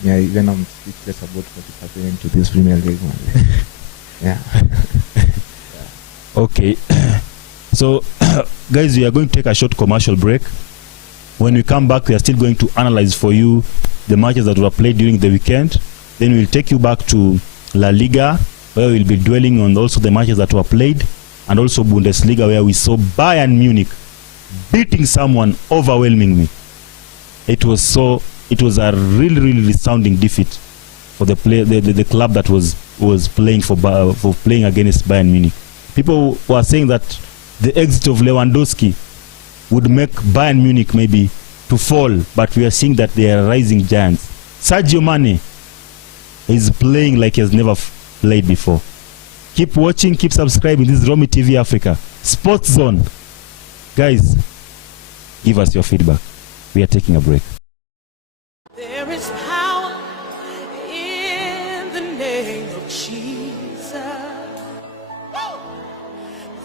even I'm speechless about what is happening to this Premier League. Yeah. Okay. So, guys, we are going to take a short commercial break. When we come back, we are still going to analyze for you the matches that were played during the weekend. Then we'll take you back to La Liga, where we'll be dwelling on also the matches that were played, and also Bundesliga, where we saw Bayern Munich beating someone overwhelmingly. It was a really, really resounding defeat for the club that was playing for playing against Bayern Munich. People were saying that the exit of Lewandowski would make Bayern Munich maybe to fall, but we are seeing that they are rising giants. Sadio Mane is playing like he has never played before. Keep watching, keep subscribing. This is Romy TV Africa Sports Zone. Guys, give us your feedback. We are taking a break. There is power in the name of Jesus.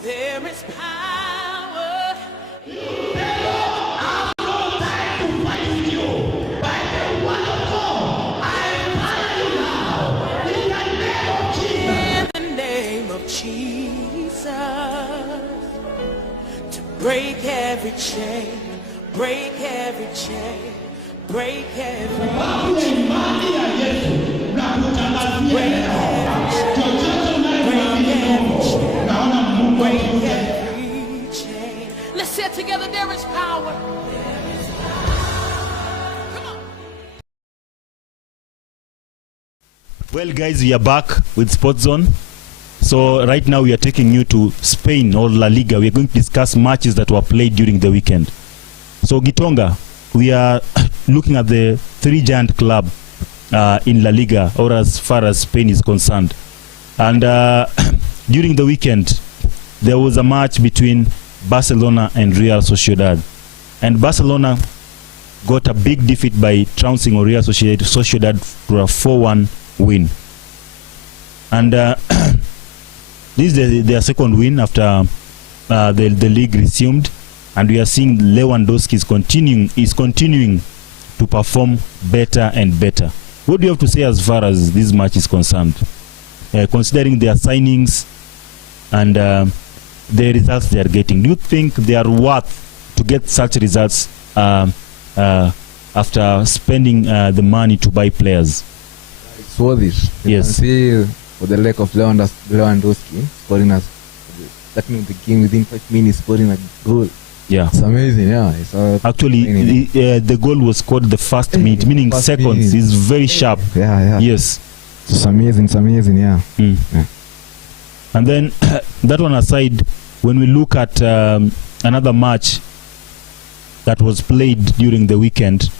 There is power. I'm so tired to fight break every chain, break every chain, break every chain, break every chain. Let's say it together, there is power. Come on. Well, guys, we are back with Sports Zone. So right now we are taking you to Spain or La Liga. We are going to discuss matches that were played during the weekend. So Gitonga, we are looking at the three giant club in La Liga, or as far as Spain is concerned. And during the weekend, there was a match between Barcelona and Real Sociedad. And Barcelona got a big defeat by trouncing Real Sociedad for a 4-1 win. And this is their second win after the league resumed, and we are seeing Lewandowski is continuing to perform better and better. What do you have to say as far as this match is concerned, considering their signings and the results they are getting? Do you think they are worth to get such results after spending the money to buy players? It's worth it. You Yes. can see for the lack of Lewandowski scoring us, starting the game within 5 minutes, scoring a goal. Yeah. It's amazing, yeah. It's Actually, the goal was scored the first minute, meaning First seconds. minute. Is very sharp. yeah. Yes. It's amazing, yeah. Mm. Yeah. And then that one aside, when we look at another match that was played during the weekend,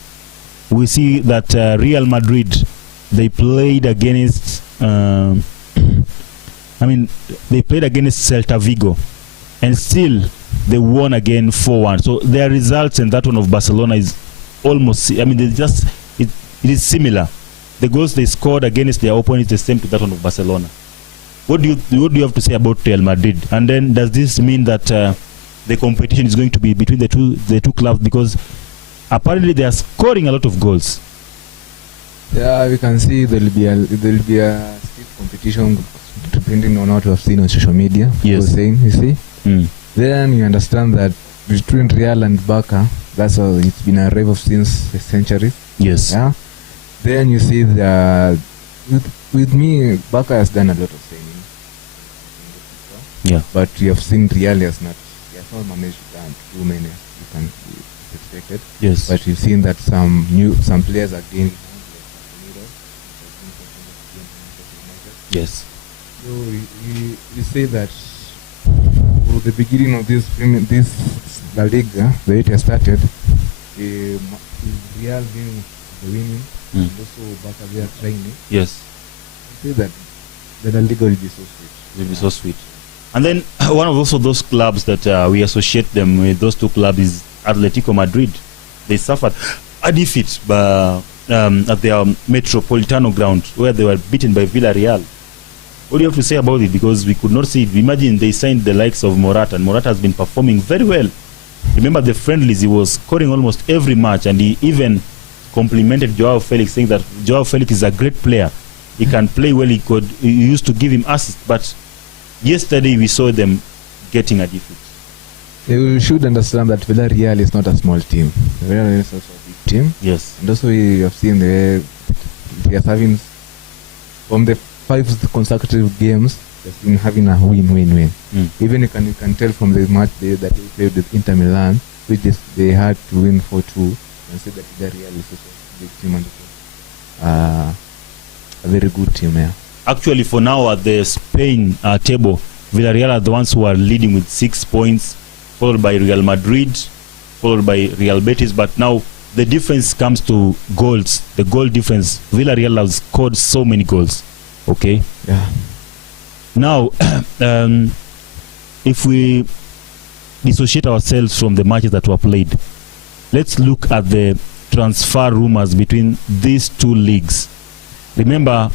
we see that Real Madrid, they played against they played against Celta Vigo, and still they won again 4-1. So their results and that one of Barcelona is almost, it is similar. The goals they scored against their opponents is the same to that one of Barcelona. What do you have to say about Real Madrid? And then does this mean that the competition is going to be between the two clubs, because apparently they are scoring a lot of goals? Yeah, we can see there will be a stiff competition depending on what we have seen on social media. Yes. People saying, you see. Mm. Then you understand that between Real and Barca, that's how it's been a rival since a century. Yes. Yeah. Then you see that with me, Barca has done a lot of signing. Yeah. But you have seen Real has not managed to do many. You can expect it. Yes. But you've seen that some players are gaining. Yes. So you say that for the beginning of this La Liga, the way it has started, Real being the winning, and also Barca they are training. Yes. You say that the La Liga will be so sweet. It will be so sweet. And then one of also those clubs that we associate them with, those two clubs, is Atletico Madrid. They suffered a defeat at their Metropolitano ground, where they were beaten by Villarreal. What do you have to say about it? Because we could not see it. Imagine they signed the likes of Morata, and Morata has been performing very well. Remember the friendlies, he was scoring almost every match, and he even complimented Joao Felix, saying that Joao Felix is a great player. He can play well. He used to give him assists, but yesterday we saw them getting a defeat. You should understand that Villarreal is not a small team. Villarreal is also a big team. Yes. And also you have seen the we are having from the 5 consecutive games, they've been having a win. Even you can tell from the match that they played with Inter Milan, which they had to win 4-2, and say that Villarreal is also a big team and a very good team. Yeah. Actually, for now at the Spain table, Villarreal are the ones who are leading with 6 points, followed by Real Madrid, followed by Real Betis. But now the difference comes to goals. The goal difference. Villarreal has scored so many goals. Okay. Yeah. Now, if we dissociate ourselves from the matches that were played, let's look at the transfer rumors between these two leagues. Remember,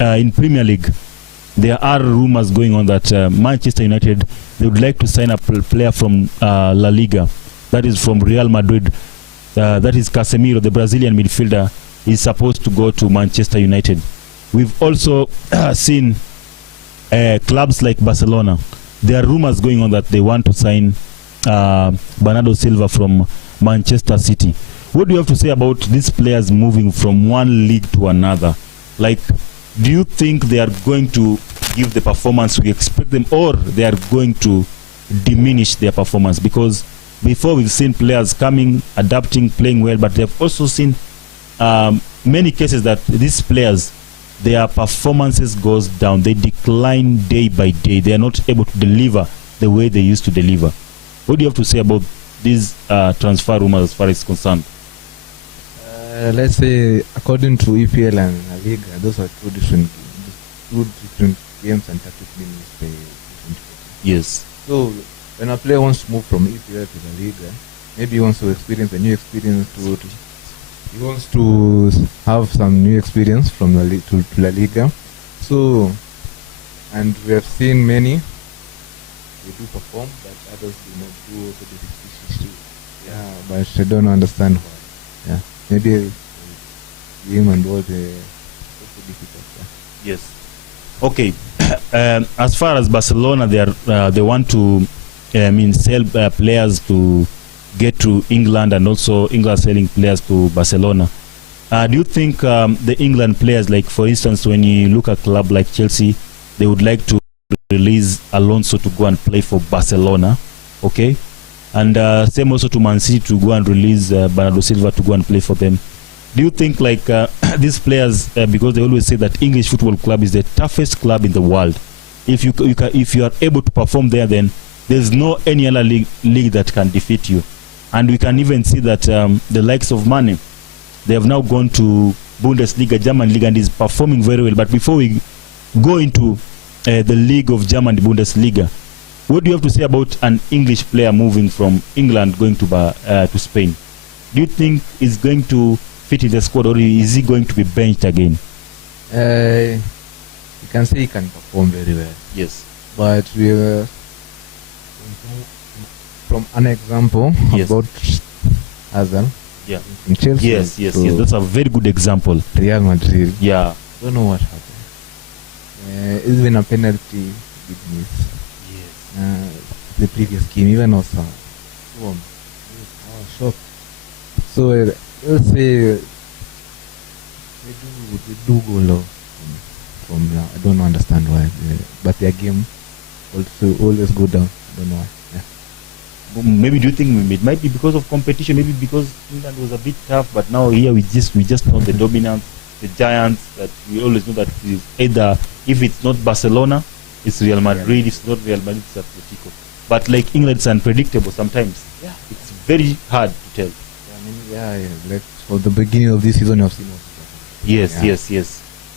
in Premier League, there are rumors going on that Manchester United, they would like to sign a player from La Liga, that is from Real Madrid. That is Casemiro, the Brazilian midfielder, is supposed to go to Manchester United. We've also seen clubs like Barcelona. There are rumors going on that they want to sign Bernardo Silva from Manchester City. What do you have to say about these players moving from one league to another? Like, do you think they are going to give the performance we expect them, or they are going to diminish their performance? Because before we've seen players coming, adapting, playing well, but they've also seen many cases that these players, their performances goes down. They decline day by day. They are not able to deliver the way they used to deliver. What do you have to say about these transfer rumors as far as concerned? Let's say, according to EPL and La Liga, those are two different games and tactically different. Yes. So when a player wants to move from EPL to La Liga, maybe he wants to experience a new experience. He wants to have some new experience from to La Liga. So, and we have seen many, they do perform, but others do not do also the issue. Yeah, but I don't understand why. Yeah, maybe game and all the also difficult. Yeah. Yes. Okay. As far as Barcelona, they want to sell players to get to England, and also England selling players to Barcelona. Do you think the England players, like for instance, when you look at a club like Chelsea, they would like to release Alonso to go and play for Barcelona, okay? And same also to Man City to go and release Bernardo Silva to go and play for them. Do you think like these players, because they always say that English football club is the toughest club in the world, if you are able to perform there, then there's no any other league that can defeat you. And we can even see that the likes of Mane, they have now gone to Bundesliga, German league, and is performing very well. But before we go into the league of German Bundesliga, what do you have to say about an English player moving from England going to Spain? Do you think he's going to fit in the squad, or is he going to be benched again? You can say he can perform very well. Yes. But we from an example about Hazard. Yeah. From Chelsea. Yes. That's a very good example. Real Madrid. Yeah. Don't know what happened. Even a penalty did miss. Yes. The previous game, even also. Shock. So let's say they do go low from I don't understand why, but their game also always go down. I don't know why. Yeah. Maybe do you think it might be because of competition? Maybe because England was a bit tough, but now here we just know the dominance, the giants, that we always know that is either, if it's not Barcelona, it's Real Madrid. If it's not Real Madrid, it's Atletico. But like England, it's unpredictable sometimes. Yeah, it's very hard to tell. Like for the beginning of this season, you have seen. Yes.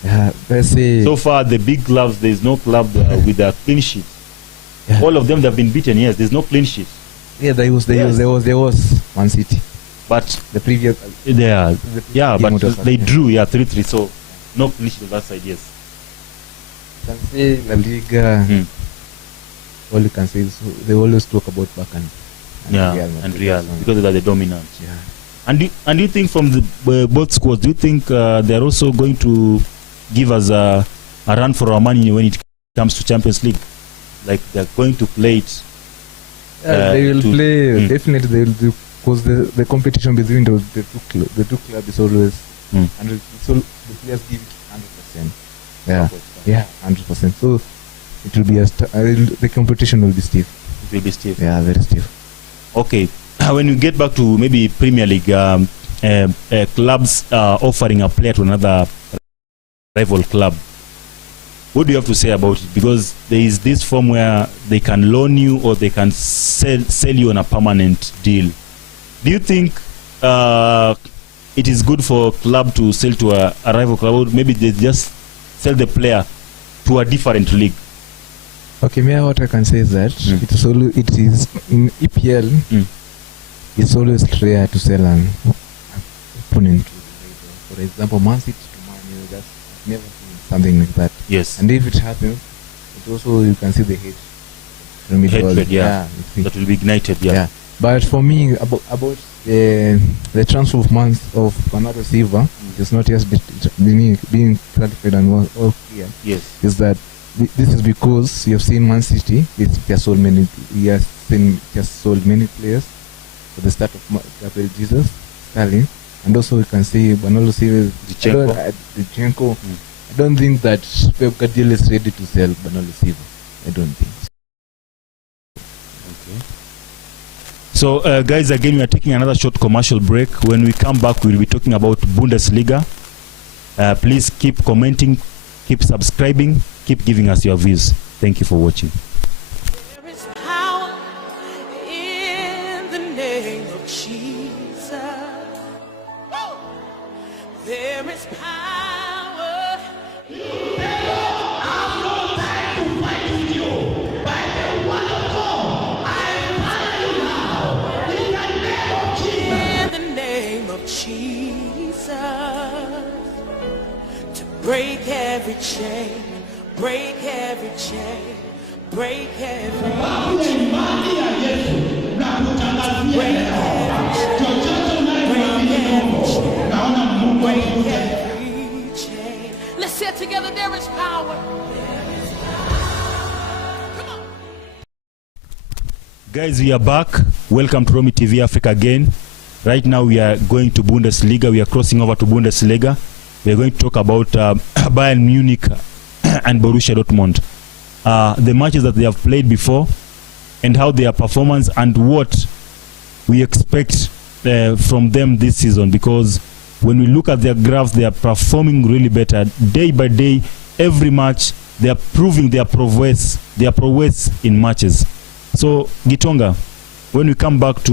Yeah, let's say so far the big clubs, there is no club with a clean sheet. Yeah. All of them that have been beaten. Yes, there's no clean sheet. Yeah, there was Man City, but the previous but they drew 3-3, so no clean sheet on that side. Yes, you can say La Liga. All you can say is they always talk about Barca and Real because they are the dominant. Yeah. And do you think from the both squads, do you think they are also going to give us a run for our money when it comes to Champions League? Like they're going to play it? They will play. Definitely, they will do, because the competition between the two clubs is always 100. So the players give it 100%. Yeah, 100%. So it will be the competition will be stiff. It will be stiff. Yeah, very stiff. Okay. When you get back to maybe Premier League, clubs offering a player to another rival club, what do you have to say about it? Because there is this form where they can loan you or they can sell you on a permanent deal. Do you think it is good for a club to sell to a rival club, or maybe they just sell the player to a different league? Okay, what I can say is that it is in EPL. It's always rare to sell an opponent. For example, Man City to Man U, that's never seen something like that. Yes. And if it happens, it also, you can see the hate. Hatred, that will be ignited, yeah. But for me, about the transfer of Bernardo Silva, it's not just being clarified and all clear. Yes. Is that this is because you have seen Man City, he has sold many players. for the start of Gabriel Jesus, Sterling, and also we can see Bernardo Silva, Zinchenko. I don't think that Pep Guardiola is ready to sell Bernardo Silva. I don't think so. So, guys, again, we are taking another short commercial break. When we come back, we'll be talking about Bundesliga. Please keep commenting, keep subscribing, keep giving us your views. Thank you for watching. There is power in the name of Jesus. There is power. I'm not trying to fight with you. By the word of God, I follow you now. In the name of Jesus. In the name of Jesus, to break every chain, break every chain, break every chain, break every chain. Let's say it together. There is power. Come on. Guys, we are back. Welcome to Romy TV Africa again. Right now, we are going to Bundesliga. We are crossing over to Bundesliga. We are going to talk about Bayern Munich and Borussia Dortmund. The matches that they have played before and how their performance and what we expect from them this season. Because when we look at their graphs, they are performing really better. Day by day, every match, they are proving their prowess in matches. So, Gitonga, when we come back to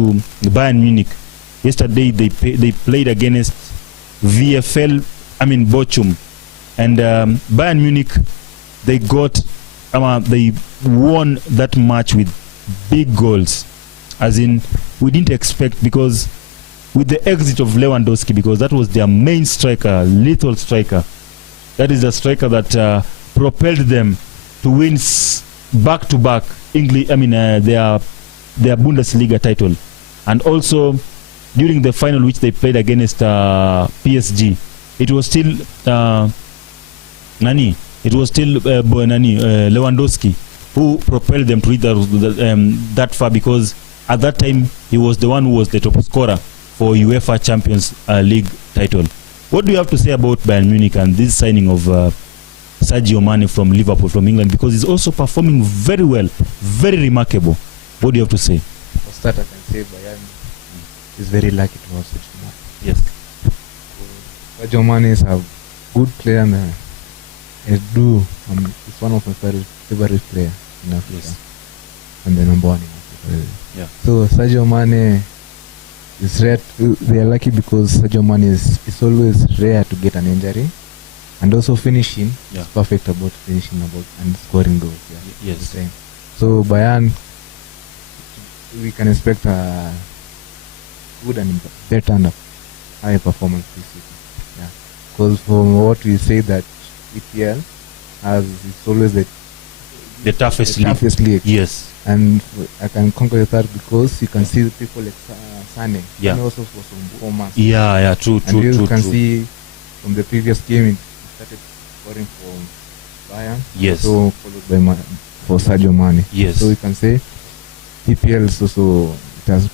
Bayern Munich, yesterday they played against Bochum, and Bayern Munich, they won that match with big goals, as in we didn't expect, because with the exit of Lewandowski, because that was their main striker, lethal striker, that is the striker that propelled them to win back-to-back their Bundesliga title, and also during the final which they played against PSG, it was still Lewandowski who propelled them to reach that far, because at that time he was the one who was the top scorer for UEFA Champions League title. What do you have to say about Bayern Munich and this signing of Sadio Mane from Liverpool, from England, because he's also performing very well, very remarkable? What do you have to say? For start, I can say Bayern is very lucky to have Sadio Mane. Yes. Sadio Mane is a good player, and it's one of my favorite players in Africa. Yes. And the number one in Africa. Yeah. So Sadio Mane is rare. They are lucky because Sadio Mane is always rare to get an injury, and also finishing is perfect about finishing and scoring goals. Yeah. Yes. So Bayern, we can expect a good and better and high performance this season. Yeah. Because from what we say that EPL it's always the toughest league. Yes. And I can concur with that because you can see people like Sane. Yeah. And also for some performance. Yeah, true. You can see from the previous game, he started scoring for Bayern. Yes. So followed by for Sadio Mane. Yes. So we can say EPL is also it has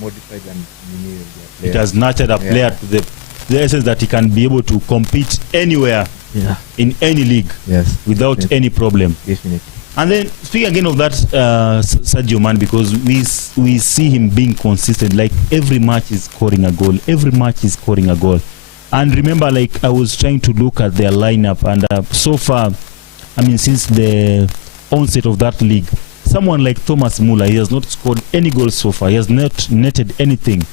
modified and renewed their player. It has nurtured a player to the essence that he can be able to compete anywhere in any league without any problem. Definitely. And then speaking again of that Sadio Mane, because we see him being consistent, like every match is scoring a goal, and remember, like I was trying to look at their lineup, and so far, since the onset of that league, someone like Thomas Muller, he has not scored any goals so far, he has not netted anything,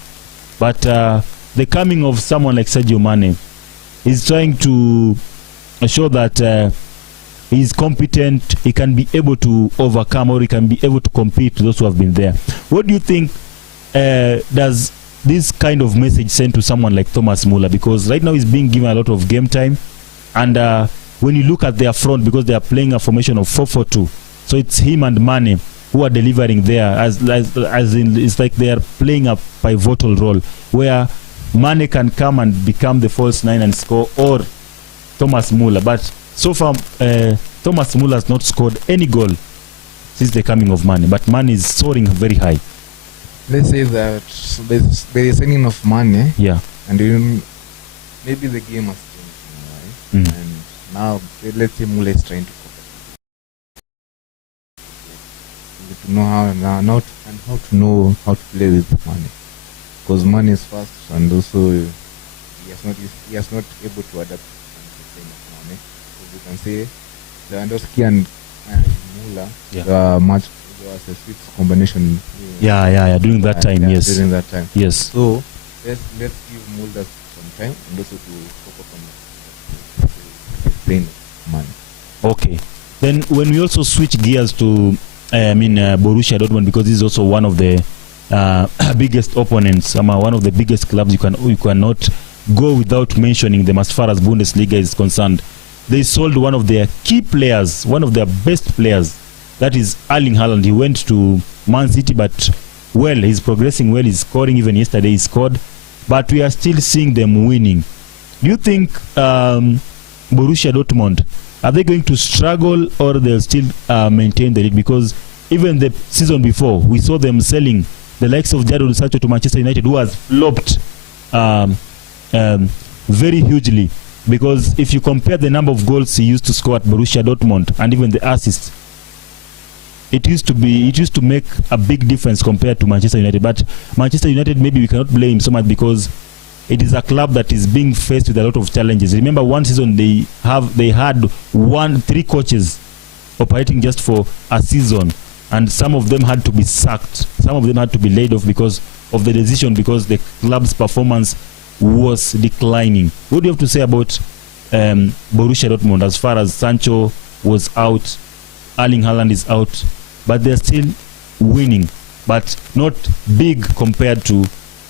but the coming of someone like Sadio Mane is trying to show that he is competent, he can be able to overcome, or he can be able to compete with those who have been there. What do you think does this kind of message send to someone like Thomas Muller? Because right now he's being given a lot of game time, and when you look at their front, because they are playing a formation of 4-4-2, so it's him and Mane who are delivering there, as in it's like they are playing a pivotal role where Mane can come and become the false nine and score, or Thomas Muller. But so far, Thomas Muller has not scored any goal since the coming of Mane, but Mane is soaring very high. let's say that there is signing of money, Yeah. and maybe the game has changed, right? Mm. And now let's say Mule is trying to know how to know how to play with money, because money is fast, and also he has not able to adapt to the game of money. So we can say Lewandowski and Muller, there was a sweet combination. Yeah. During that time, yes. During that time, yes. So let's give Muller some time, and also to focus on playing money. Okay. Then when we also switch gears to Borussia Dortmund, because this is also one of the biggest opponents, one of the biggest clubs. You cannot go without mentioning them as far as Bundesliga is concerned. They sold one of their key players, one of their best players, that is Erling Haaland. He went to Man City, but he's progressing well. He's scoring. Even yesterday he scored, but we are still seeing them winning. Do you think Borussia Dortmund, are they going to struggle, or they'll still maintain the lead? Because even the season before, we saw them selling the likes of Jadon Sancho to Manchester United, who has flopped very hugely. Because if you compare the number of goals he used to score at Borussia Dortmund and even the assists, it used to make a big difference compared to Manchester United. But Manchester United, maybe we cannot blame so much, because it is a club that is being faced with a lot of challenges. Remember, one season they had 3 coaches operating just for a season, and some of them had to be sacked. Some of them had to be laid off because of the decision, because the club's performance was declining. What do you have to say about Borussia Dortmund, as far as Sancho was out, Erling Haaland is out, but they're still winning, but not big compared to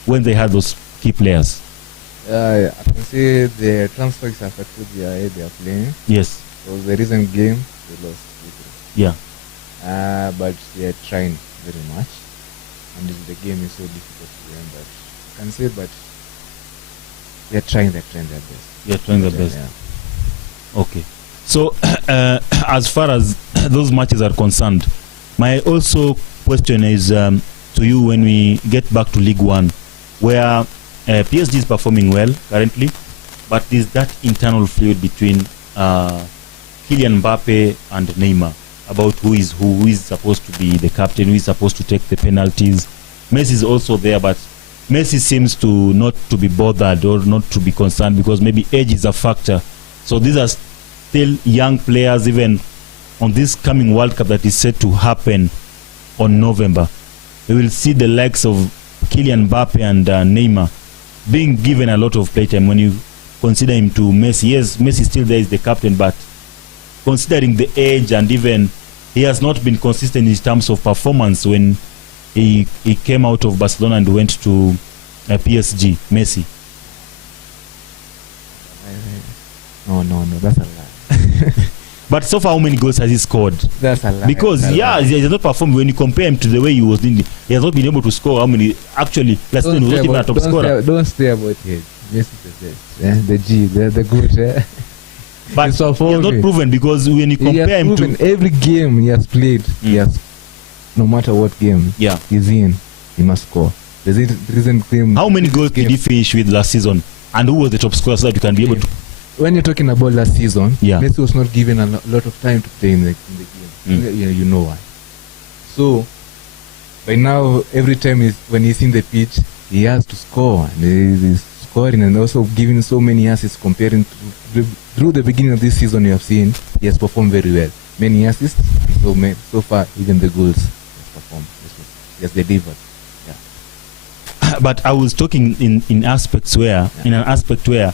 when they had those key players? I can say the transfers affected the way they are playing. Yes. So the recent game they lost. Yeah. But they are trying very much, and the game is so difficult to win. But I can say, but they are trying their best. They are trying their best. Yeah. Okay. So as far as those matches are concerned, my also question is to you, when we get back to League One, where PSG is performing well currently, but there's that internal fluid between Kylian Mbappe and Neymar about who is supposed to be the captain, who is supposed to take the penalties. Messi is also there, but Messi seems to not to be bothered or not to be concerned, because maybe age is a factor. So these are still young players, even on this coming World Cup that is set to happen on November. We will see the likes of Kylian Mbappe and Neymar being given a lot of playtime. When you consider him to Messi, yes, Messi still there is the captain, but considering the age, and even he has not been consistent in terms of performance when he came out of Barcelona and went to PSG, Messi. No, that's a lie. But so far, how many goals has he scored? That's a lie. Because he has not performed. When you compare him to the way he was doing, he has not been able to score. How many? Actually, last season he was not even a top scorer. Don't stay about it. Messi the best. The G, the good. But he has not proven, because when you compare him to every game he has played, he has, no matter what game he's in, he must score. The recent game. How many goals did he finish with last season? And who was the top scorer, so that you can be able to? When you're talking about last season, Messi was not given a lot of time to play in the game. You know why. So, by now, every time when he's in the pitch, he has to score. And he's scoring and also giving so many assists, comparing to through the beginning of this season. You have seen he has performed very well. Many assists, so far, even the goals he has performed. He has delivered. But I was talking in an aspect where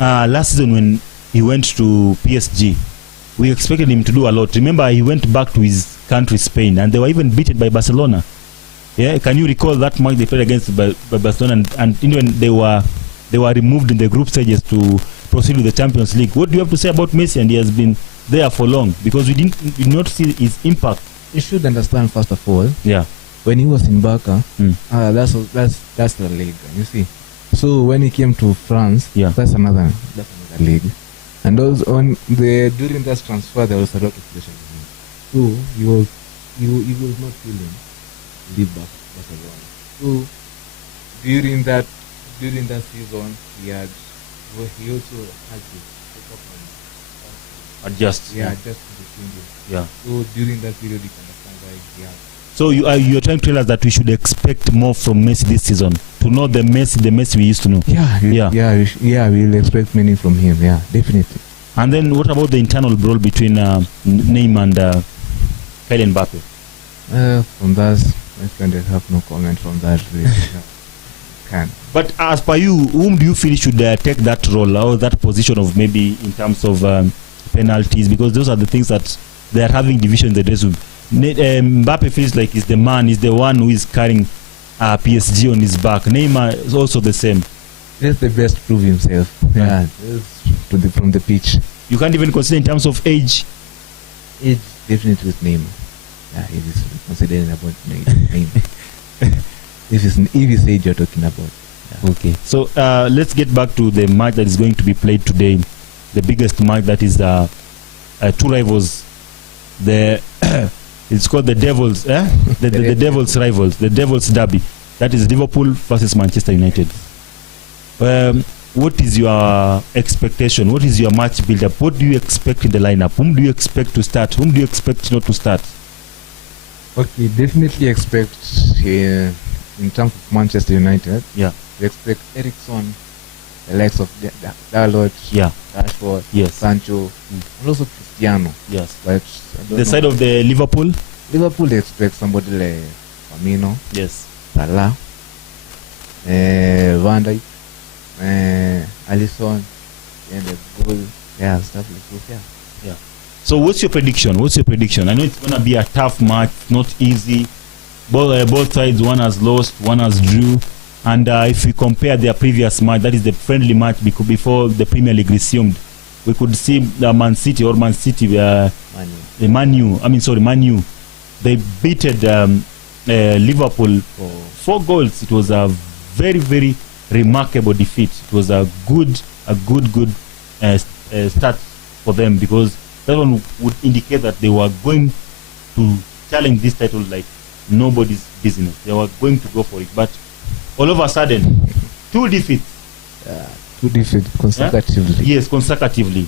last season when he went to PSG, we expected him to do a lot. Remember, he went back to his country, Spain, and they were even beaten by Barcelona. Yeah, can you recall that match they played against by Barcelona, and even they were removed in the group stages to proceed with the Champions League? What do you have to say about Messi? And he has been there for long, because we did not see his impact. You should understand, first of all, when he was in Barca, that's the league, you see. So when he came to France, that's another league. And also during that transfer, there was a lot of pressure. So he was not feeling leave back Barcelona. So during that season, he also had to pick up on Adjust. adjust to the changes. Yeah. So during that period, you can understand why he had. So you're trying to tell us that we should expect more from Messi this season to know the Messi we used to know. We'll expect many from him. Yeah, definitely. And then what about the internal brawl between Neymar and Kylian Mbappe? From that, my friend, I have no comment from that. Really. Can. But as per you, whom do you feel should take that role or that position of maybe in terms of penalties? Because those are the things that they are having division in the dressing room. Mbappe feels like he's the man, he's the one who is carrying PSG on his back. Neymar is also the same. That's the best to prove himself. Yeah, from the pitch. You can't even consider in terms of age. Age definitely with Neymar. Yeah, it is considering about Neymar. If it's age you're talking about. Yeah. Okay. So let's get back to the match that is going to be played today. The biggest match, that is two rivals. It's called the Devils, the Devils rivals, the Devils derby. That is Liverpool versus Manchester United. What is your expectation? What is your match build-up? What do you expect in the lineup? Whom do you expect to start? Whom do you expect not to start? Okay, definitely expect in terms of Manchester United. Yeah. We expect Eriksen, the likes of Dalot, Rashford, Sancho, and also Cristiano. Yes. But the side of the Liverpool they expect somebody like Firmino, yes, Salah, Van Dijk, Alisson, and the goal, stuff like this. Yeah. So what's your prediction? I know it's gonna be a tough match, not easy. Both sides, one has lost, one has drew. And if we compare their previous match, that is the friendly match before the Premier League resumed, we could see Man City, Man U. They beated Liverpool 4 goals. It was a very, very remarkable defeat. It was a good start for them, because that one would indicate that they were going to challenge this title like nobody's business. They were going to go for it, but all of a sudden, 2 defeats. 2 defeats consecutively. Yes, consecutively.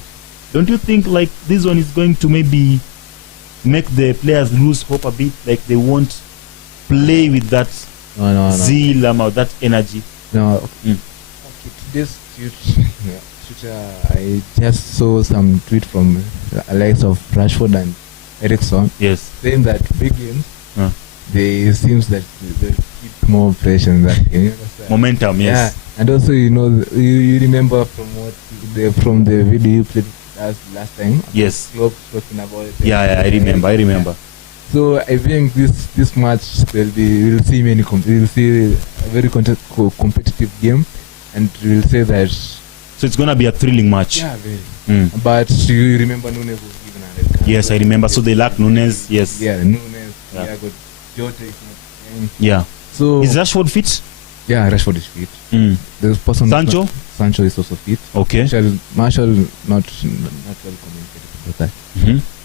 Don't you think like this one is going to maybe make the players lose hope a bit? Like they won't play with that zeal or that energy? No. Okay, today's Twitter, I just saw some tweet from Alex of Rashford and Eriksen. Yes. Saying that big games, it seems that they keep more pressure in that game. Momentum, yes. Yeah. And also, you remember from the video you played last time. Yes. Klopp talking about it. Yeah, I remember. Yeah. So I think this match we'll see a very competitive game, and we'll say that. So it's gonna be a thrilling match. Yeah, very. But you remember Nunes was given a red card. Yes, I remember. So they lack Nunes. Yes. Yeah, Nunes. Yeah, got Jota is not playing. Yeah. So is Rashford fit? Yeah, Rashford is fit. The person Sancho is also fit. Okay. Marshall not well communicated about that.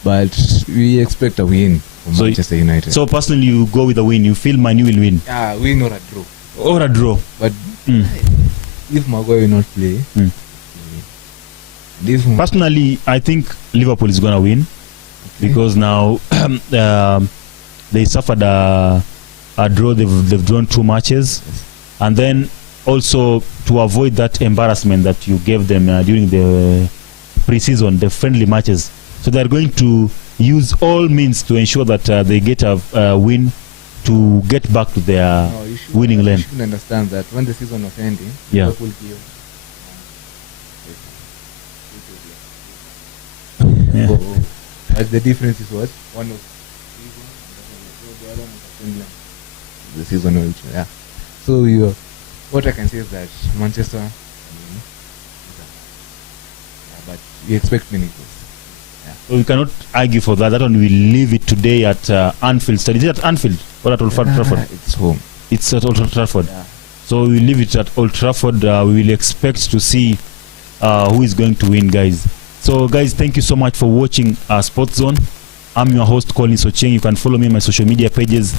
But we expect a win from Manchester United. So personally, you go with a win. You feel Man U will win. Yeah, win or a draw. Or a draw. But if Maguire will not play, personally, I think Liverpool is gonna win, because now they suffered a draw. They've drawn 2 matches, and then also to avoid that embarrassment that you gave them during the pre-season, the friendly matches. So they are going to use all means to ensure that they get a win to get back to their winning lane. You should understand that when the season was ending, Liverpool gave. But the difference is what? One was the other one was the season also, yeah. So what I can say is that Manchester, but we expect many goals. Yeah. So we cannot argue for that. That one we leave it today at Anfield Stadium. Is it at Anfield or at Old Trafford? It's home. It's at Old Trafford. Yeah. So we leave it at Old Trafford. We will expect to see who is going to win, guys. So guys, thank you so much for watching Sports Zone. I'm your host, Colin Socheng. You can follow me on my social media pages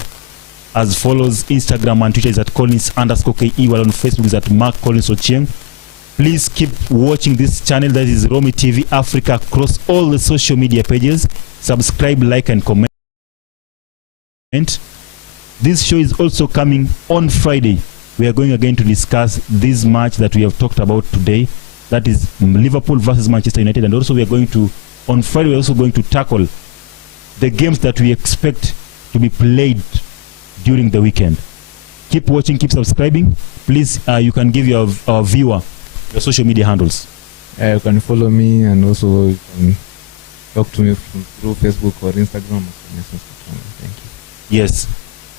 as follows. Instagram and Twitter is at Collins_KE, while on Facebook is at Mark Collins Ochieng. Please keep watching this channel, that is Romy TV Africa, across all the social media pages. Subscribe, like, and comment. This show is also coming on Friday. We are going again to discuss this match that we have talked about today. That is Liverpool versus Manchester United. And also we are going to, on Friday, we're also going to tackle the games that we expect to be played during the weekend. Keep watching, keep subscribing. Please, you can give your viewer your social media handles. You can follow me, and also you can talk to me through Facebook or Instagram. Thank you. Yes.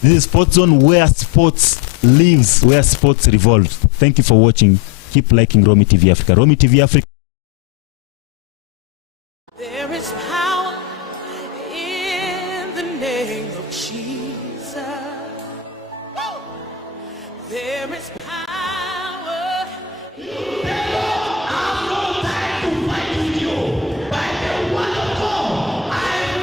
This is Sports Zone, where sports lives, where sports revolves. Thank you for watching. Keep liking Romy TV Africa. Romy TV Africa. There is power in the name of Jesus. There is power. I'm no time to fight with you. By the word of God, I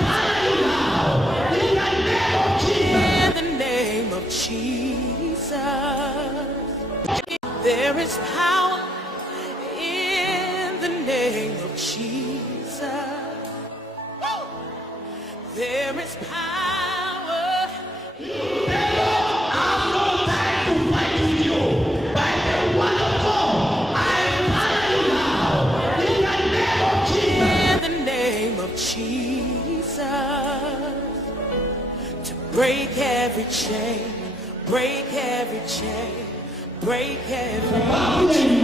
fire you now. In the name of Jesus. In the name of Jesus. There is power in the name of Jesus. There is power. I'm no time to fight with you. By the word of God, I fire you now. In the name of Jesus. In the name of Jesus. To break every chain, break every chain, break every chain.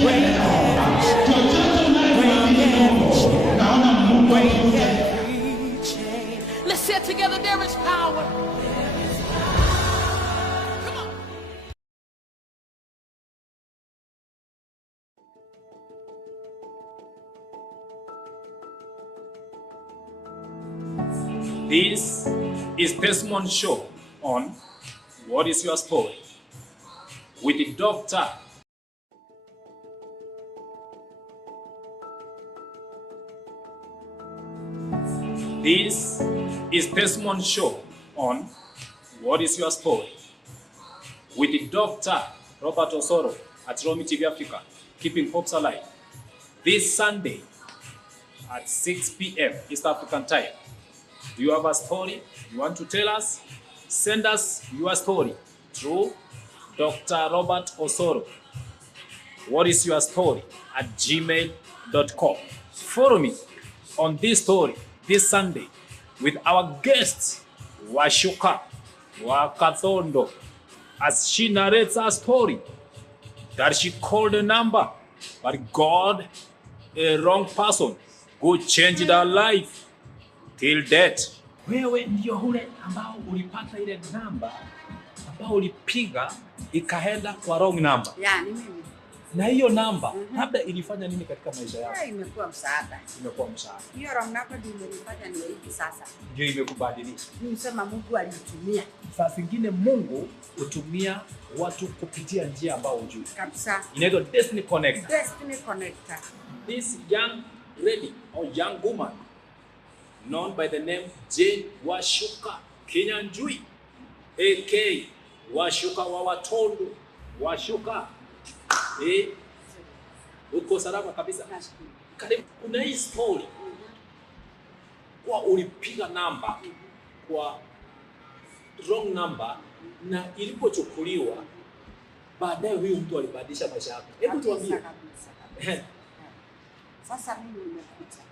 Break every chain. Let's say it together. There is power. Come on. This is Testimony Show on What is Your Story with the Doctor. This is Testimony Show on What is Your Story with the Dr.Robert Osoro at Romy TV Africa, keeping hopes alive. This Sunday at 6 p.m. East African time. Do you have a story you want to tell us? Send us your story through Dr. Robert Osoro. What is your story at gmail.com. Follow me on this story this Sunday with our guest Washuka Wakathondo, as she narrates her story that she called a number, but God, a wrong person, who changed her life till death. Wewe ndio ule ambao ulipata ile namba ambao ulipiga ikaenda kwa wrong number. Ya, ni mimi. Na hiyo namba labda ilifanya nini katika maisha yako? Imekuwa msaada. Imekuwa msaada. Hiyo wrong number ndio imenifanya niwe hivi sasa. Ndio imekubadilisha. Nimesema Mungu alitumia. Saa zingine Mungu hutumia watu kupitia njia ambao hujui. Kabisa. Inaitwa Destiny Connector. Destiny Connector. This young lady or young woman known by the name Jane Washuka Kinyanjui, a.k.a. Washuka wa Watondo. Washuka. Uko salama kabisa. Karibu. Kuna hii story kwa ulipiga namba kwa wrong number na ilipochukuliwa baadaye huyu mtu alibadilisha maisha yake. Hebu tuambie. Sasa mimi nimekuja.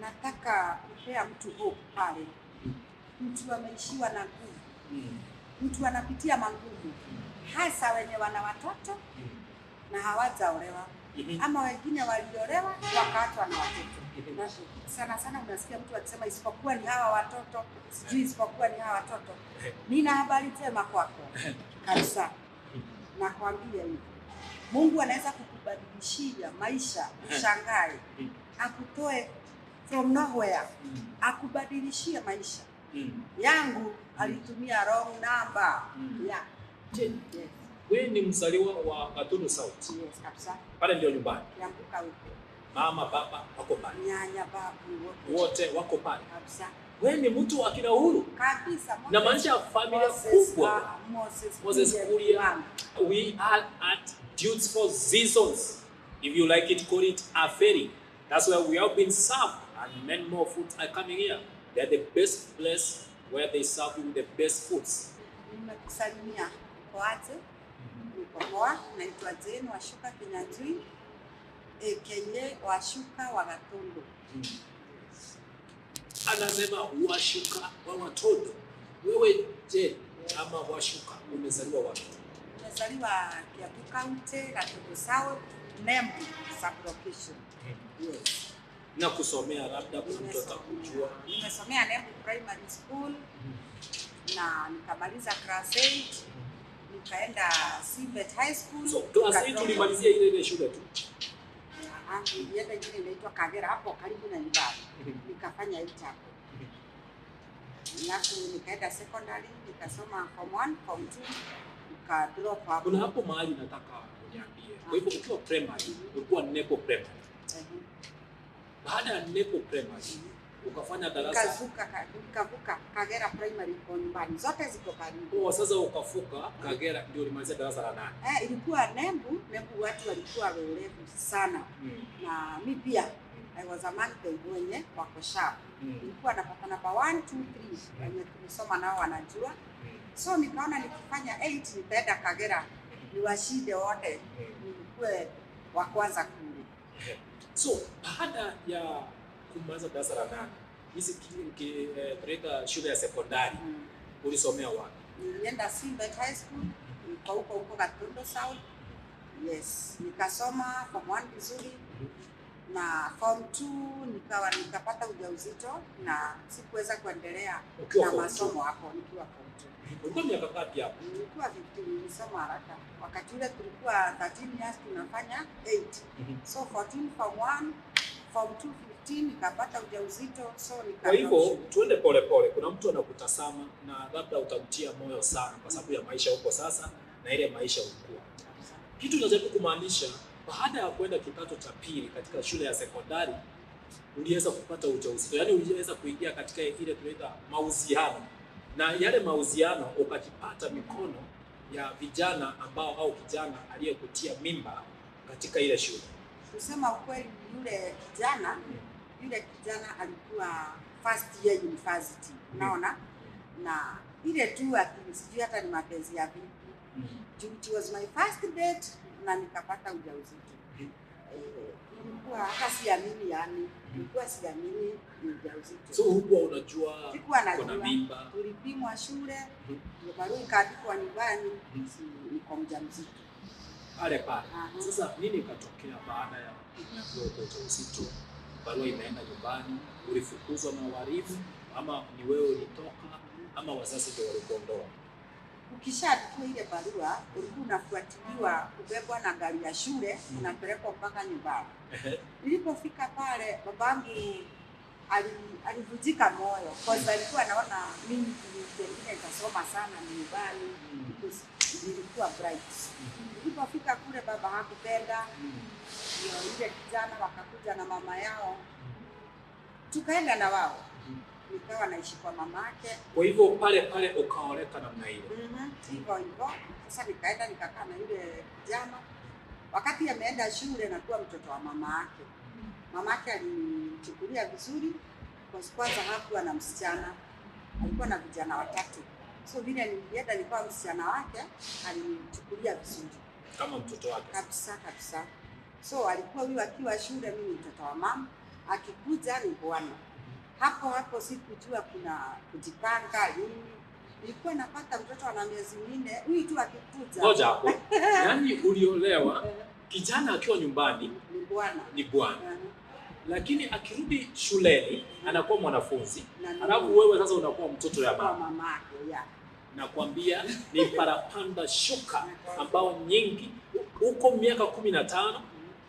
Nataka kupea mtu hope pale. Mtu ameishiwa na nguvu. Mtu anapitia magumu. Hasa wenye wana watoto na hawajaolewa. Ama wengine waliolewa wakaachwa na watoto. Sana sana unasikia mtu akisema isipokuwa ni hawa watoto, sijui isipokuwa ni hawa watoto. Nina habari njema kwako. Kabisa. Nakwambia hivi. Mungu anaweza kukubadilishia maisha, ushangae. Akutoe from nowhere. Akubadilishie maisha. Yangu alitumia wrong number. Yeah. Yes. Wewe ni mzaliwa wa Gatundu South. Yes, kabisa. Pale ndio nyumbani. Yambuka huko. Mama, baba wako pale. Nyanya, babu wote wako pale. Kabisa. Wewe ni mtu wa kina Uhuru kabisa. Na maisha familia kubwa. Moses Kuria. We are at Dudes for Seasons. If you like it, call it a ferry. That's where we have been served, and many more foods are coming here. They are the best place where they serve you with the best foods. Nimekusalimia kwaje? Nikopoa, naitwa Jane Washuka Kinyanjui, aka Washuka wa Gatondo. Anasema Washuka wa Gatondo. Wewe Jane ama Washuka umezaliwa wapi? Nimezaliwa Kiambu County, Gatondo South, Nembu sub-location. Yes. Na kusomea labda kuna mtu atakujua. Nimesomea Nembu Primary School na nikamaliza class 8, nikaenda Sibet High School. So class 8 ulimalizia ile shule tu? Nilienda ile inaitwa Kagera hapo karibu na nyumbani. Nikafanya hiyo hapo. Alafu nikaenda secondary, nikasoma form 1, form 2, nika drop hapo. Kuna hapo mahali nataka uniambie. Kwa hivyo ukiwa primary, ulikuwa Nepo Primary. Baada ya Nepo Primary, ukafanya darasa nikavuka Kagera Primary kwa nyumbani. Zote ziko karibu. Oh, sasa ukafuka Kagera ndio ulimaliza darasa la 8. Ilikuwa Nembu watu walikuwa werevu sana. Na mimi pia I was among them wenye wako sharp. Nilikuwa napata namba 1 2 3 wenye tulisoma nao wanajua. So nikaona nikifanya 8 nitaenda Kagera niwashinde wote. Nilikuwa wa kwanza kule. So baada ya kumaliza darasa la 8, hizi kilipeleka shule ya sekondari, ulisomea wapi? Nilienda Sibet High School, huko Gatondo South. Yes, nikasoma form 1 vizuri. Na form 2 nikapata ujauzito na sikuweza kuendelea na masomo hapo nikiwa form 2. Ulikuwa miaka ngapi hapo? Nilikuwa 15, nilisoma haraka. Wakati ule tulikuwa 13 years tunafanya 8. So 14 form 1, form 2 15 nikapata ujauzito, so kwa hivyo tuende pole pole. Kuna mtu anakutazama na labda utamtia moyo sana kwa sababu ya maisha huko sasa na ile maisha ulikuwa. Kitu tunajaribu kumaanisha, baada ya kwenda kidato cha pili katika shule ya sekondari uliweza kupata ujauzito. Yaani uliweza kuingia katika ile tunaita mahusiano. Na yale mahusiano ukajipata mikono ya vijana ambao au kijana aliyekutia mimba katika ile shule. Kusema ukweli, yule kijana alikuwa first year university. Unaona? Na ile tu sijui hata ni mapenzi ya vipi. It was my first date na nikapata ujauzito. Nilikuwa hata siamini, yani nilikuwa siamini ujauzito. So huko unajua kuna mimba. Tulipimwa shule, ndio barua ikaandikwa nyumbani niko mjamzito. Pale. Sasa nini ikatokea baada ya kupata ujauzito? Barua imeenda nyumbani, ulifukuzwa na walimu ama ni wewe ulitoka ama wazazi ndio walikuondoa? Ukishaandikwa ile barua, ulikuwa unafuatiliwa kubebwa na gari ya shule, unapelekwa mpaka nyumbani. Nilipofika pale, babangu alivunjika moyo kwa sababu alikuwa anaona mimi pengine nitasoma sana nyumbani, nilikuwa bright. Nilipofika kule, baba hakupenda. Ile kijana wakakuja na mama yao, tukaenda na wao. Nikawa naishi kwa mamake. Kwa hivyo pale ukaoleka namna hiyo. Hivyo. Sasa nikaenda nikakaa na yule kijana. Wakati ameenda shule na kuwa mtoto wa mamake. Mamake alinichukulia vizuri kwa kwanza hakuwa na msichana. Alikuwa na vijana watatu. So vile nilienda nilikuwa msichana wake, alinichukulia vizuri. Kama mtoto wake. Kabisa. So alikuwa huyu akiwa shule, mimi mtoto wa mama, akikuja ni bwana. Hapo sikujua kuna kujipanga nini. Nilikuwa napata mtoto ana miezi 4, huyu tu akikuja. Ngoja hapo. Yaani uliolewa kijana akiwa nyumbani ni bwana. Lakini akirudi shuleni anakuwa mwanafunzi. Alafu wewe sasa unakuwa mtoto ya mama yake. Nakwambia ni parapanda shuka ambao nyingi uko miaka 15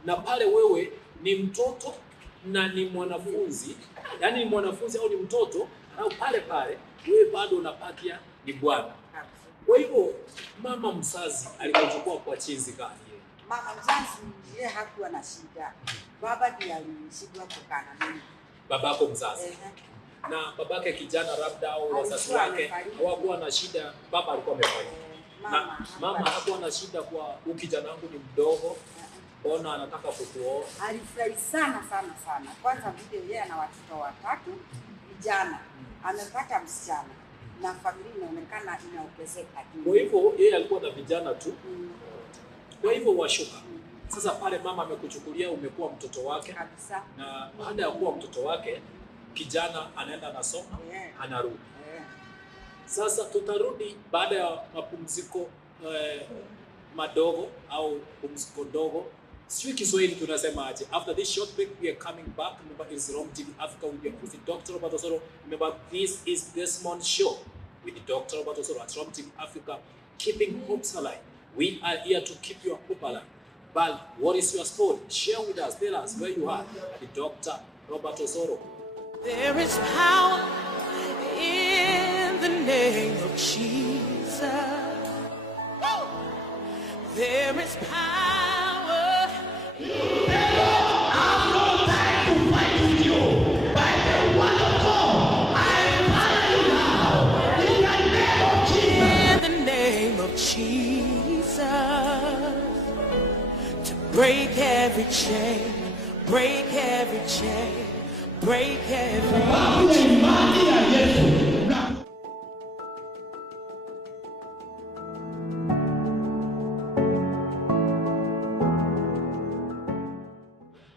na pale wewe ni mtoto na ni mwanafunzi. Yaani ni mwanafunzi au ni mtoto au pale wewe bado unapakia ni bwana. Kwa hivyo mama mzazi alikuchukua kwa chinzi gani? Mama mzazi yeye hakuwa na shida. Baba ndiye alishindwa kukana mimi. Babako mzazi. na babake kijana labda au wazazi wake hawakuwa na shida, baba alikuwa amefariki. Na mama hakuwa na shida kwa huyu kijana wangu ni mdogo, mbona anataka kukuoa. Alifurahi sana sana sana. Kwanza vile yeye ana watoto watatu vijana, amepata msichana na familia inaonekana inaongezeka. Kwa hivyo yeye alikuwa na vijana tu. Kwa hivyo washuka. Sasa pale mama amekuchukulia umekuwa mtoto wake kabisa. Na baada ya kuwa mtoto wake kijana anaenda anasoma, anarudi. Sasa tutarudi baada ya mapumziko madogo au pumziko dogo. Sijui Kiswahili tunasema aje. After this short break we are coming back. Remember it's Rom TV Africa with your host Dr. Robert. Remember this is Desmond Show with Dr. Robert at Rom TV Africa, keeping hopes alive. We are here to keep your hope alive. But what is your story? Share with us. Tell us where you are. The Dr. Robert Osoro. There is power in the name of Jesus. There is power. I've no time to fight with you. By the word of God, I empower you now. In the name of Jesus. In the name of Jesus. To break every chain, break every chain, break every chain.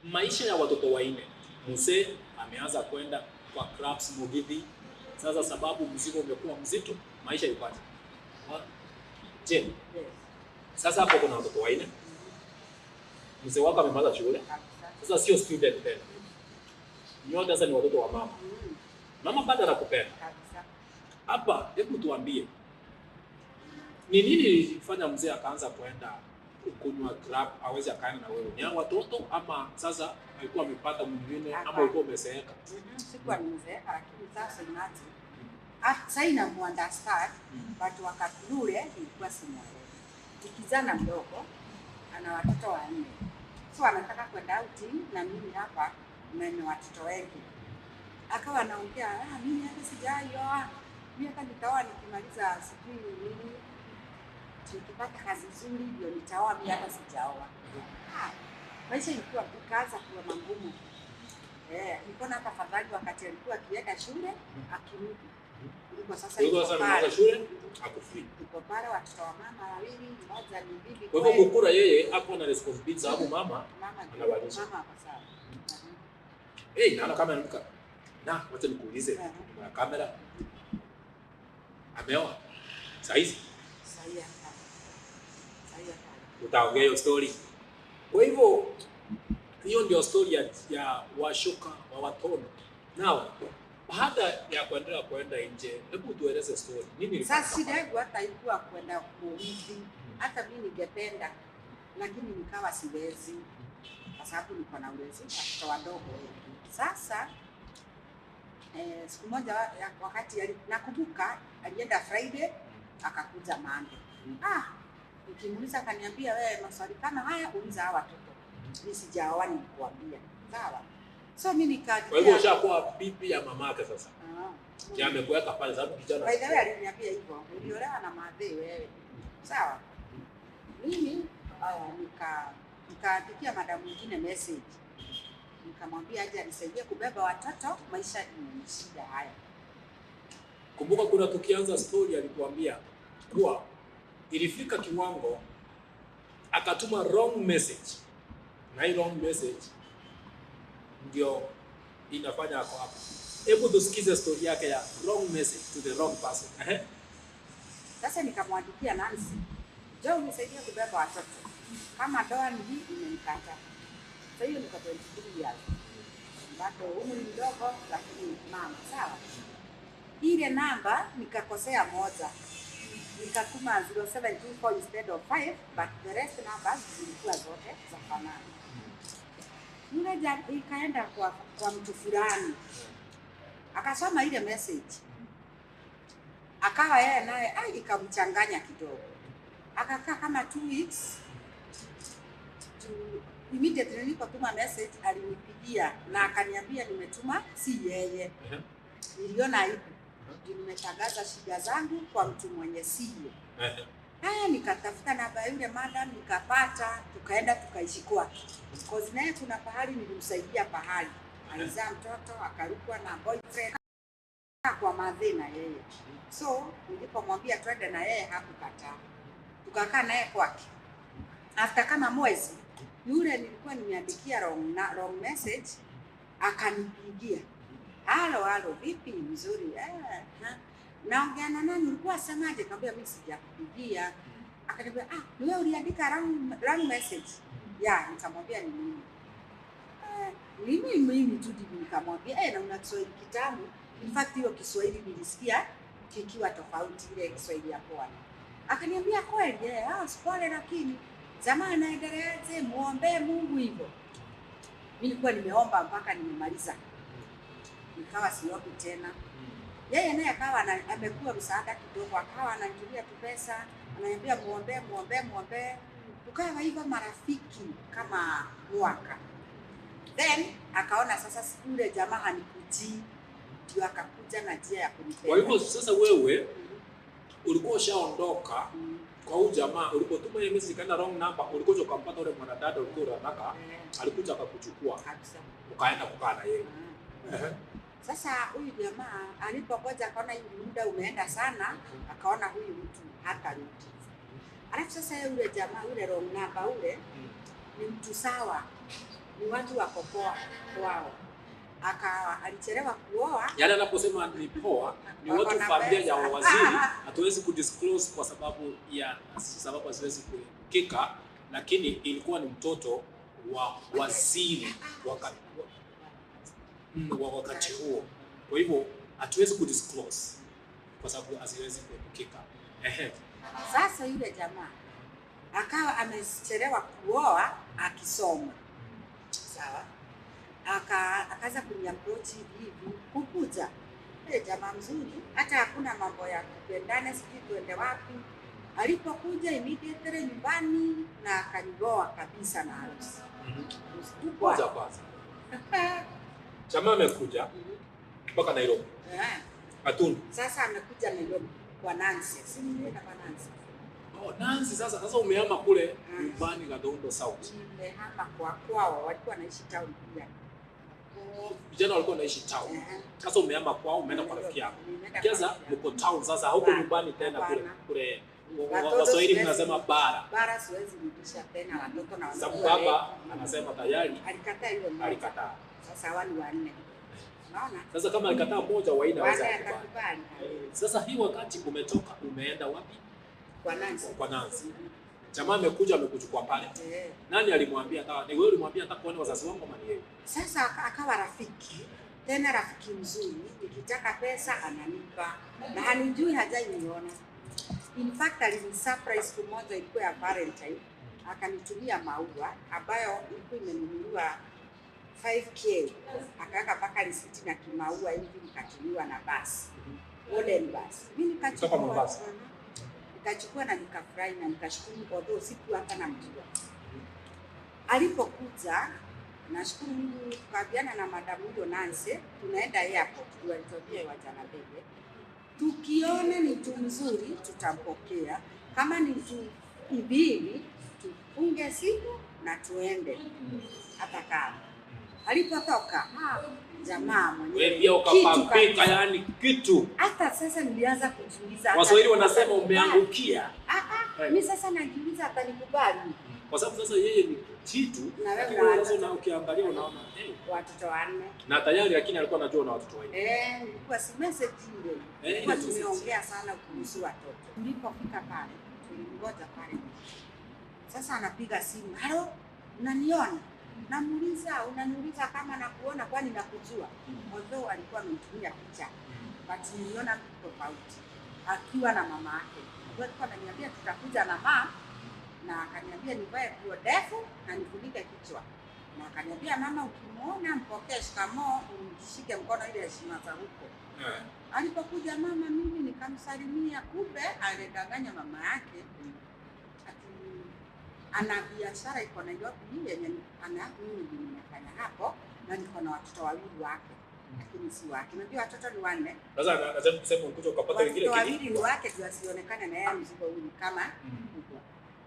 Maisha ya watoto wanne. Mzee ameanza kwenda kwa clubs Mugithi. Sasa sababu mzigo umekuwa mzito, maisha yupaje? Je, sasa hapo kuna watoto wanne. Mzee wako amemaliza shule. Sasa sio student tena. Nyote sasa ni watoto wa mama. Mama bado anakupenda. Hapa hebu tuambie. Ni nini ilifanya mzee akaanza kwenda kunywa club aweze akaenda na wewe? Ni watoto ama sasa alikuwa amepata mwingine ama alikuwa umezeeka? Sikuwa nimezeeka, lakini sasa inati. Sasa ina understand but wakati ule ilikuwa simuelewi. Kijana mdogo ana watoto wanne. So anataka kwenda outing na mimi hapa na ni watoto wengi. Akawa anaongea, mimi hata sijaoa. Mimi hata nitaoa nikimaliza sijui nini. Nikipata kazi nzuri ndio nitaoa, mimi hata sijaoa. Maisha ilikuwa ikaanza kuwa magumu. Nilikuwa hata fadhali wakati alikuwa akienda shule akirudi. Kwa sasa yuko shule akufii. Tuko pale watoto wa mama wawili, mmoja ni bibi. Kwa hivyo kukura yeye hapo na responsibility sababu mama anawalisha. Mama hapa sawa. Naona kama ananuka. Na wacha nikuulize kwa kamera. Ameoa? Saizi? Saia. Utaongea hiyo story. Kwa hivyo hiyo ndio story ya washuka wa watoto. Now baada ya kuendelea kwenda nje, hebu tueleze story. Nini ilifanya? Sasa shida yangu hata ilikuwa kwenda kuulizi. Hata mimi ningependa lakini nikawa siwezi. Kwa sababu niko na ulezi watoto wadogo. Sasa siku moja wakati nakumbuka alienda Friday akakuja Monday. Nikimuuliza akaniambia wewe maswali kama haya uliza hawa watoto. Mimi sijaoa nikuambia. Sawa. So mimi nikaja. Kwa hivyo ushakuwa bibi ya mamake sasa. Ya amekuweka pale sababu kijana. By the way aliniambia hivyo. Uliolewa na madhe wewe. Sawa. Mimi nikaandikia madam mwingine message. Nikamwambia aje anisaidie kubeba watoto, maisha ni shida haya. Kumbuka kuna tukianza story alikuambia kuwa ilifika kiwango akatuma wrong message. Na hii wrong message ndio inafanya ako hapa. Hebu tusikize story yake ya wrong message to the wrong person. Sasa nikamwandikia Nancy, "Jo, unisaidie kubeba watoto. Kama doa ni hii imenikata." Sasa hiyo niko 23 years. Bado umri mdogo lakini mama, sawa. Ile namba nikakosea moja. Nikatuma 0724 instead of 5, but the rest numbers zilikuwa zote za fanana. Nikaja ikaenda kwa mtu fulani. Akasoma ile message. Akawa yeye naye ikamchanganya kidogo. Akakaa kama 2 weeks. Immediately nilipotuma message alinipigia na akaniambia nimetuma si yeye. Niliona aibu. Nimetangaza shida zangu kwa mtu mwenye sio. Haya, nikatafuta namba yule madam nikapata, tukaenda tukaishi kwake. Because naye kuna pahali nilimsaidia pahali. Alizaa mtoto akarukwa na boyfriend kwa madhina yeye. So nilipomwambia twende na yeye hakukataa. Tukakaa naye kwake. After kama mwezi yule nilikuwa nimeandikia wrong message akanipigia. Halo vipi mzuri? Naongea na nani? Ulikuwa semaje? Nikamwambia mimi sijakupigia. Akaniambia ni wewe uliandika wrong message. Nikamwambia ni mimi. Mimi tu nikamwambia na una Kiswahili kitamu. In fact hiyo Kiswahili nilisikia kikiwa tofauti ile Kiswahili ya pwani. Akaniambia kweli pole, lakini jamaa anaendeleaje? Muombe Mungu hivyo. Mimi nilikuwa nimeomba mpaka nimemaliza. Nikawa siombi tena. Yeye naye akawa amekuwa msaada kidogo, akawa ananitumia tu pesa, ananiambia muombe. Tukawa hivyo marafiki kama mwaka. Then akaona sasa yule jamaa hanikuji, ndio akakuja na njia ya kunipenda. Kwa hivyo sasa wewe ulikuwa ushaondoka kwa huyu jamaa, ulipotuma ile message kana wrong number, ulikuja ukampata yule mwanadada ulikuwa unataka, alikuja akakuchukua. Ukaenda kukaa na yeye. Sasa huyu jamaa alipokuja akaona hii muda umeenda sana, akaona huyu mtu hatarudi. Alafu sasa yule jamaa yule wrong number ule ni mtu sawa, ni watu wako poa kwao. Alichelewa kuoa. Yaani anaposema ni poa, ni watu familia ya waziri, hatuwezi kudisclose kwa sababu haziwezi kuepukika, lakini ilikuwa ni mtoto wa waziri wakati huo. Kwa hivyo hatuwezi kudisclose kwa sababu haziwezi kuepukika. Sasa yule jamaa akawa amechelewa kuoa akisoma. Sawa? Akaanza kuniapproach hivi kukuja. Jamaa mzuri, hata hakuna mambo ya kupendana sisi tuende wapi. Alipokuja immediately nyumbani na akanioa kabisa na harusi. Kwanza. Jamaa amekuja mpaka Nairobi. Matundu. Sasa amekuja Nairobi kwa Nancy. Si nimeenda kwa Nancy. Nancy sasa umehama kule nyumbani Gadondo South. Nimehama kwao, walikuwa wanaishi town pia. Vijana walikuwa wanaishi town. Sasa umehama kwao, umeenda kwa rafiki yako. Kiasi mko town sasa, huko nyumbani tena kule. Waswahili tunasema bara. Bara siwezi rudisha tena watoto na sababu baba anasema tayari alikataa hiyo mmoja. Alikataa. Sasa wani wanne. Unaona? Sasa kama alikataa mmoja wa aina waweza kukubali. Sasa hii wakati umetoka umeenda wapi? Kwa Nancy. Kwa Nancy. Jamaa amekuja amekuchukua pale. Nani alimwambia ni wewe ulimwambia nataka kuona wazazi wangu ama ni yeye? Sasa akawa rafiki. Tena rafiki mzuri, nikitaka pesa ananipa. Na hanijui hajai niona. In fact alinisurprise siku moja ilikuwa ya Valentine. Akanitumia maua ambayo ilikuwa imenunuliwa 5K. Akaweka mpaka risiti na kimaua hivi nikatumiwa na basi. Golden bus. Mimi nikachukua na nikafurahi na nikashukuru although siku hata namjua. Alipokuja nashukuru Mungu tukaambiana na madam huyo Nancy tunaenda airport tuwalitobia wajana bebe. Tukiona ni mtu mzuri tutampokea, kama ni mtu ibili tufunge siku na tuende. Hata kama alipotoka jamaa mwenyewe wewe pia ukapapika yani kitu. Hata sasa nilianza kujiuliza, Waswahili wanasema umeangukia. Mimi sasa najiuliza atanikubali. Kwa sababu sasa yeye ni kitu na wewe na ukiangalia unaona watoto wanne na tayari, lakini alikuwa anajua na watoto wanne. Nilikuwa si message ile. Kwa tumeongea sana kuhusu watoto. Nilipofika pale, tulingoja pale. Sasa anapiga simu. Halo, unaniona? Namuuliza, unaniuliza kama nakuona kwani nakujua. Although alikuwa amenitumia picha. But niliona tofauti. Akiwa na mama yake. Alikuwa ananiambia tutakuja na mama. Na akaniambia nivae nguo ndefu na nifunike kichwa. Na akaniambia mama ukimuona mpokee shikamoo, umshike mkono ile heshima za huko. Alipokuja mama mimi nikamsalimia, kumbe alidanganya mama yake. Ana biashara iko Nairobi yenye mimi nimefanya hapo na niko na watoto wawili wake. lakini si wake. Unajua watoto ni wanne. Sasa nataka kusema ukuja ukapata wengine watoto wawili ni wake ndio asionekane na yeye mzigo huu kama mkubwa.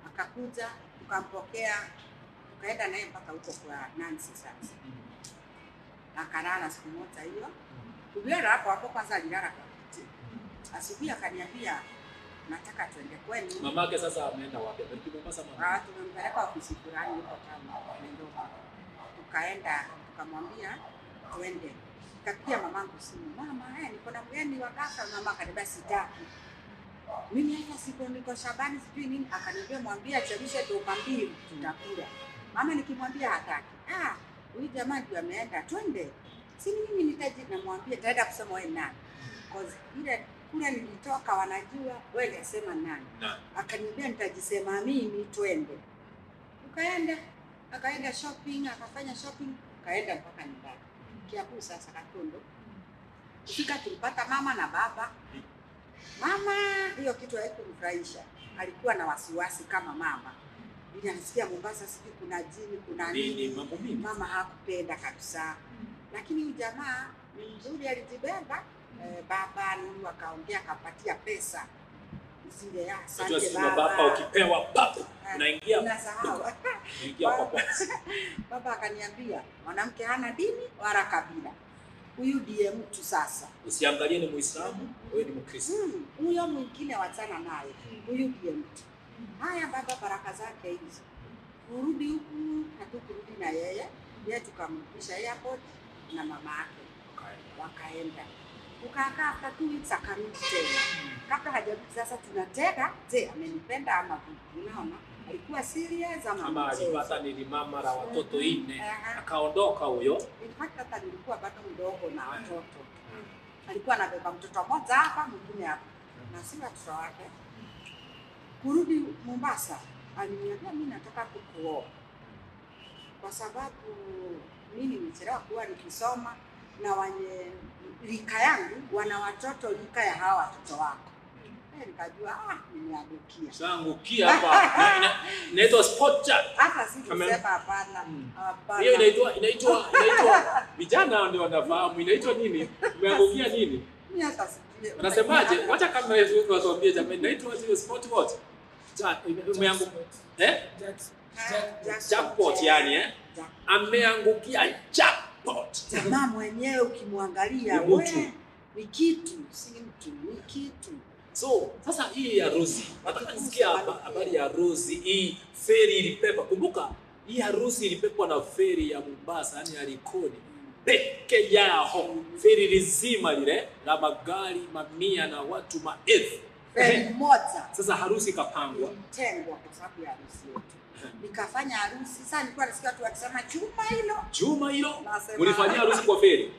Akakuja tukampokea tukaenda naye mpaka huko kwa Nancy sasa. Akalala siku moja hiyo. Kulala hapo kwanza alilala kwa kiti. Asubuhi akaniambia nataka tuende kwenu. Mamake sasa ameenda wapi? Tumempasa mama. Tumempeleka ofisi fulani huko kama Nairobi. Tukaenda tukamwambia tuende. Kapigia mamangu simu. Mama, niko na mgeni wa ghafla. Mama akaniambia sitaki. Mimi hata niko Shabani sijui nini. Akaniambia mwambie achemshe doka mbili tutakula. Mama nikimwambia hataki. Huyu jamaa ndio ameenda twende. Si mimi nitaji namwambia taenda kusema wewe nani. Cause ile kule nilitoka wanajua wewe unasema nani. Akaniambia nitajisema mimi twende. Tukaenda akaenda shopping, akafanya shopping, kaenda mpaka nyumbani. Kiapu sasa Kakondo. Kufika tulipata mama na baba. Mama hiyo kitu haikumfurahisha. Alikuwa na wasiwasi kama mama. Bila nasikia Mombasa sijui kuna jini, kuna nini. Mama hakupenda kabisa. Lakini huyu jamaa ni mzuri alijibeba. Baba ndio akaongea akapatia pesa. Zile ya asante baba ukipewa papo unaingia unasahau. Ingia kwa box. Baba akaniambia mwanamke hana dini wala kabila. Huyu ndiye mtu sasa. Usiangalie ni Muislamu, wewe ni Mkristo. Huyo mwingine wachana naye. Huyu ndiye mtu. Haya baba baraka zake hizi. Kurudi huku hatukurudi na yeye. Yeye tukamrudisha airport na mama yake. Wakaenda. Ukakaa after 2 weeks akarudi tena. Kabla hajarudi sasa tunatega, je, amenipenda ama vipi? Unaona? Alikuwa serious ama alipata ni mama la watoto 4 akaondoka huyo. In fact hata nilikuwa bado mdogo na watoto. Alikuwa anabeba mtoto mmoja hapa mwingine hapa. Na si watoto wake. Kurudi Mombasa, aliniambia mimi nataka kukuoa. Kwa sababu mimi nimechelewa kuwa nikisoma na wenye rika yangu wana watoto rika ya hawa watoto wako. Nikajua nimeangukia. Shaangukia hapa. Inaitwa sport chat. Hata si kusema hapana. Hapana. Hiyo inaitwa vijana ndio wanafahamu. Inaitwa nini? Umeangukia nini? Mimi hata sijui. Unasemaje? Wacha kama hizo watuambie jamani, inaitwa hiyo sport what? Chat umeangukia. Jackpot yani ameangukia jackpot. Jamaa mwenyewe ukimwangalia wewe ni kitu, si mtu, ni kitu. So, sasa hii harusi, nataka nisikia habari ya harusi, hii feri ilipepa. Kumbuka, hii harusi ilipepwa na feri ya Mombasa, yani ya Likoni. Peke yao, feri lizima lile, la magari, mamia na watu maelfu. Feri moja. Sasa harusi ikapangwa. Tengwa kwa sababu ya harusi yetu. Nikafanya harusi, sasa nilikuwa nasikia watu wakisema chuma hilo. Chuma hilo? Ulifanyia harusi kwa feri?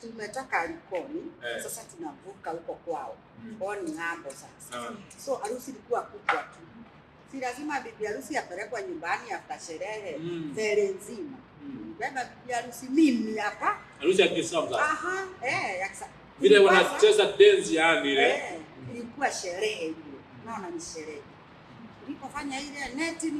Tumetoka Likoni, sasa tunavuka huko kwao. Kwao ni ng'ambo sasa. So harusi ilikuwa kubwa tu. Si lazima bibi harusi apelekwe nyumbani after sherehe. Feri nzima. Beba bibi harusi mimi hapa. Harusi ya Kiislamu sasa. Vile wanacheza dance yani ile. Ilikuwa sherehe ile. Naona ni sherehe. Nilipofanya ile neti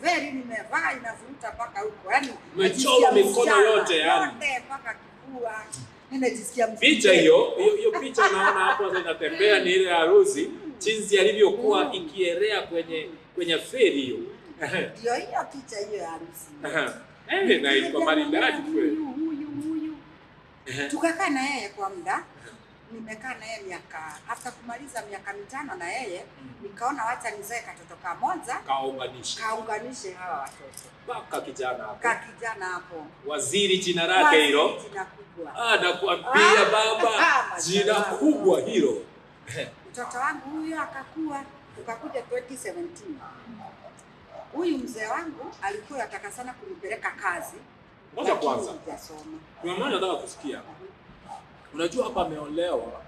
very nimevaa inavuta mpaka huko. Yaani umechora mikono yote yani. Yote mpaka kifua. Ninajisikia picha hiyo picha naona hapo sasa inatembea ni ile harusi jinsi alivyokuwa ikierea kwenye feri hiyo. Ndio hiyo picha hiyo ya harusi. Na ilikuwa maridadi kweli. Huyu. Tukakaa na yeye kwa muda. Nimekaa na yeye after kumaliza miaka 5 na yeye nikaona wacha nizae katoto kamoja kaunganishe hawa watoto. Baka kijana hapo. Waziri jina lake hilo. Jina kubwa. Nakuambia baba jina kubwa hilo. Mtoto wangu huyo akakua tukakuja 2017. Huyu mzee wangu alikuwa anataka sana kunipeleka kazi. Ngoja kwanza. Kuna maana nataka kusikia. Unajua hapa ameolewa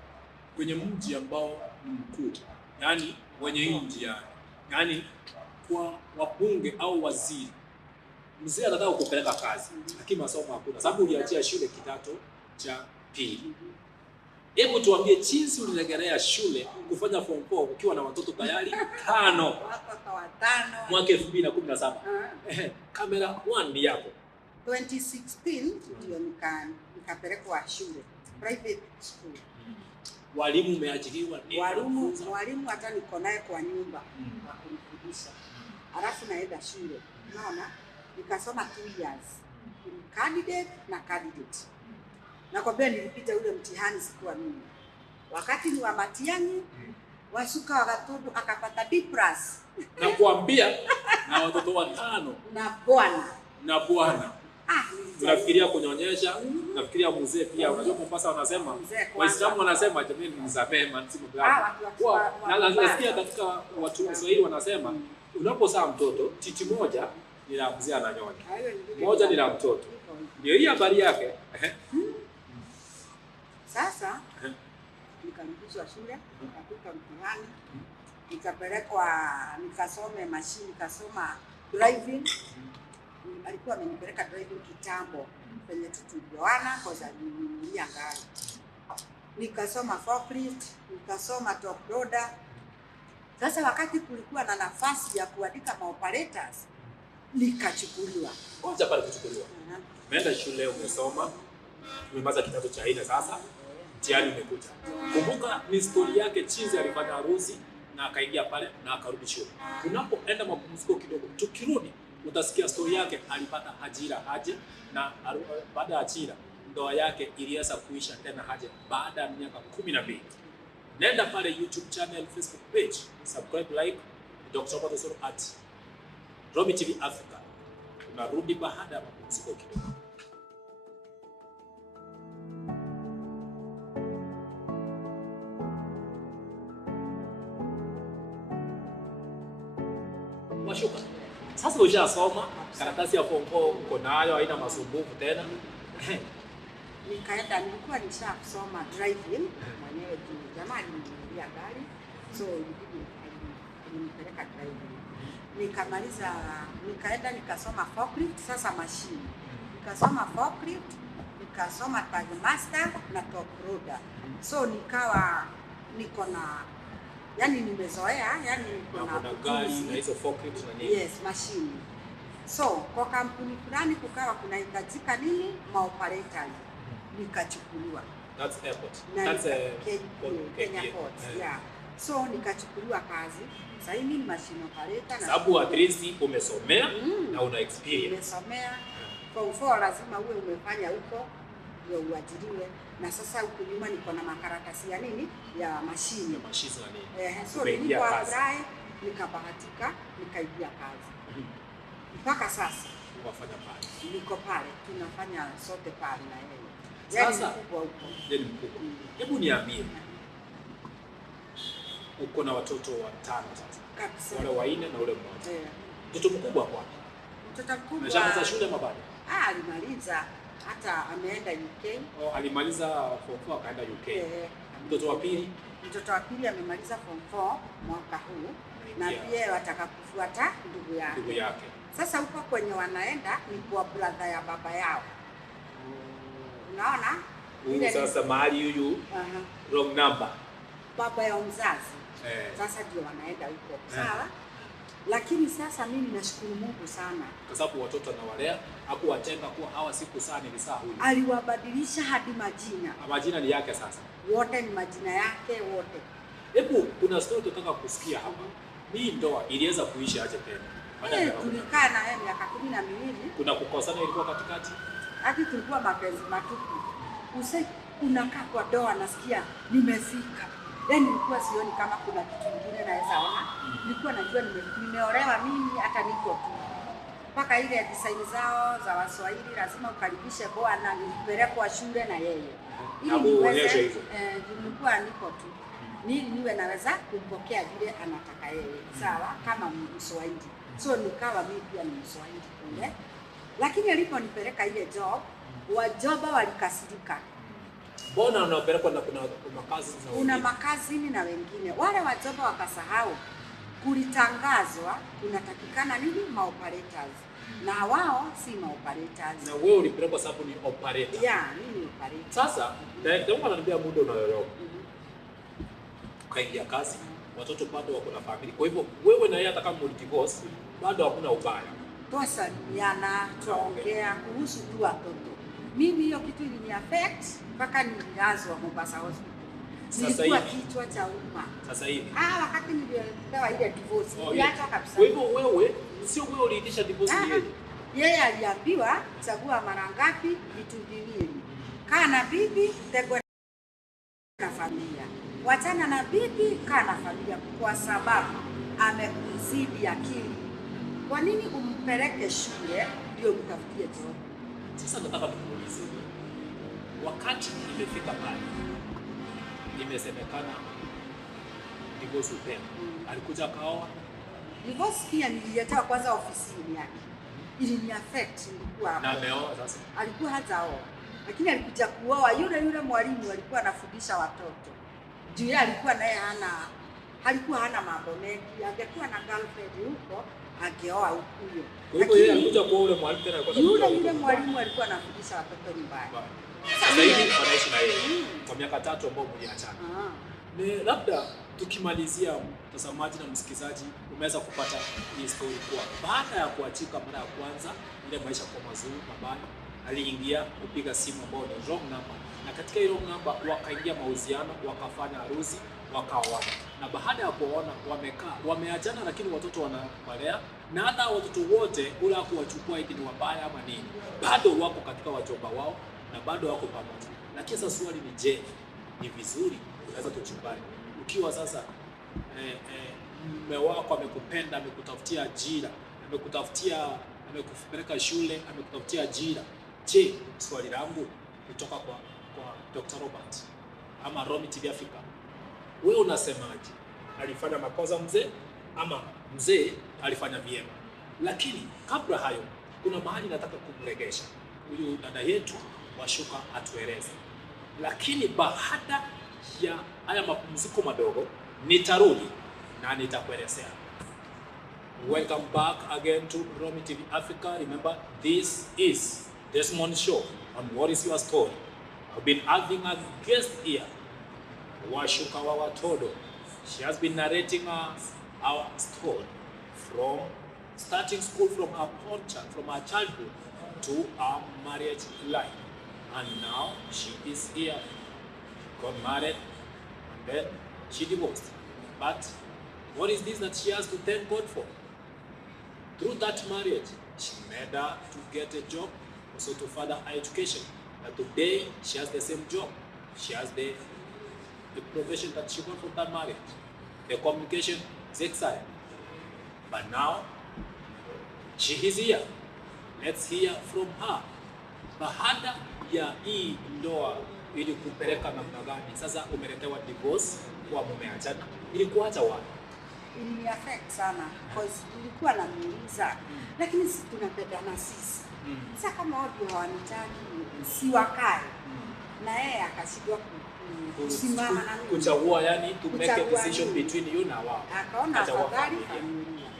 kwenye mji ambao ni mkuu. Yaani wenye nchi yani kwa wabunge au waziri. Mzee anataka kukupeleka kazi, lakini masomo hakuna. Sababu uliachia shule kidato cha pili. Hebu tuambie jinsi ulirejelea shule kufanya form 4 ukiwa na watoto tayari 5. Watoto 5. Mwaka 2017. Kamera 1 yako. 2016 ndio nikapelekwa shule, private school. Walimu umeajiriwa nini? Mwalimu hata niko naye kwa nyumba wa kunifundisha. Alafu naenda shule. Unaona? Nikasoma 2 years. Candidate na candidate. Nakwambia nilipita ule mtihani sikuwa mimi. Wakati ni wa Matiang'i, Wasuka wakatodo akapata B+. Nakwambia na watoto 5 na bwana. Unafikiria kunyonyesha, nafikiria mzee pia. Unajua Mombasa wanasema, Waislamu wanasema jamii ni mzee mansimu gani. Na nasikia katika watu wa Swahili wanasema unapozaa mtoto titi moja ni la mzee ananyonya, moja ni la mtoto. Ndio hii habari yake. Sasa nikarudishwa shule, nikapita mtihani, nikapelekwa nikasome machine, nikasoma driving. Alikuwa amenipeleka driving kitambo kwenye tutujoana kwa sababu nilia gari. Nikasoma forklift, nikasoma top loader. Sasa wakati kulikuwa na nafasi ya kuandika operators, nikachukuliwa. Kwanza pale kuchukuliwa. Umeenda shule umesoma, umemaliza kidato cha 4 sasa, mtihani umekuja. Kumbuka ni story yake Chizi alifanya harusi na akaingia pale na akarudi shule. Unapoenda mapumziko kidogo, tukirudi utasikia story yake alipata ajira aje, na baada ya ajira ndoa yake ilianza kuisha tena aje baada ya miaka 12. Nenda pale YouTube channel, Facebook page, subscribe, like Dr.Robert at Romi TV Africa. Unarudi baada ya mapumziko kidogo. Washuka. Sasa ushasoma, karatasi ya form 4 uko nayo, haina masumbufu tena. Nikaenda, nilikuwa nishasoma driving mwenyewe juu jamaa alininunulia gari, so nilipeleka driving. Nikamaliza, nikaenda nikasoma forklift, sasa machine. Nikasoma forklift, nikasoma tag master na top loader. So nikawa niko na, yani nimezoea, yani niko na gari na hizo forklift na nini? Yes, machine. So kwa kampuni fulani kukawa kunahitajika nini? Maoperators. Nikachukuliwa. That's airport. That's Kenya Port. Yeah. So nikachukuliwa kazi. Sasa mimi ni machine operator na sababu at least umesomea na una experience. Nimesomea. Form 4 lazima uwe umefanya huko ndio uajiriwe. Na sasa huko nyuma niko na makaratasi ya nini? Ya machine. Ya machine na nini? So nilipo apply nikabahatika nikaingia kazi. Mpaka sasa wafanya pale. Niko pale, tunafanya sote pale na yeye. Sasa mkubwa huko. Yeye mkubwa. Hebu niambie. Uko na watoto 5 sasa. Kabisa. Wale 4 na ule mmoja. Mtoto mkubwa kwa? Mtoto mkubwa. Ameshamaliza shule mabado? Alimaliza. Hata ameenda UK. Alimaliza form 4 akaenda UK. Mtoto wa pili? Mtoto wa pili amemaliza form 4 mwaka huu. Na pia wataka kufuata ndugu yake. Sasa huko kwenye wanaenda ni kwa brother ya baba yao. Unaona? Ile sasa mahali huyu wrong number. Baba ya mzazi. Sasa ndio wanaenda huko. Sawa? Lakini sasa mimi nashukuru Mungu sana. Kwa sababu watoto anawalea, hakuwatenga kuwa hawa siku sana ni saa huyu. Aliwabadilisha hadi majina. Majina ni yake sasa. Wote ni majina yake wote. Hebu kuna story tunataka kusikia hapa. Hii ndoa iliweza kuishi aje tena? Tulikaa na yeye miaka 12. Kuna kukosana ilikuwa katikati? Hadi tulikuwa mapenzi matupu. Unakaa kwa doa nasikia nimefika. Yaani nilikuwa sioni kama kuna kitu kingine naweza ona. Nilikuwa najua nimeolewa mimi hata niko tu. Mpaka ile design zao za Waswahili lazima ukaribishe bwana nipelekwa shule na yeye. Ili niweze nilikuwa niko tu. Niwe naweza kumpokea vile anataka yeye. Sawa kama Mswahili. So nikawa mimi pia ni Mswahili kule. Lakini aliponipeleka ile job, wajoba walikasirika. Mbona unapelekwa na kuna makazi za wengine? Kuna makazi na wengine. Wale wajoba wakasahau kulitangazwa kunatakikana nini maoperators. Na wao si maoperators. Na wewe ulipelekwa sababu ni operator. Yeah, mimi operator. Sasa ndio ananiambia muda unayoelewa. Kaingia kazi, watoto bado wako na familia. Kwa hivyo wewe na yeye hata kama divorce bado hakuna ubaya. Tusalimiana, tuongea kuhusu tu watoto. Mimi hiyo kitu ilini affect mpaka nililazwa Mombasa Hospital. Nilikuwa kichwa cha umma. Sasa hivi. Wakati nilipewa ile divorce, niliacha kabisa. Kwa hivyo wewe sio wewe uliitisha divorce yeye. Yeye aliambiwa chagua mara ngapi vitu viwili. Kaa na bibi, tegwa na familia. Wachana na bibi, kaa na familia kwa sababu amekuzidi akili. Kwa nini umpeleke shule ndio mtafutie job? Sasa nataka kukuuliza. Wakati imefika pale, imesemekana divorce upen. Alikuja kaoa. Divorce pia nililetewa kwanza ofisini yake. Ilini affect nilikuwa hapo. Na ameoa sasa. Alikuwa hajaoa. Lakini alikuja kuoa yule mwalimu alikuwa anafundisha watoto. Juu yeye alikuwa naye alikuwa hana mambo mengi. Angekuwa na girlfriend huko angeoa huyo. Kwa hivyo yeye alikuja kuoa yule mwalimu tena alikuwa yule mwalimu alikuwa anafundisha watoto nyumbani. Sasa hivi anaishi na yeye kwa miaka 3 ambao mliachana. Labda tukimalizia, mtazamaji na msikizaji, umeweza kupata hii story kwa baada ya kuachika mara ya kwanza, ile maisha kwa mazuri mabaya, aliingia kupiga simu ambayo ni wrong number, na katika hiyo wrong number wakaingia mahusiano, wakafanya harusi, wakaoana, na baada ya kuoana wamekaa wameachana, lakini watoto wanawalea, na hata watoto wote ule hakuwachukua eti ni wabaya ama nini, bado wako katika wajomba wao na bado wako pamoja. Lakini sasa swali ni je, ni vizuri unaweza tuchukue ukiwa sasa mume wako amekupenda, amekutafutia ajira, amekupeleka shule, amekutafutia ajira. Je, swali langu kutoka kwa Dr. Robert ama Romi TV Africa, wewe unasemaje? Alifanya makosa mzee ama mzee alifanya vyema? Lakini kabla hayo, kuna mahali nataka kumregesha huyu dada yetu Washuka atueleze. Lakini baada ya haya mapumziko madogo nitarudi na nitakuelezea. Welcome back again to Romi TV Africa. Remember, this is Desmond Show on What Is Your Story. I've been having a guest here, Washuka Wawatodo. She has been narrating us our story from starting school from her childhood to her marriage life. And now she is here, got married, and then she divorced. But what is this that she has to thank God for? Through that marriage, she made her to get a job, also to further her education. And today, she has the same job. She has the profession that she got from that marriage. The communication is excellent. But now, she is here. Let's hear from her. Baada ya hii ndoa ili kupeleka namna gani? Sasa umeletewa divorce kwa mumeachana. Ilikuacha wapi? Ili affect sana because nilikuwa namuuliza lakini sisi tunapendana sisi. Sasa kama watu hawanitaki si wakae. Na yeye akashindwa kusimama na mimi. Kuchagua, yani to make a decision between you na wao. Akaona afadhali familia.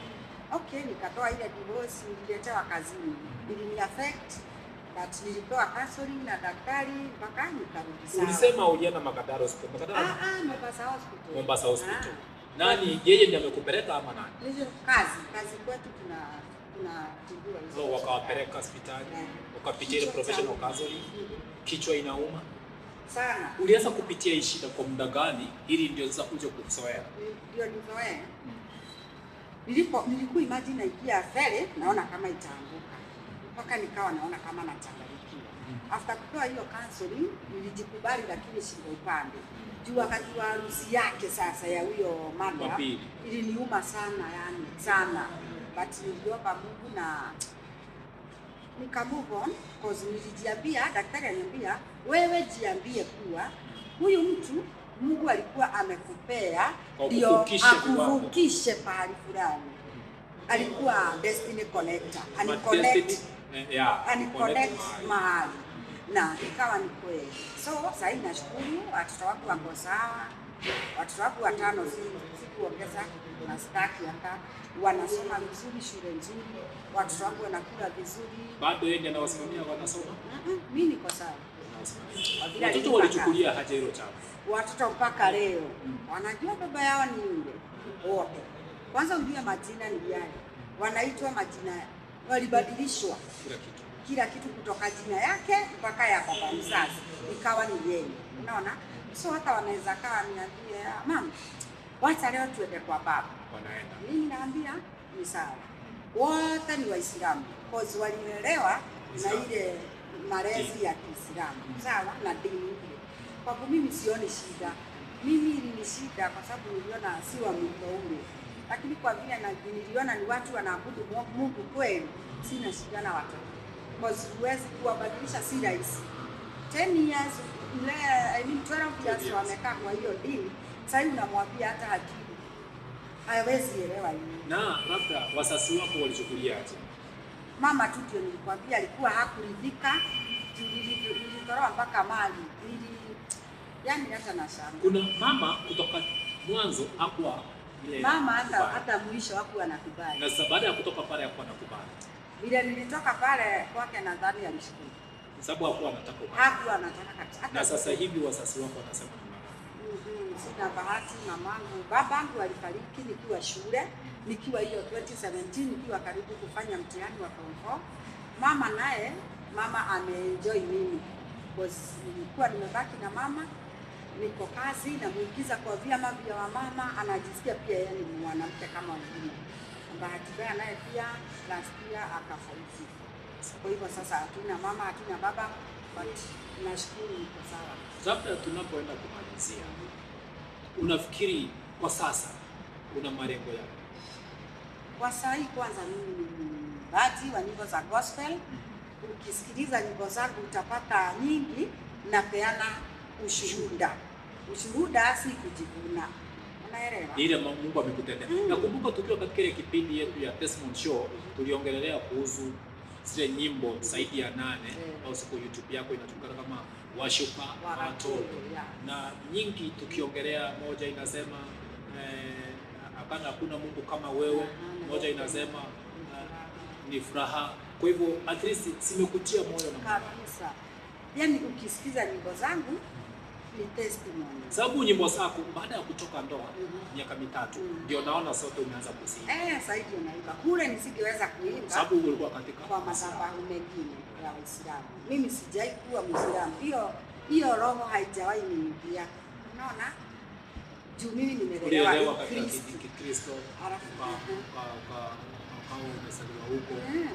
Okay, nikatoa ile divorce nililetewa kazini. Ili affect but nilipewa counseling na daktari mpaka nikarudi sawa. Ulisema ulienda Makadara Hospital. Makadara? Mombasa Hospital. Mombasa Hospital. Nani yeye ndiye amekupeleka ama nani? Hizo kazi kwetu tunatibua hizo. So wakawapeleka hospitali, ukapitia ile professional counseling. Kichwa inauma sana. Ulianza kupitia hii shida kwa muda gani ili ndio sasa uje kuzoea? Ndio nizoea. Nilikuwa imagine ikia fere naona kama itaanguka. Mpaka nikawa naona kama nachanganyikiwa. After kutoa hiyo counseling nilijikubali, lakini shingo upande. Juu wakati wa harusi yake sasa ya huyo mada iliniuma sana, yani sana. But niliomba Mungu na nika move on because nilijiambia, daktari aliniambia wewe jiambie kuwa huyu mtu Mungu alikuwa amekupea ndio akuvukishe pahali fulani. Alikuwa destiny connector, aniconnect mahali, na ikawa ni kweli. So sasa hivi nashukuru watoto wangu wako sawa, watoto wangu 5 sikuongeza na staki, hata wanasoma vizuri shule nzuri, watoto wangu wanakula vizuri. Bado yeye anawasimamia wanasoma? Mimi niko sawa. Watoto walichukulia haja hilo chama. Watoto mpaka leo wanajua baba yao ni yule wote. Kwanza ujue majina ni yale, wanaitwa majina, walibadilishwa kila kitu kutoka jina yake mpaka ya baba mzazi ikawa ni yeye, unaona. So hata wanaweza kawa niambie mama, wacha leo tuende kwa baba, Wanaenda. mimi naambia ni sawa, wote ni Waislamu cause walielewa na ile malezi ya Kiislamu, sawa na dini ile. Kwa hivyo mimi sioni shida. Mimi ni shida kwa sababu niliona si wa mto ule, lakini kwa vile niliona ni watu wanaabudu Mungu kweli, sina shida na watu cause huwezi kuwabadilisha, si rahisi. 10 years ile, I mean 12 years wamekaa kwa hiyo dini, sasa unamwambia hata hakili hawezi elewa hiyo. Na labda wasasi wako walichukuliaje? Mama tu ndio nilikwambia alikuwa hakuridhika, nilitoroa mpaka mali yani hata na shamba. Kuna mama kutoka mwanzo hakuwa ile mama hata mwisho hakuwa anakubali. Na sasa baada ya kutoka pale hakuwa anakubali. Vile nilitoka pale kwake nadhani alishukuru. Sababu hakuwa anataka kubali. Hakuwa anataka kabisa. Na sasa hivi wasasi wako wanasema ni mama. Sina bahati, mamangu, babangu alifariki nikiwa shule, nikiwa hiyo 2017 nikiwa karibu kufanya mtihani wa form 4. Mama naye ameenjoy mimi. Because nilikuwa nimebaki na mama, niko kazi na muigiza kwa vyama vya wamama, anajisikia pia yeye ni mwanamke kama wengine. Bahati mbaya naye pia last year akafariki. Kwa hivyo sasa hatuna mama, hatuna baba, but nashukuru niko sawa. Labda tunapoenda kumalizia, unafikiri kwa sasa una malengo yako? Kwa sasa hii kwanza mimi ni mwimbaji wa nyimbo za gospel. Ukisikiliza nyimbo zangu utapata nyingi napeana ushuhuda. Ushuhuda si kujivuna. Unaelewa? Ile Mungu amekutendea. Nakumbuka tukiwa katika ile kipindi yetu ya Testimony Show tuliongelea kuhusu zile nyimbo zaidi ya 8 au siku YouTube yako inatumika kama washupa watoto. Na nyingi tukiongelea, moja inasema hakuna Mungu kama wewe, moja inasema ni furaha. Kwa hivyo at least simekutia moyo na kabisa. Yaani ukisikiza nyimbo zangu ni testimony. Sababu nyimbo zako baada ya kutoka ndoa miaka 3 ndio naona sote umeanza kuimba. Sasa hivi unaimba. Kule nisingeweza kuimba. Sababu ulikuwa katika kwa madhabahu mengine ya Uislamu. Mimi sijai kuwa Muislamu. Hiyo roho haijawahi niingia. Unaona? Juu mimi nimelelewa Kikristo. Halafu kama umesaliwa huko,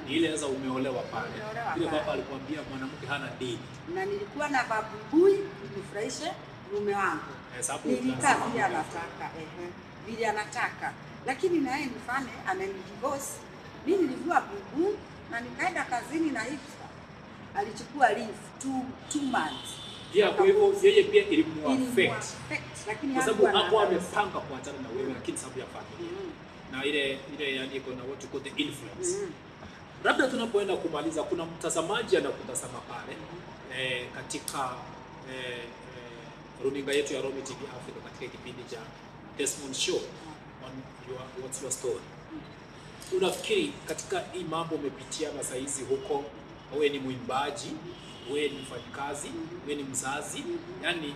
ile sasa umeolewa pale. Ile baba alikwambia mwanamke hana dini. Na nilikuwa na babui nifurahishe mume wangu. Nilikaa vile anataka, vile anataka. Lakini na yeye nifanye amenidivorce. Mimi nilivua bubu na nikaenda kazini na hifsa. Alichukua leave 2 months. Yeah, kwa hivyo yeye pia ilimuaffect. Lakini kwa sababu hapo amepanga kuachana na wewe, lakini sababu ya familia. Na ile yani iko na what you call the influence. Labda tunapoenda kumaliza, kuna mtazamaji anakutazama pale katika runinga yetu ya Romi TV Africa katika kipindi cha Testimony Show on what's your story. Unafikiri katika hii mambo umepitia na saizi huko, wewe ni mwimbaji, wewe ni mfanyikazi, wewe ni mzazi, yani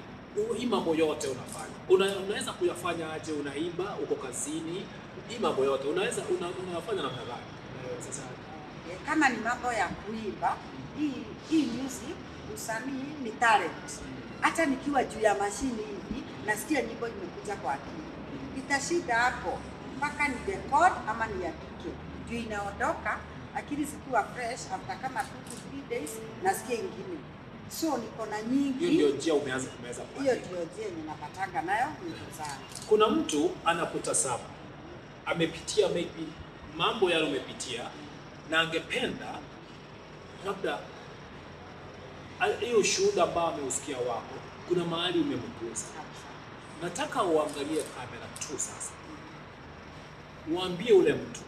hii mambo yote unafanya, unaweza kuyafanya aje? Unaimba, uko kazini, hii mambo yote unafanya namna gani? Sasa kama ni mambo ya kuimba, hii music usanii ni talent. Hata nikiwa juu ya mashini hivi nasikia nyimbo imekuja kwa akili, itashida hapo mpaka ni record ama ni andike, juu inaondoka akili zikiwa fresh after kama 2 to 3 days nasikia ingine. So niko na nyingi. Hiyo ndio njia umeanza kwa. Hiyo ndio njia ninapatanga nayo sana. Kuna mtu anakutazama, amepitia maybe mambo yale umepitia, na angependa labda hiyo shuhuda ambao ameusikia wako, kuna mahali umemgusa. Nataka uangalie kamera tu sasa. Uambie ule mtu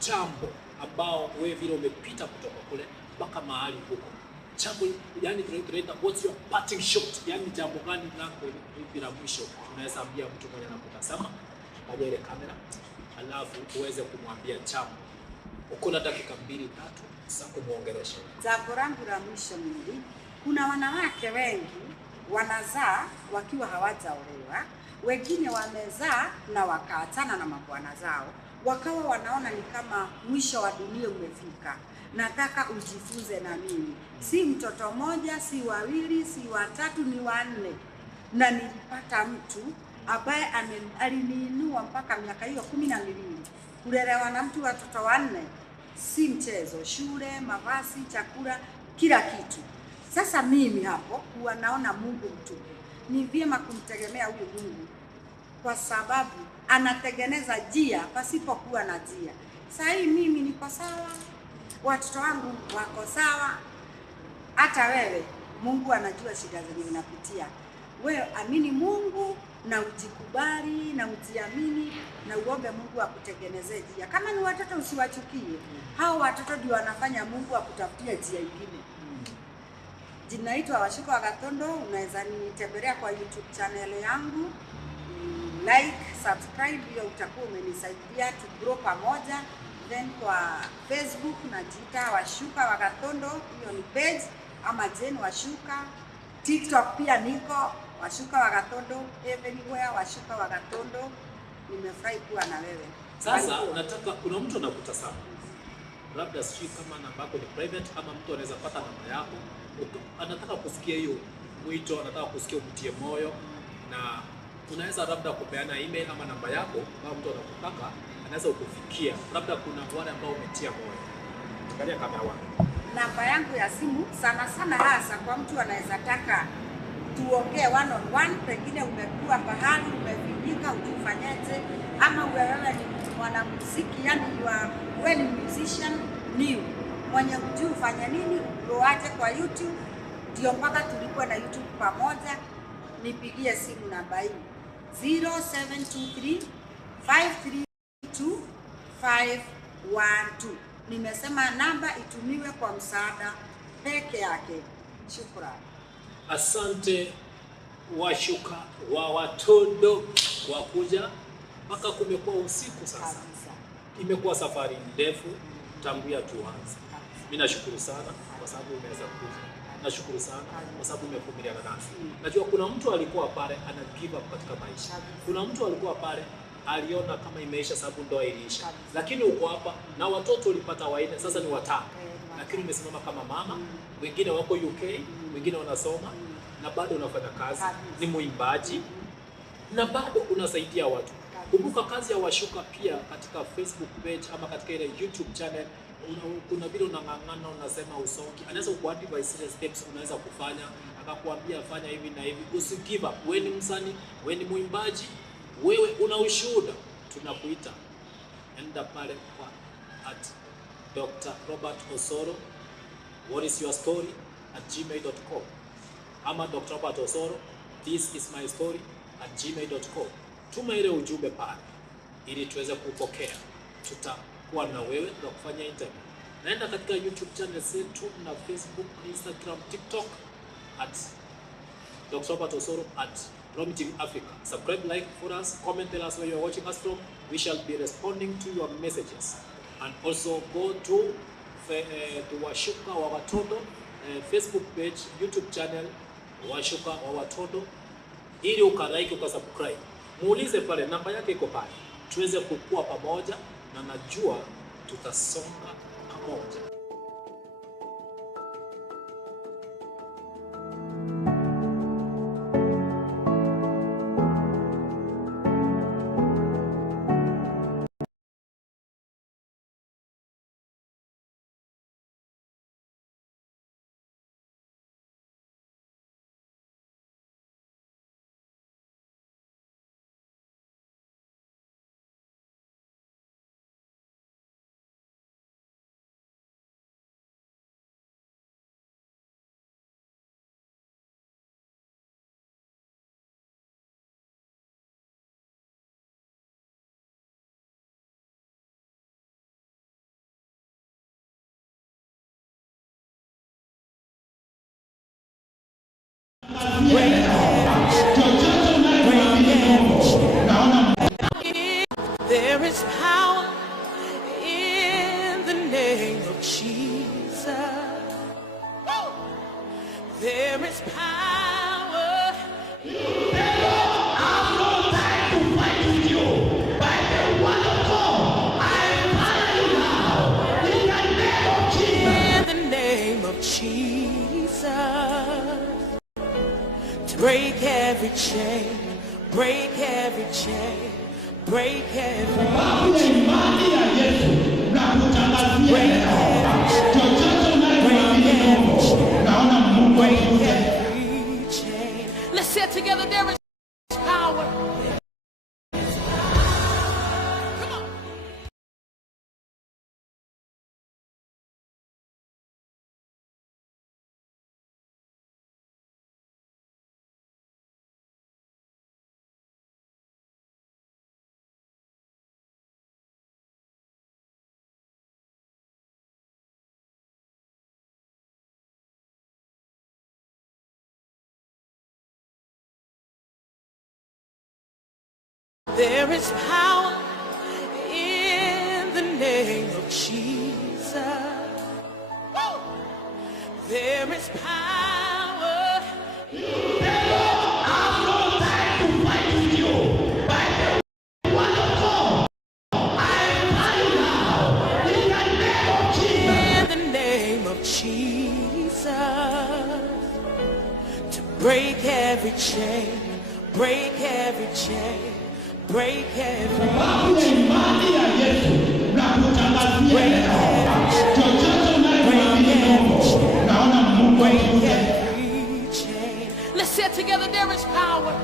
jambo ambao wewe vile umepita kutoka kule mpaka mahali huko. Jambo yani tunaita what's your parting shot? Yani jambo gani lako hivi la mwisho unaweza ambia mtu mmoja anakutazama kwa ile kamera, alafu uweze kumwambia jambo. Uko na dakika 2-3 za kumuongelesha. Jambo langu la mwisho ni kuna wanawake wengi wanazaa wakiwa hawajaolewa, wengine wamezaa na wakaachana na mabwana zao, wakawa wanaona ni kama mwisho wa dunia umefika. Nataka ujifunze na mimi. Si mtoto mmoja, si wawili, si watatu, ni wanne. Na nilipata mtu ambaye aliniinua mpaka miaka hiyo 12. Kulelewa na mtu watoto wanne si mchezo. Shule, mavazi, chakula, kila kitu. Sasa mimi hapo huwa naona Mungu mtupu. Ni vyema kumtegemea huyu Mungu kwa sababu anatengeneza njia pasipokuwa na njia. Sasa hii mimi niko sawa, watoto wangu wako sawa, hata wewe Mungu anajua shida zenye unapitia. Wewe amini Mungu na ujikubali na ujiamini na uombe Mungu akutengenezee njia. Kama ni watoto usiwachukie. Hao watoto ndio wanafanya Mungu akutafutie njia nyingine. Jinaitwa Washuka wa Gatondo. Unaweza nitembelea kwa YouTube channel yangu. Like, subscribe, hiyo utakuwa umenisaidia to grow pamoja. Then kwa Facebook najiita Washuka wa Gatondo, hiyo ni page, ama Jane Washuka. TikTok pia niko Washuka wa Gatondo, everywhere Washuka wa Gatondo. Nimefurahi kuwa na wewe. Sasa unataka, kuna mtu anakutazama, labda sijui kama namba yako ni private ama mtu anaweza pata namba yako, anataka kusikia hiyo mwito, anataka kusikia umtie moyo, na unaweza labda kupeana email ama namba yako, kama mtu anakutaka anaweza kukufikia. Labda kuna wale ambao umetia moyo. Angalia kamera wako. Namba yangu ya simu sana sana, hasa kwa mtu anaweza taka tuongee one on one, pengine umekuwa pahali umefinyika ujifanyaje, ama wewe ni mwanamuziki, yani wewe ni musician new mwenye hujui ufanye nini, uache kwa YouTube. Ndio mpaka tulikuwa na YouTube pamoja. Nipigie simu namba hii 0723 532 512. Nimesema namba itumiwe kwa msaada peke yake. Shukrani. Asante Washuka wa Watondo kwa kuja mpaka kumekuwa usiku sasa. Imekuwa safari ndefu tangu ya tuanze. Mimi nashukuru sana kwa sababu umeweza kuja. Nashukuru sana kwa sababu umevumiliana nasi. Najua kuna mtu alikuwa pale ana give up katika maisha. Kuna mtu alikuwa pale aliona kama imeisha sababu ndoa iliisha. Lakini uko hapa na watoto ulipata wanne, sasa ni watano. Lakini umesimama kama mama, wengine wako UK, wengine wanasoma, na bado unafanya kazi, ni muimbaji na bado unasaidia watu. Kumbuka kazi ya Washuka pia katika Facebook page ama katika ile YouTube channel, kuna vile unang'ang'ana, unasema usongi, anaweza kuadvise zile steps unaweza kufanya, akakwambia fanya hivi na hivi. Usi give up. Wewe ni msanii, wewe ni muimbaji, wewe una ushuhuda, tunakuita. Enda pale kwa at Dr.Robert Osoro, what is your story @gmail.com, ama Dr.Robert Osoro, this is my story @gmail.com. Tuma ile ujumbe pale ili tuweze kupokea. Tutakuwa na wewe, tutakufanya interview. Naenda katika YouTube channel zetu na Facebook, Instagram, TikTok @Dr.Robert Osoro @Romi TV Africa. Subscribe, like for us, comment, tell us where you are watching us from. We shall be responding to your messages. And also go to Washuka wa Watondo Facebook page, YouTube channel Washuka wa Watondo, ili ukalike, ukasubscribe. Muulize pale, namba yake iko pale, tuweze kukua pamoja, na najua tutasonga pamoja. There is power in the name of Jesus. There is power. I've no time to fight with you. By the word of God, break every chain, break every chain, break every chain. Break every chain, break every chain. Let's say it together, there is power. Come on. There is power in the name of Jesus. Woo! There is power. In the name of Jesus, to break every chain, break every chain, break every chain. Break every chain, break every chain. Let's say it together, there is power.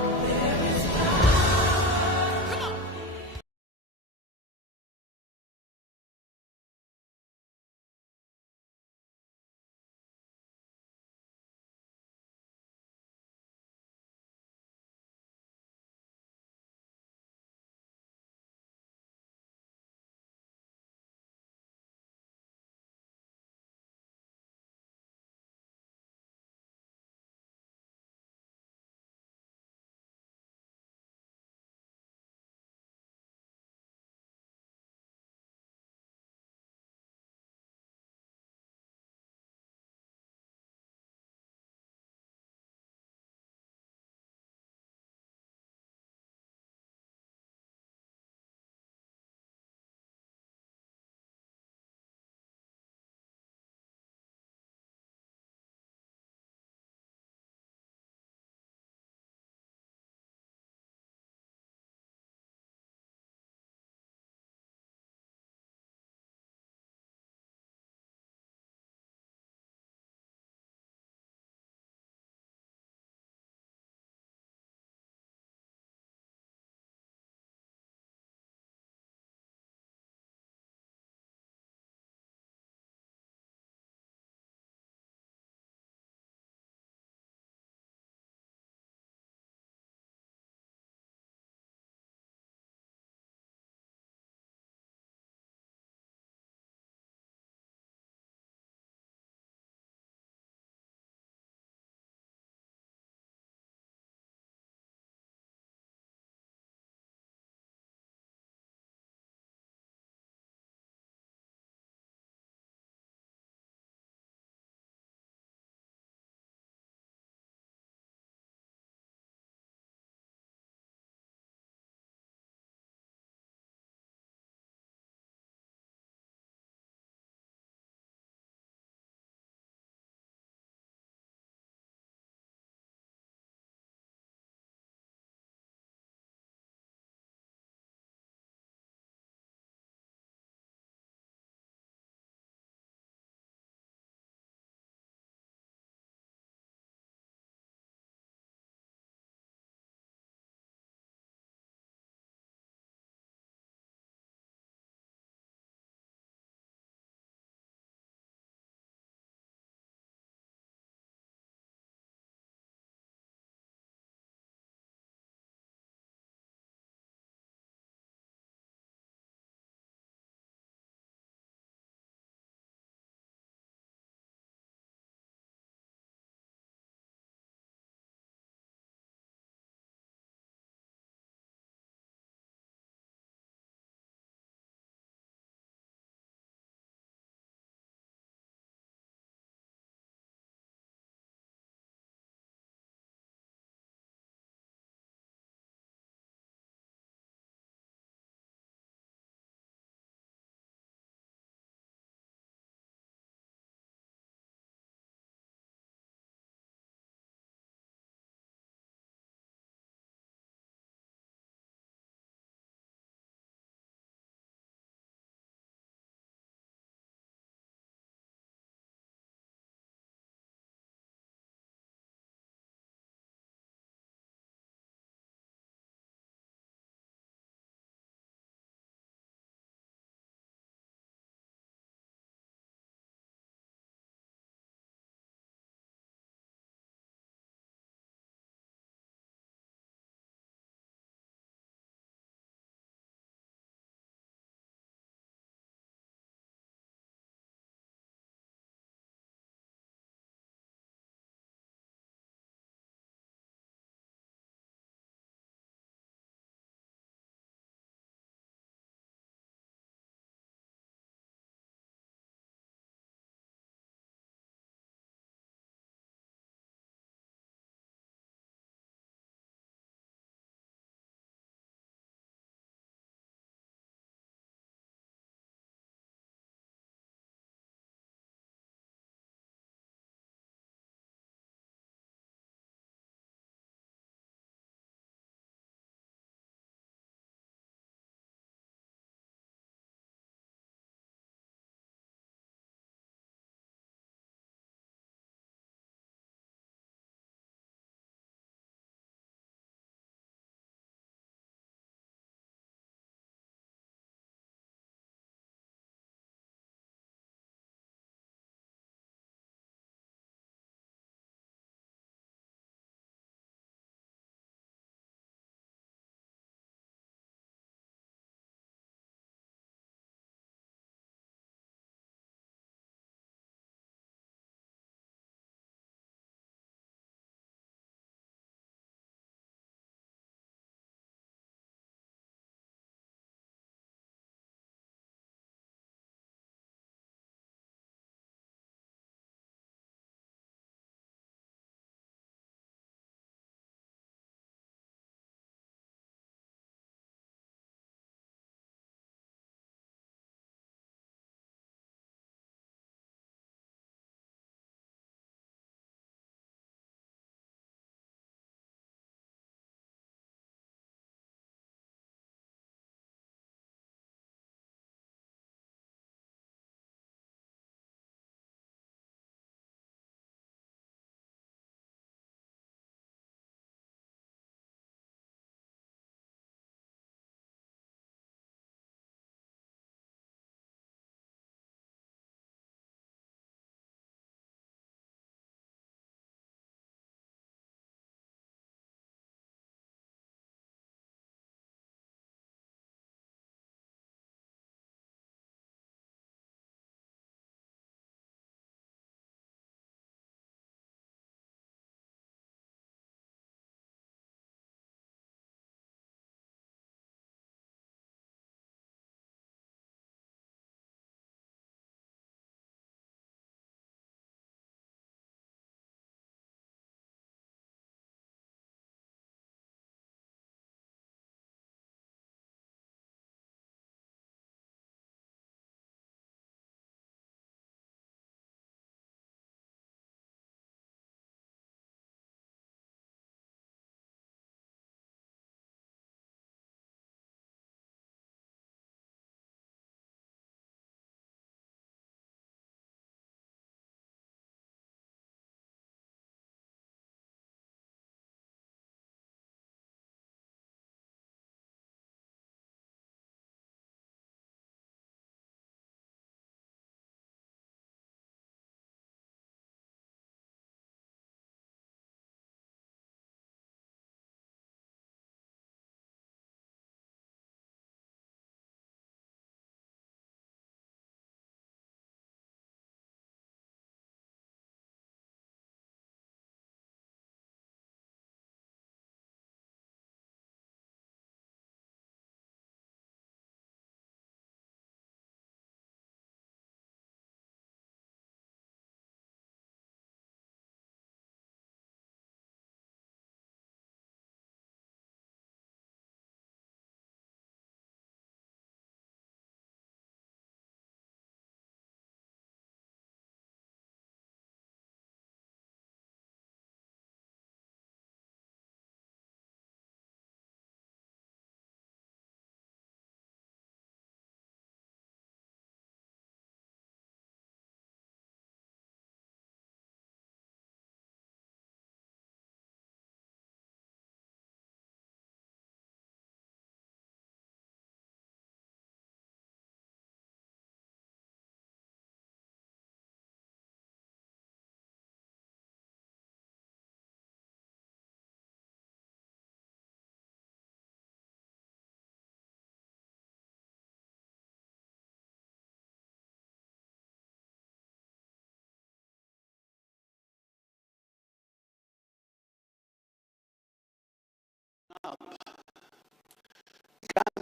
up,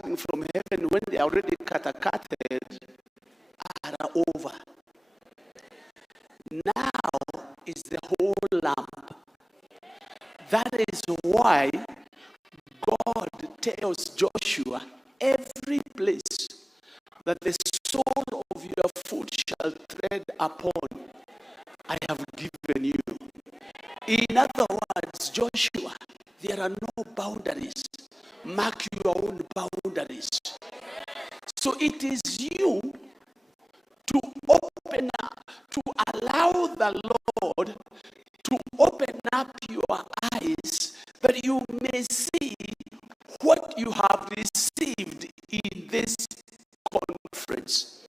coming from heaven when they are already catacathed are over. Now is the whole lamp. That is why God tells Joshua, every place that the sole of your foot shall tread upon, I have given you. In other words, Joshua, there are no boundaries. Mark your own boundaries. So it is you to open up, to allow the Lord to open up your eyes that you may see what you have received in this conference.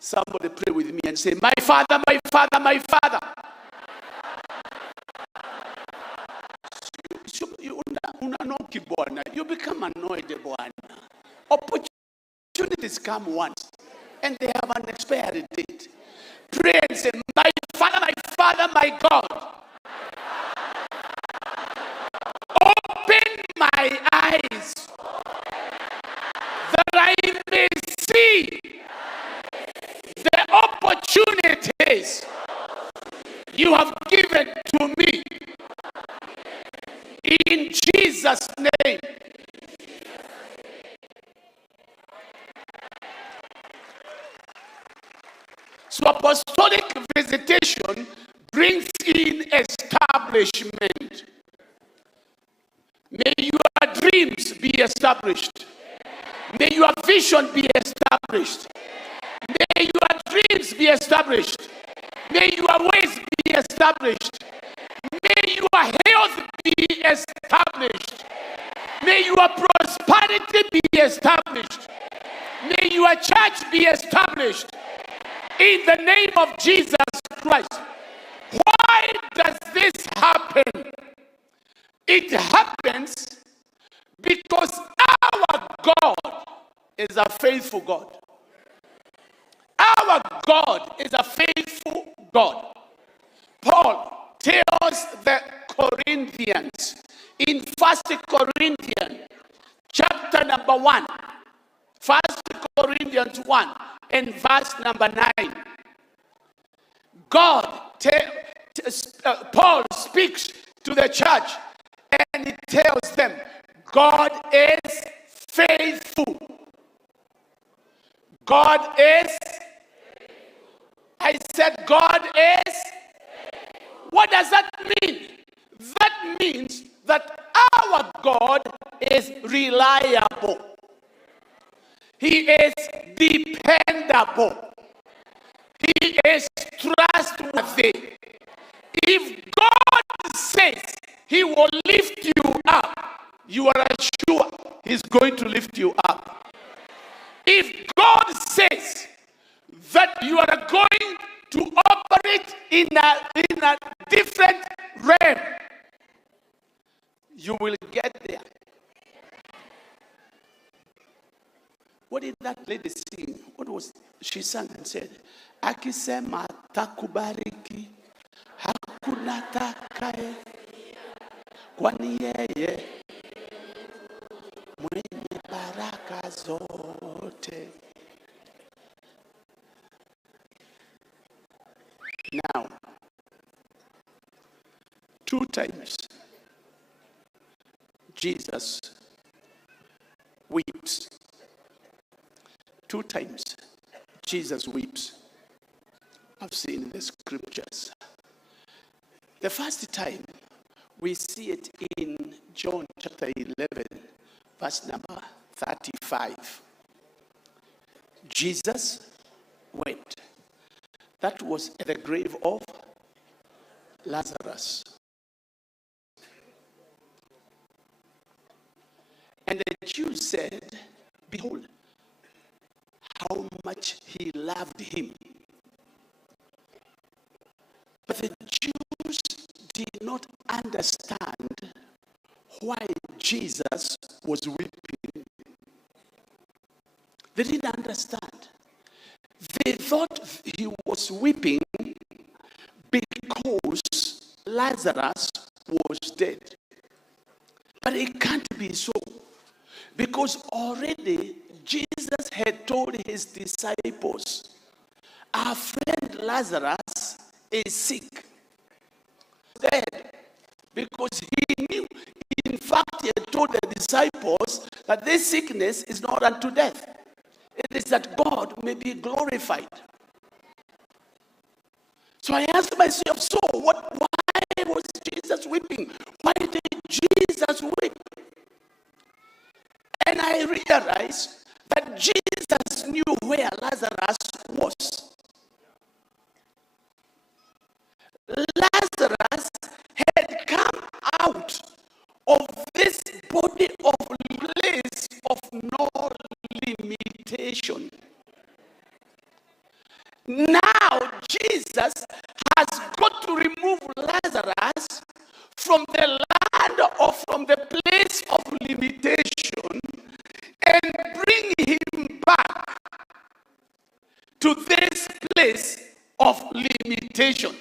Somebody pray with me and say, my Father, my Father, my Father. You become annoyed, Bwana. Opportunities come once and they have an expiry date. Pray and say, my Father, my God. Open my eyes that I may see the opportunities you have given to me. In Jesus' name. So apostolic visitation brings in establishment. May your dreams be established. May your vision be established. May your dreams be established. May your ways be established. May your health be established. May your prosperity be established. May your church be established. In the name of Jesus Christ. Why does this happen? It happens because our God is a faithful God. Our God is a faithful God. Paul tells the Corinthians in 1 Corinthians chapter number 1, 1 Corinthians 1 and verse number 9. Paul speaks to the church and he tells them, God is faithful. God is, I said God is, what does that mean? That means that our God is reliable. He is dependable. He is trustworthy. If God says he will lift you up, you are sure he's going to lift you up. If God says that you are going to operate in a different realm, you will get there. What did that lady sing? What was she sang and said? Akisema takubariki, hakuna takaye, kwani yeye mwenye baraka zote. Now, 2 times Jesus weeps. 2 times Jesus weeps. I've seen the scriptures. The first time we see it in John chapter 11, verse number 35. Jesus wept. That was at the grave of Lazarus. And the Jews said, behold, how much he loved him. But the Jews did not understand why Jesus was weeping. They didn't understand. They thought he was weeping because Lazarus was dead. But it can't be so. Because already Jesus had told his disciples, our friend Lazarus is sick, dead, because he knew. In fact, he had told the disciples that this sickness is not unto death. It is that God may be glorified. So I asked myself, so why was Jesus weeping? Why did Jesus weep? And I realized that Jesus knew where Lazarus was. Lazarus had come out of this body of place of no limitation. Now Jesus has got to remove Lazarus from the land or from the place of limitation and bring him back to this place of limitation.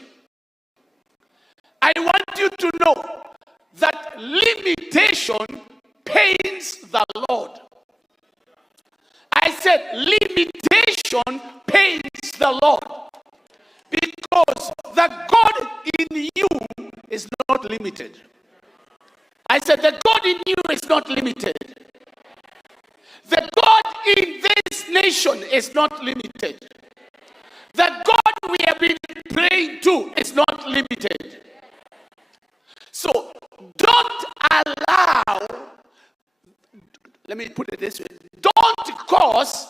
I want you to know that limitation pains the Lord. I said limitation pains the Lord, because the God in you is not limited. I said the God in you is not limited. The God in this nation is not limited. The God we have been praying to is not limited. So don't allow, let me put it this way, don't cause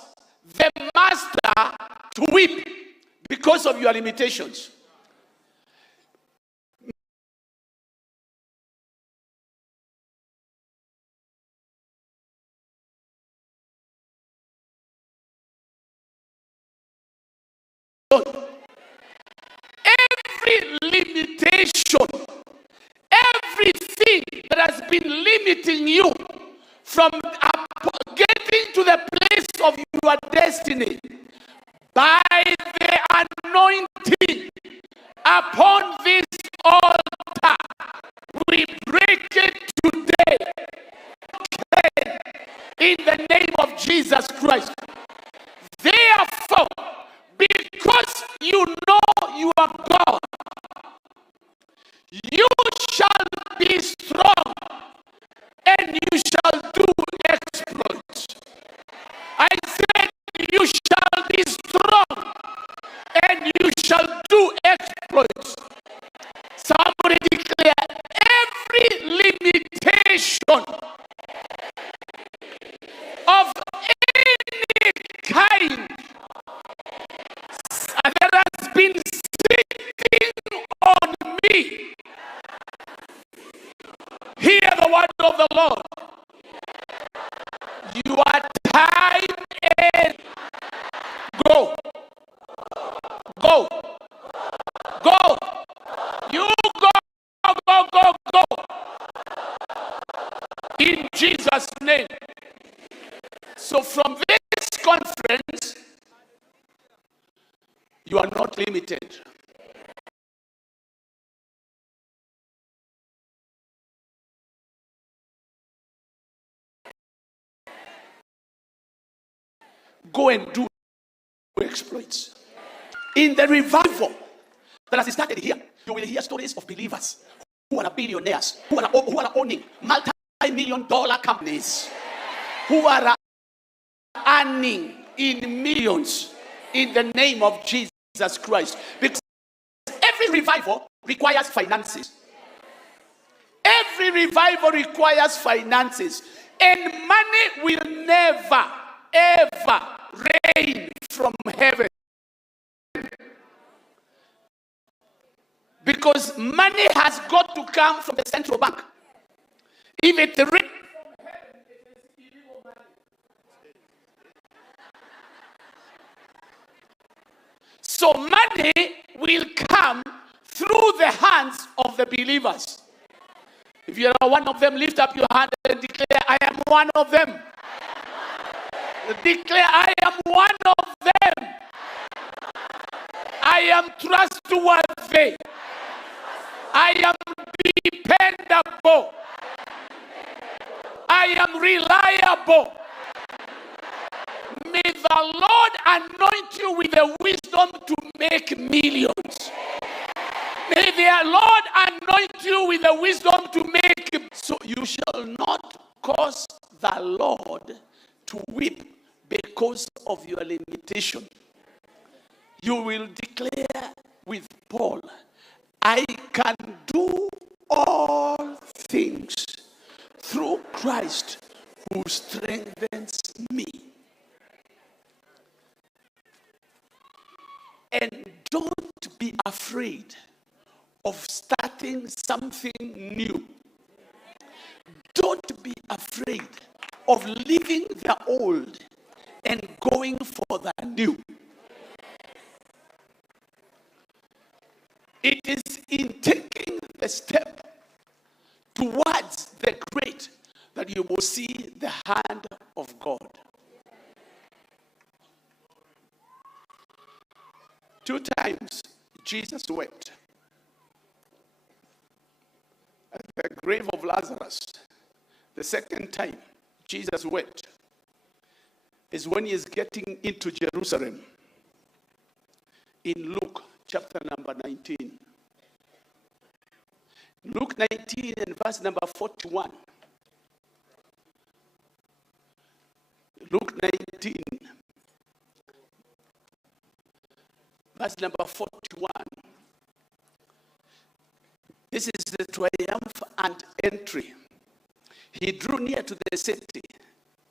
the master to weep because of your limitations. Every limitation, everything that has been limiting you from getting to the place of your destiny, by the anointing upon this altar, we break it today. Okay. In the name of Jesus Christ. Therefore, because you know you are God, you shall be strong and you shall do exploits. I said you shall be strong and you shall do exploits. Somebody declare every limitation of any kind that has been sitting on me. Hear the word of the Lord. Your time is go. Go. Go. You go, go, go, go. In Jesus' name. So from this conference, you are not limited. Go and do exploits. In the revival that has started here, you will hear stories of believers who are billionaires, who are owning multi-million-dollar companies, who are earning in millions in the name of Jesus Christ. Because every revival requires finances. Every revival requires finances. And money will never, ever rain from heaven. Because money has got to come from the central bank. If it rains, so money will come through the hands of the believers. If you are one of them, lift up your hand and declare, I am one of them. Declare, I am one of them. I am trustworthy. I am dependable. I am reliable. May the Lord anoint you with the wisdom to make millions. May the Lord anoint you with the wisdom to make. So you shall not cause the Lord to weep because of your limitation. You will declare with Paul, I can do all things through Christ who strengthens me. And don't be afraid of starting something new. Don't be afraid of leaving the old and going for the new. It is in taking the step towards the great that you will see the hand of God. 2 times Jesus wept. At the grave of Lazarus, the second time Jesus wept is when he is getting into Jerusalem in Luke chapter number 19. Luke 19 and verse number 41. Luke 19, verse number 41. This is the triumphant entry. He drew near to the city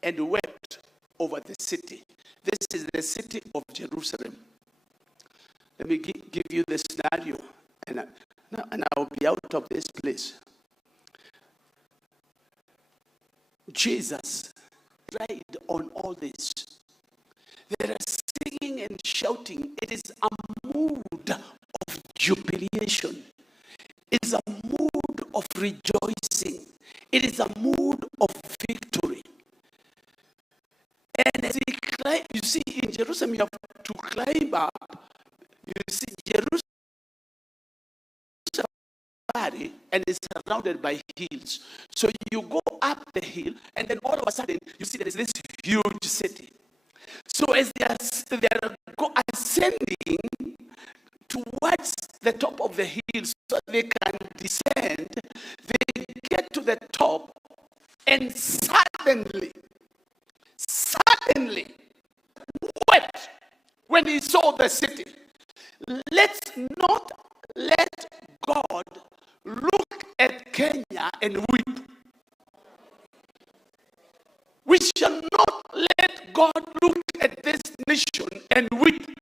and wept over the city. This is the city of Jerusalem. Let me give you the scenario, and I'll be out of this place. Jesus tried on all this. There is singing and shouting. It is a mood of jubilation. It is a mood of rejoicing. It is a mood of victory. And as he climbed, you see, in Jerusalem, you have to climb up. You see, Jerusalem valley and is surrounded by hills. So you go up the hill, and then all of a sudden, you see there is this huge city. So as they are ascending towards the top of the hill so they can descend, they get to the top, and suddenly, wept when he saw the city. Let's not let God look at Kenya and weep.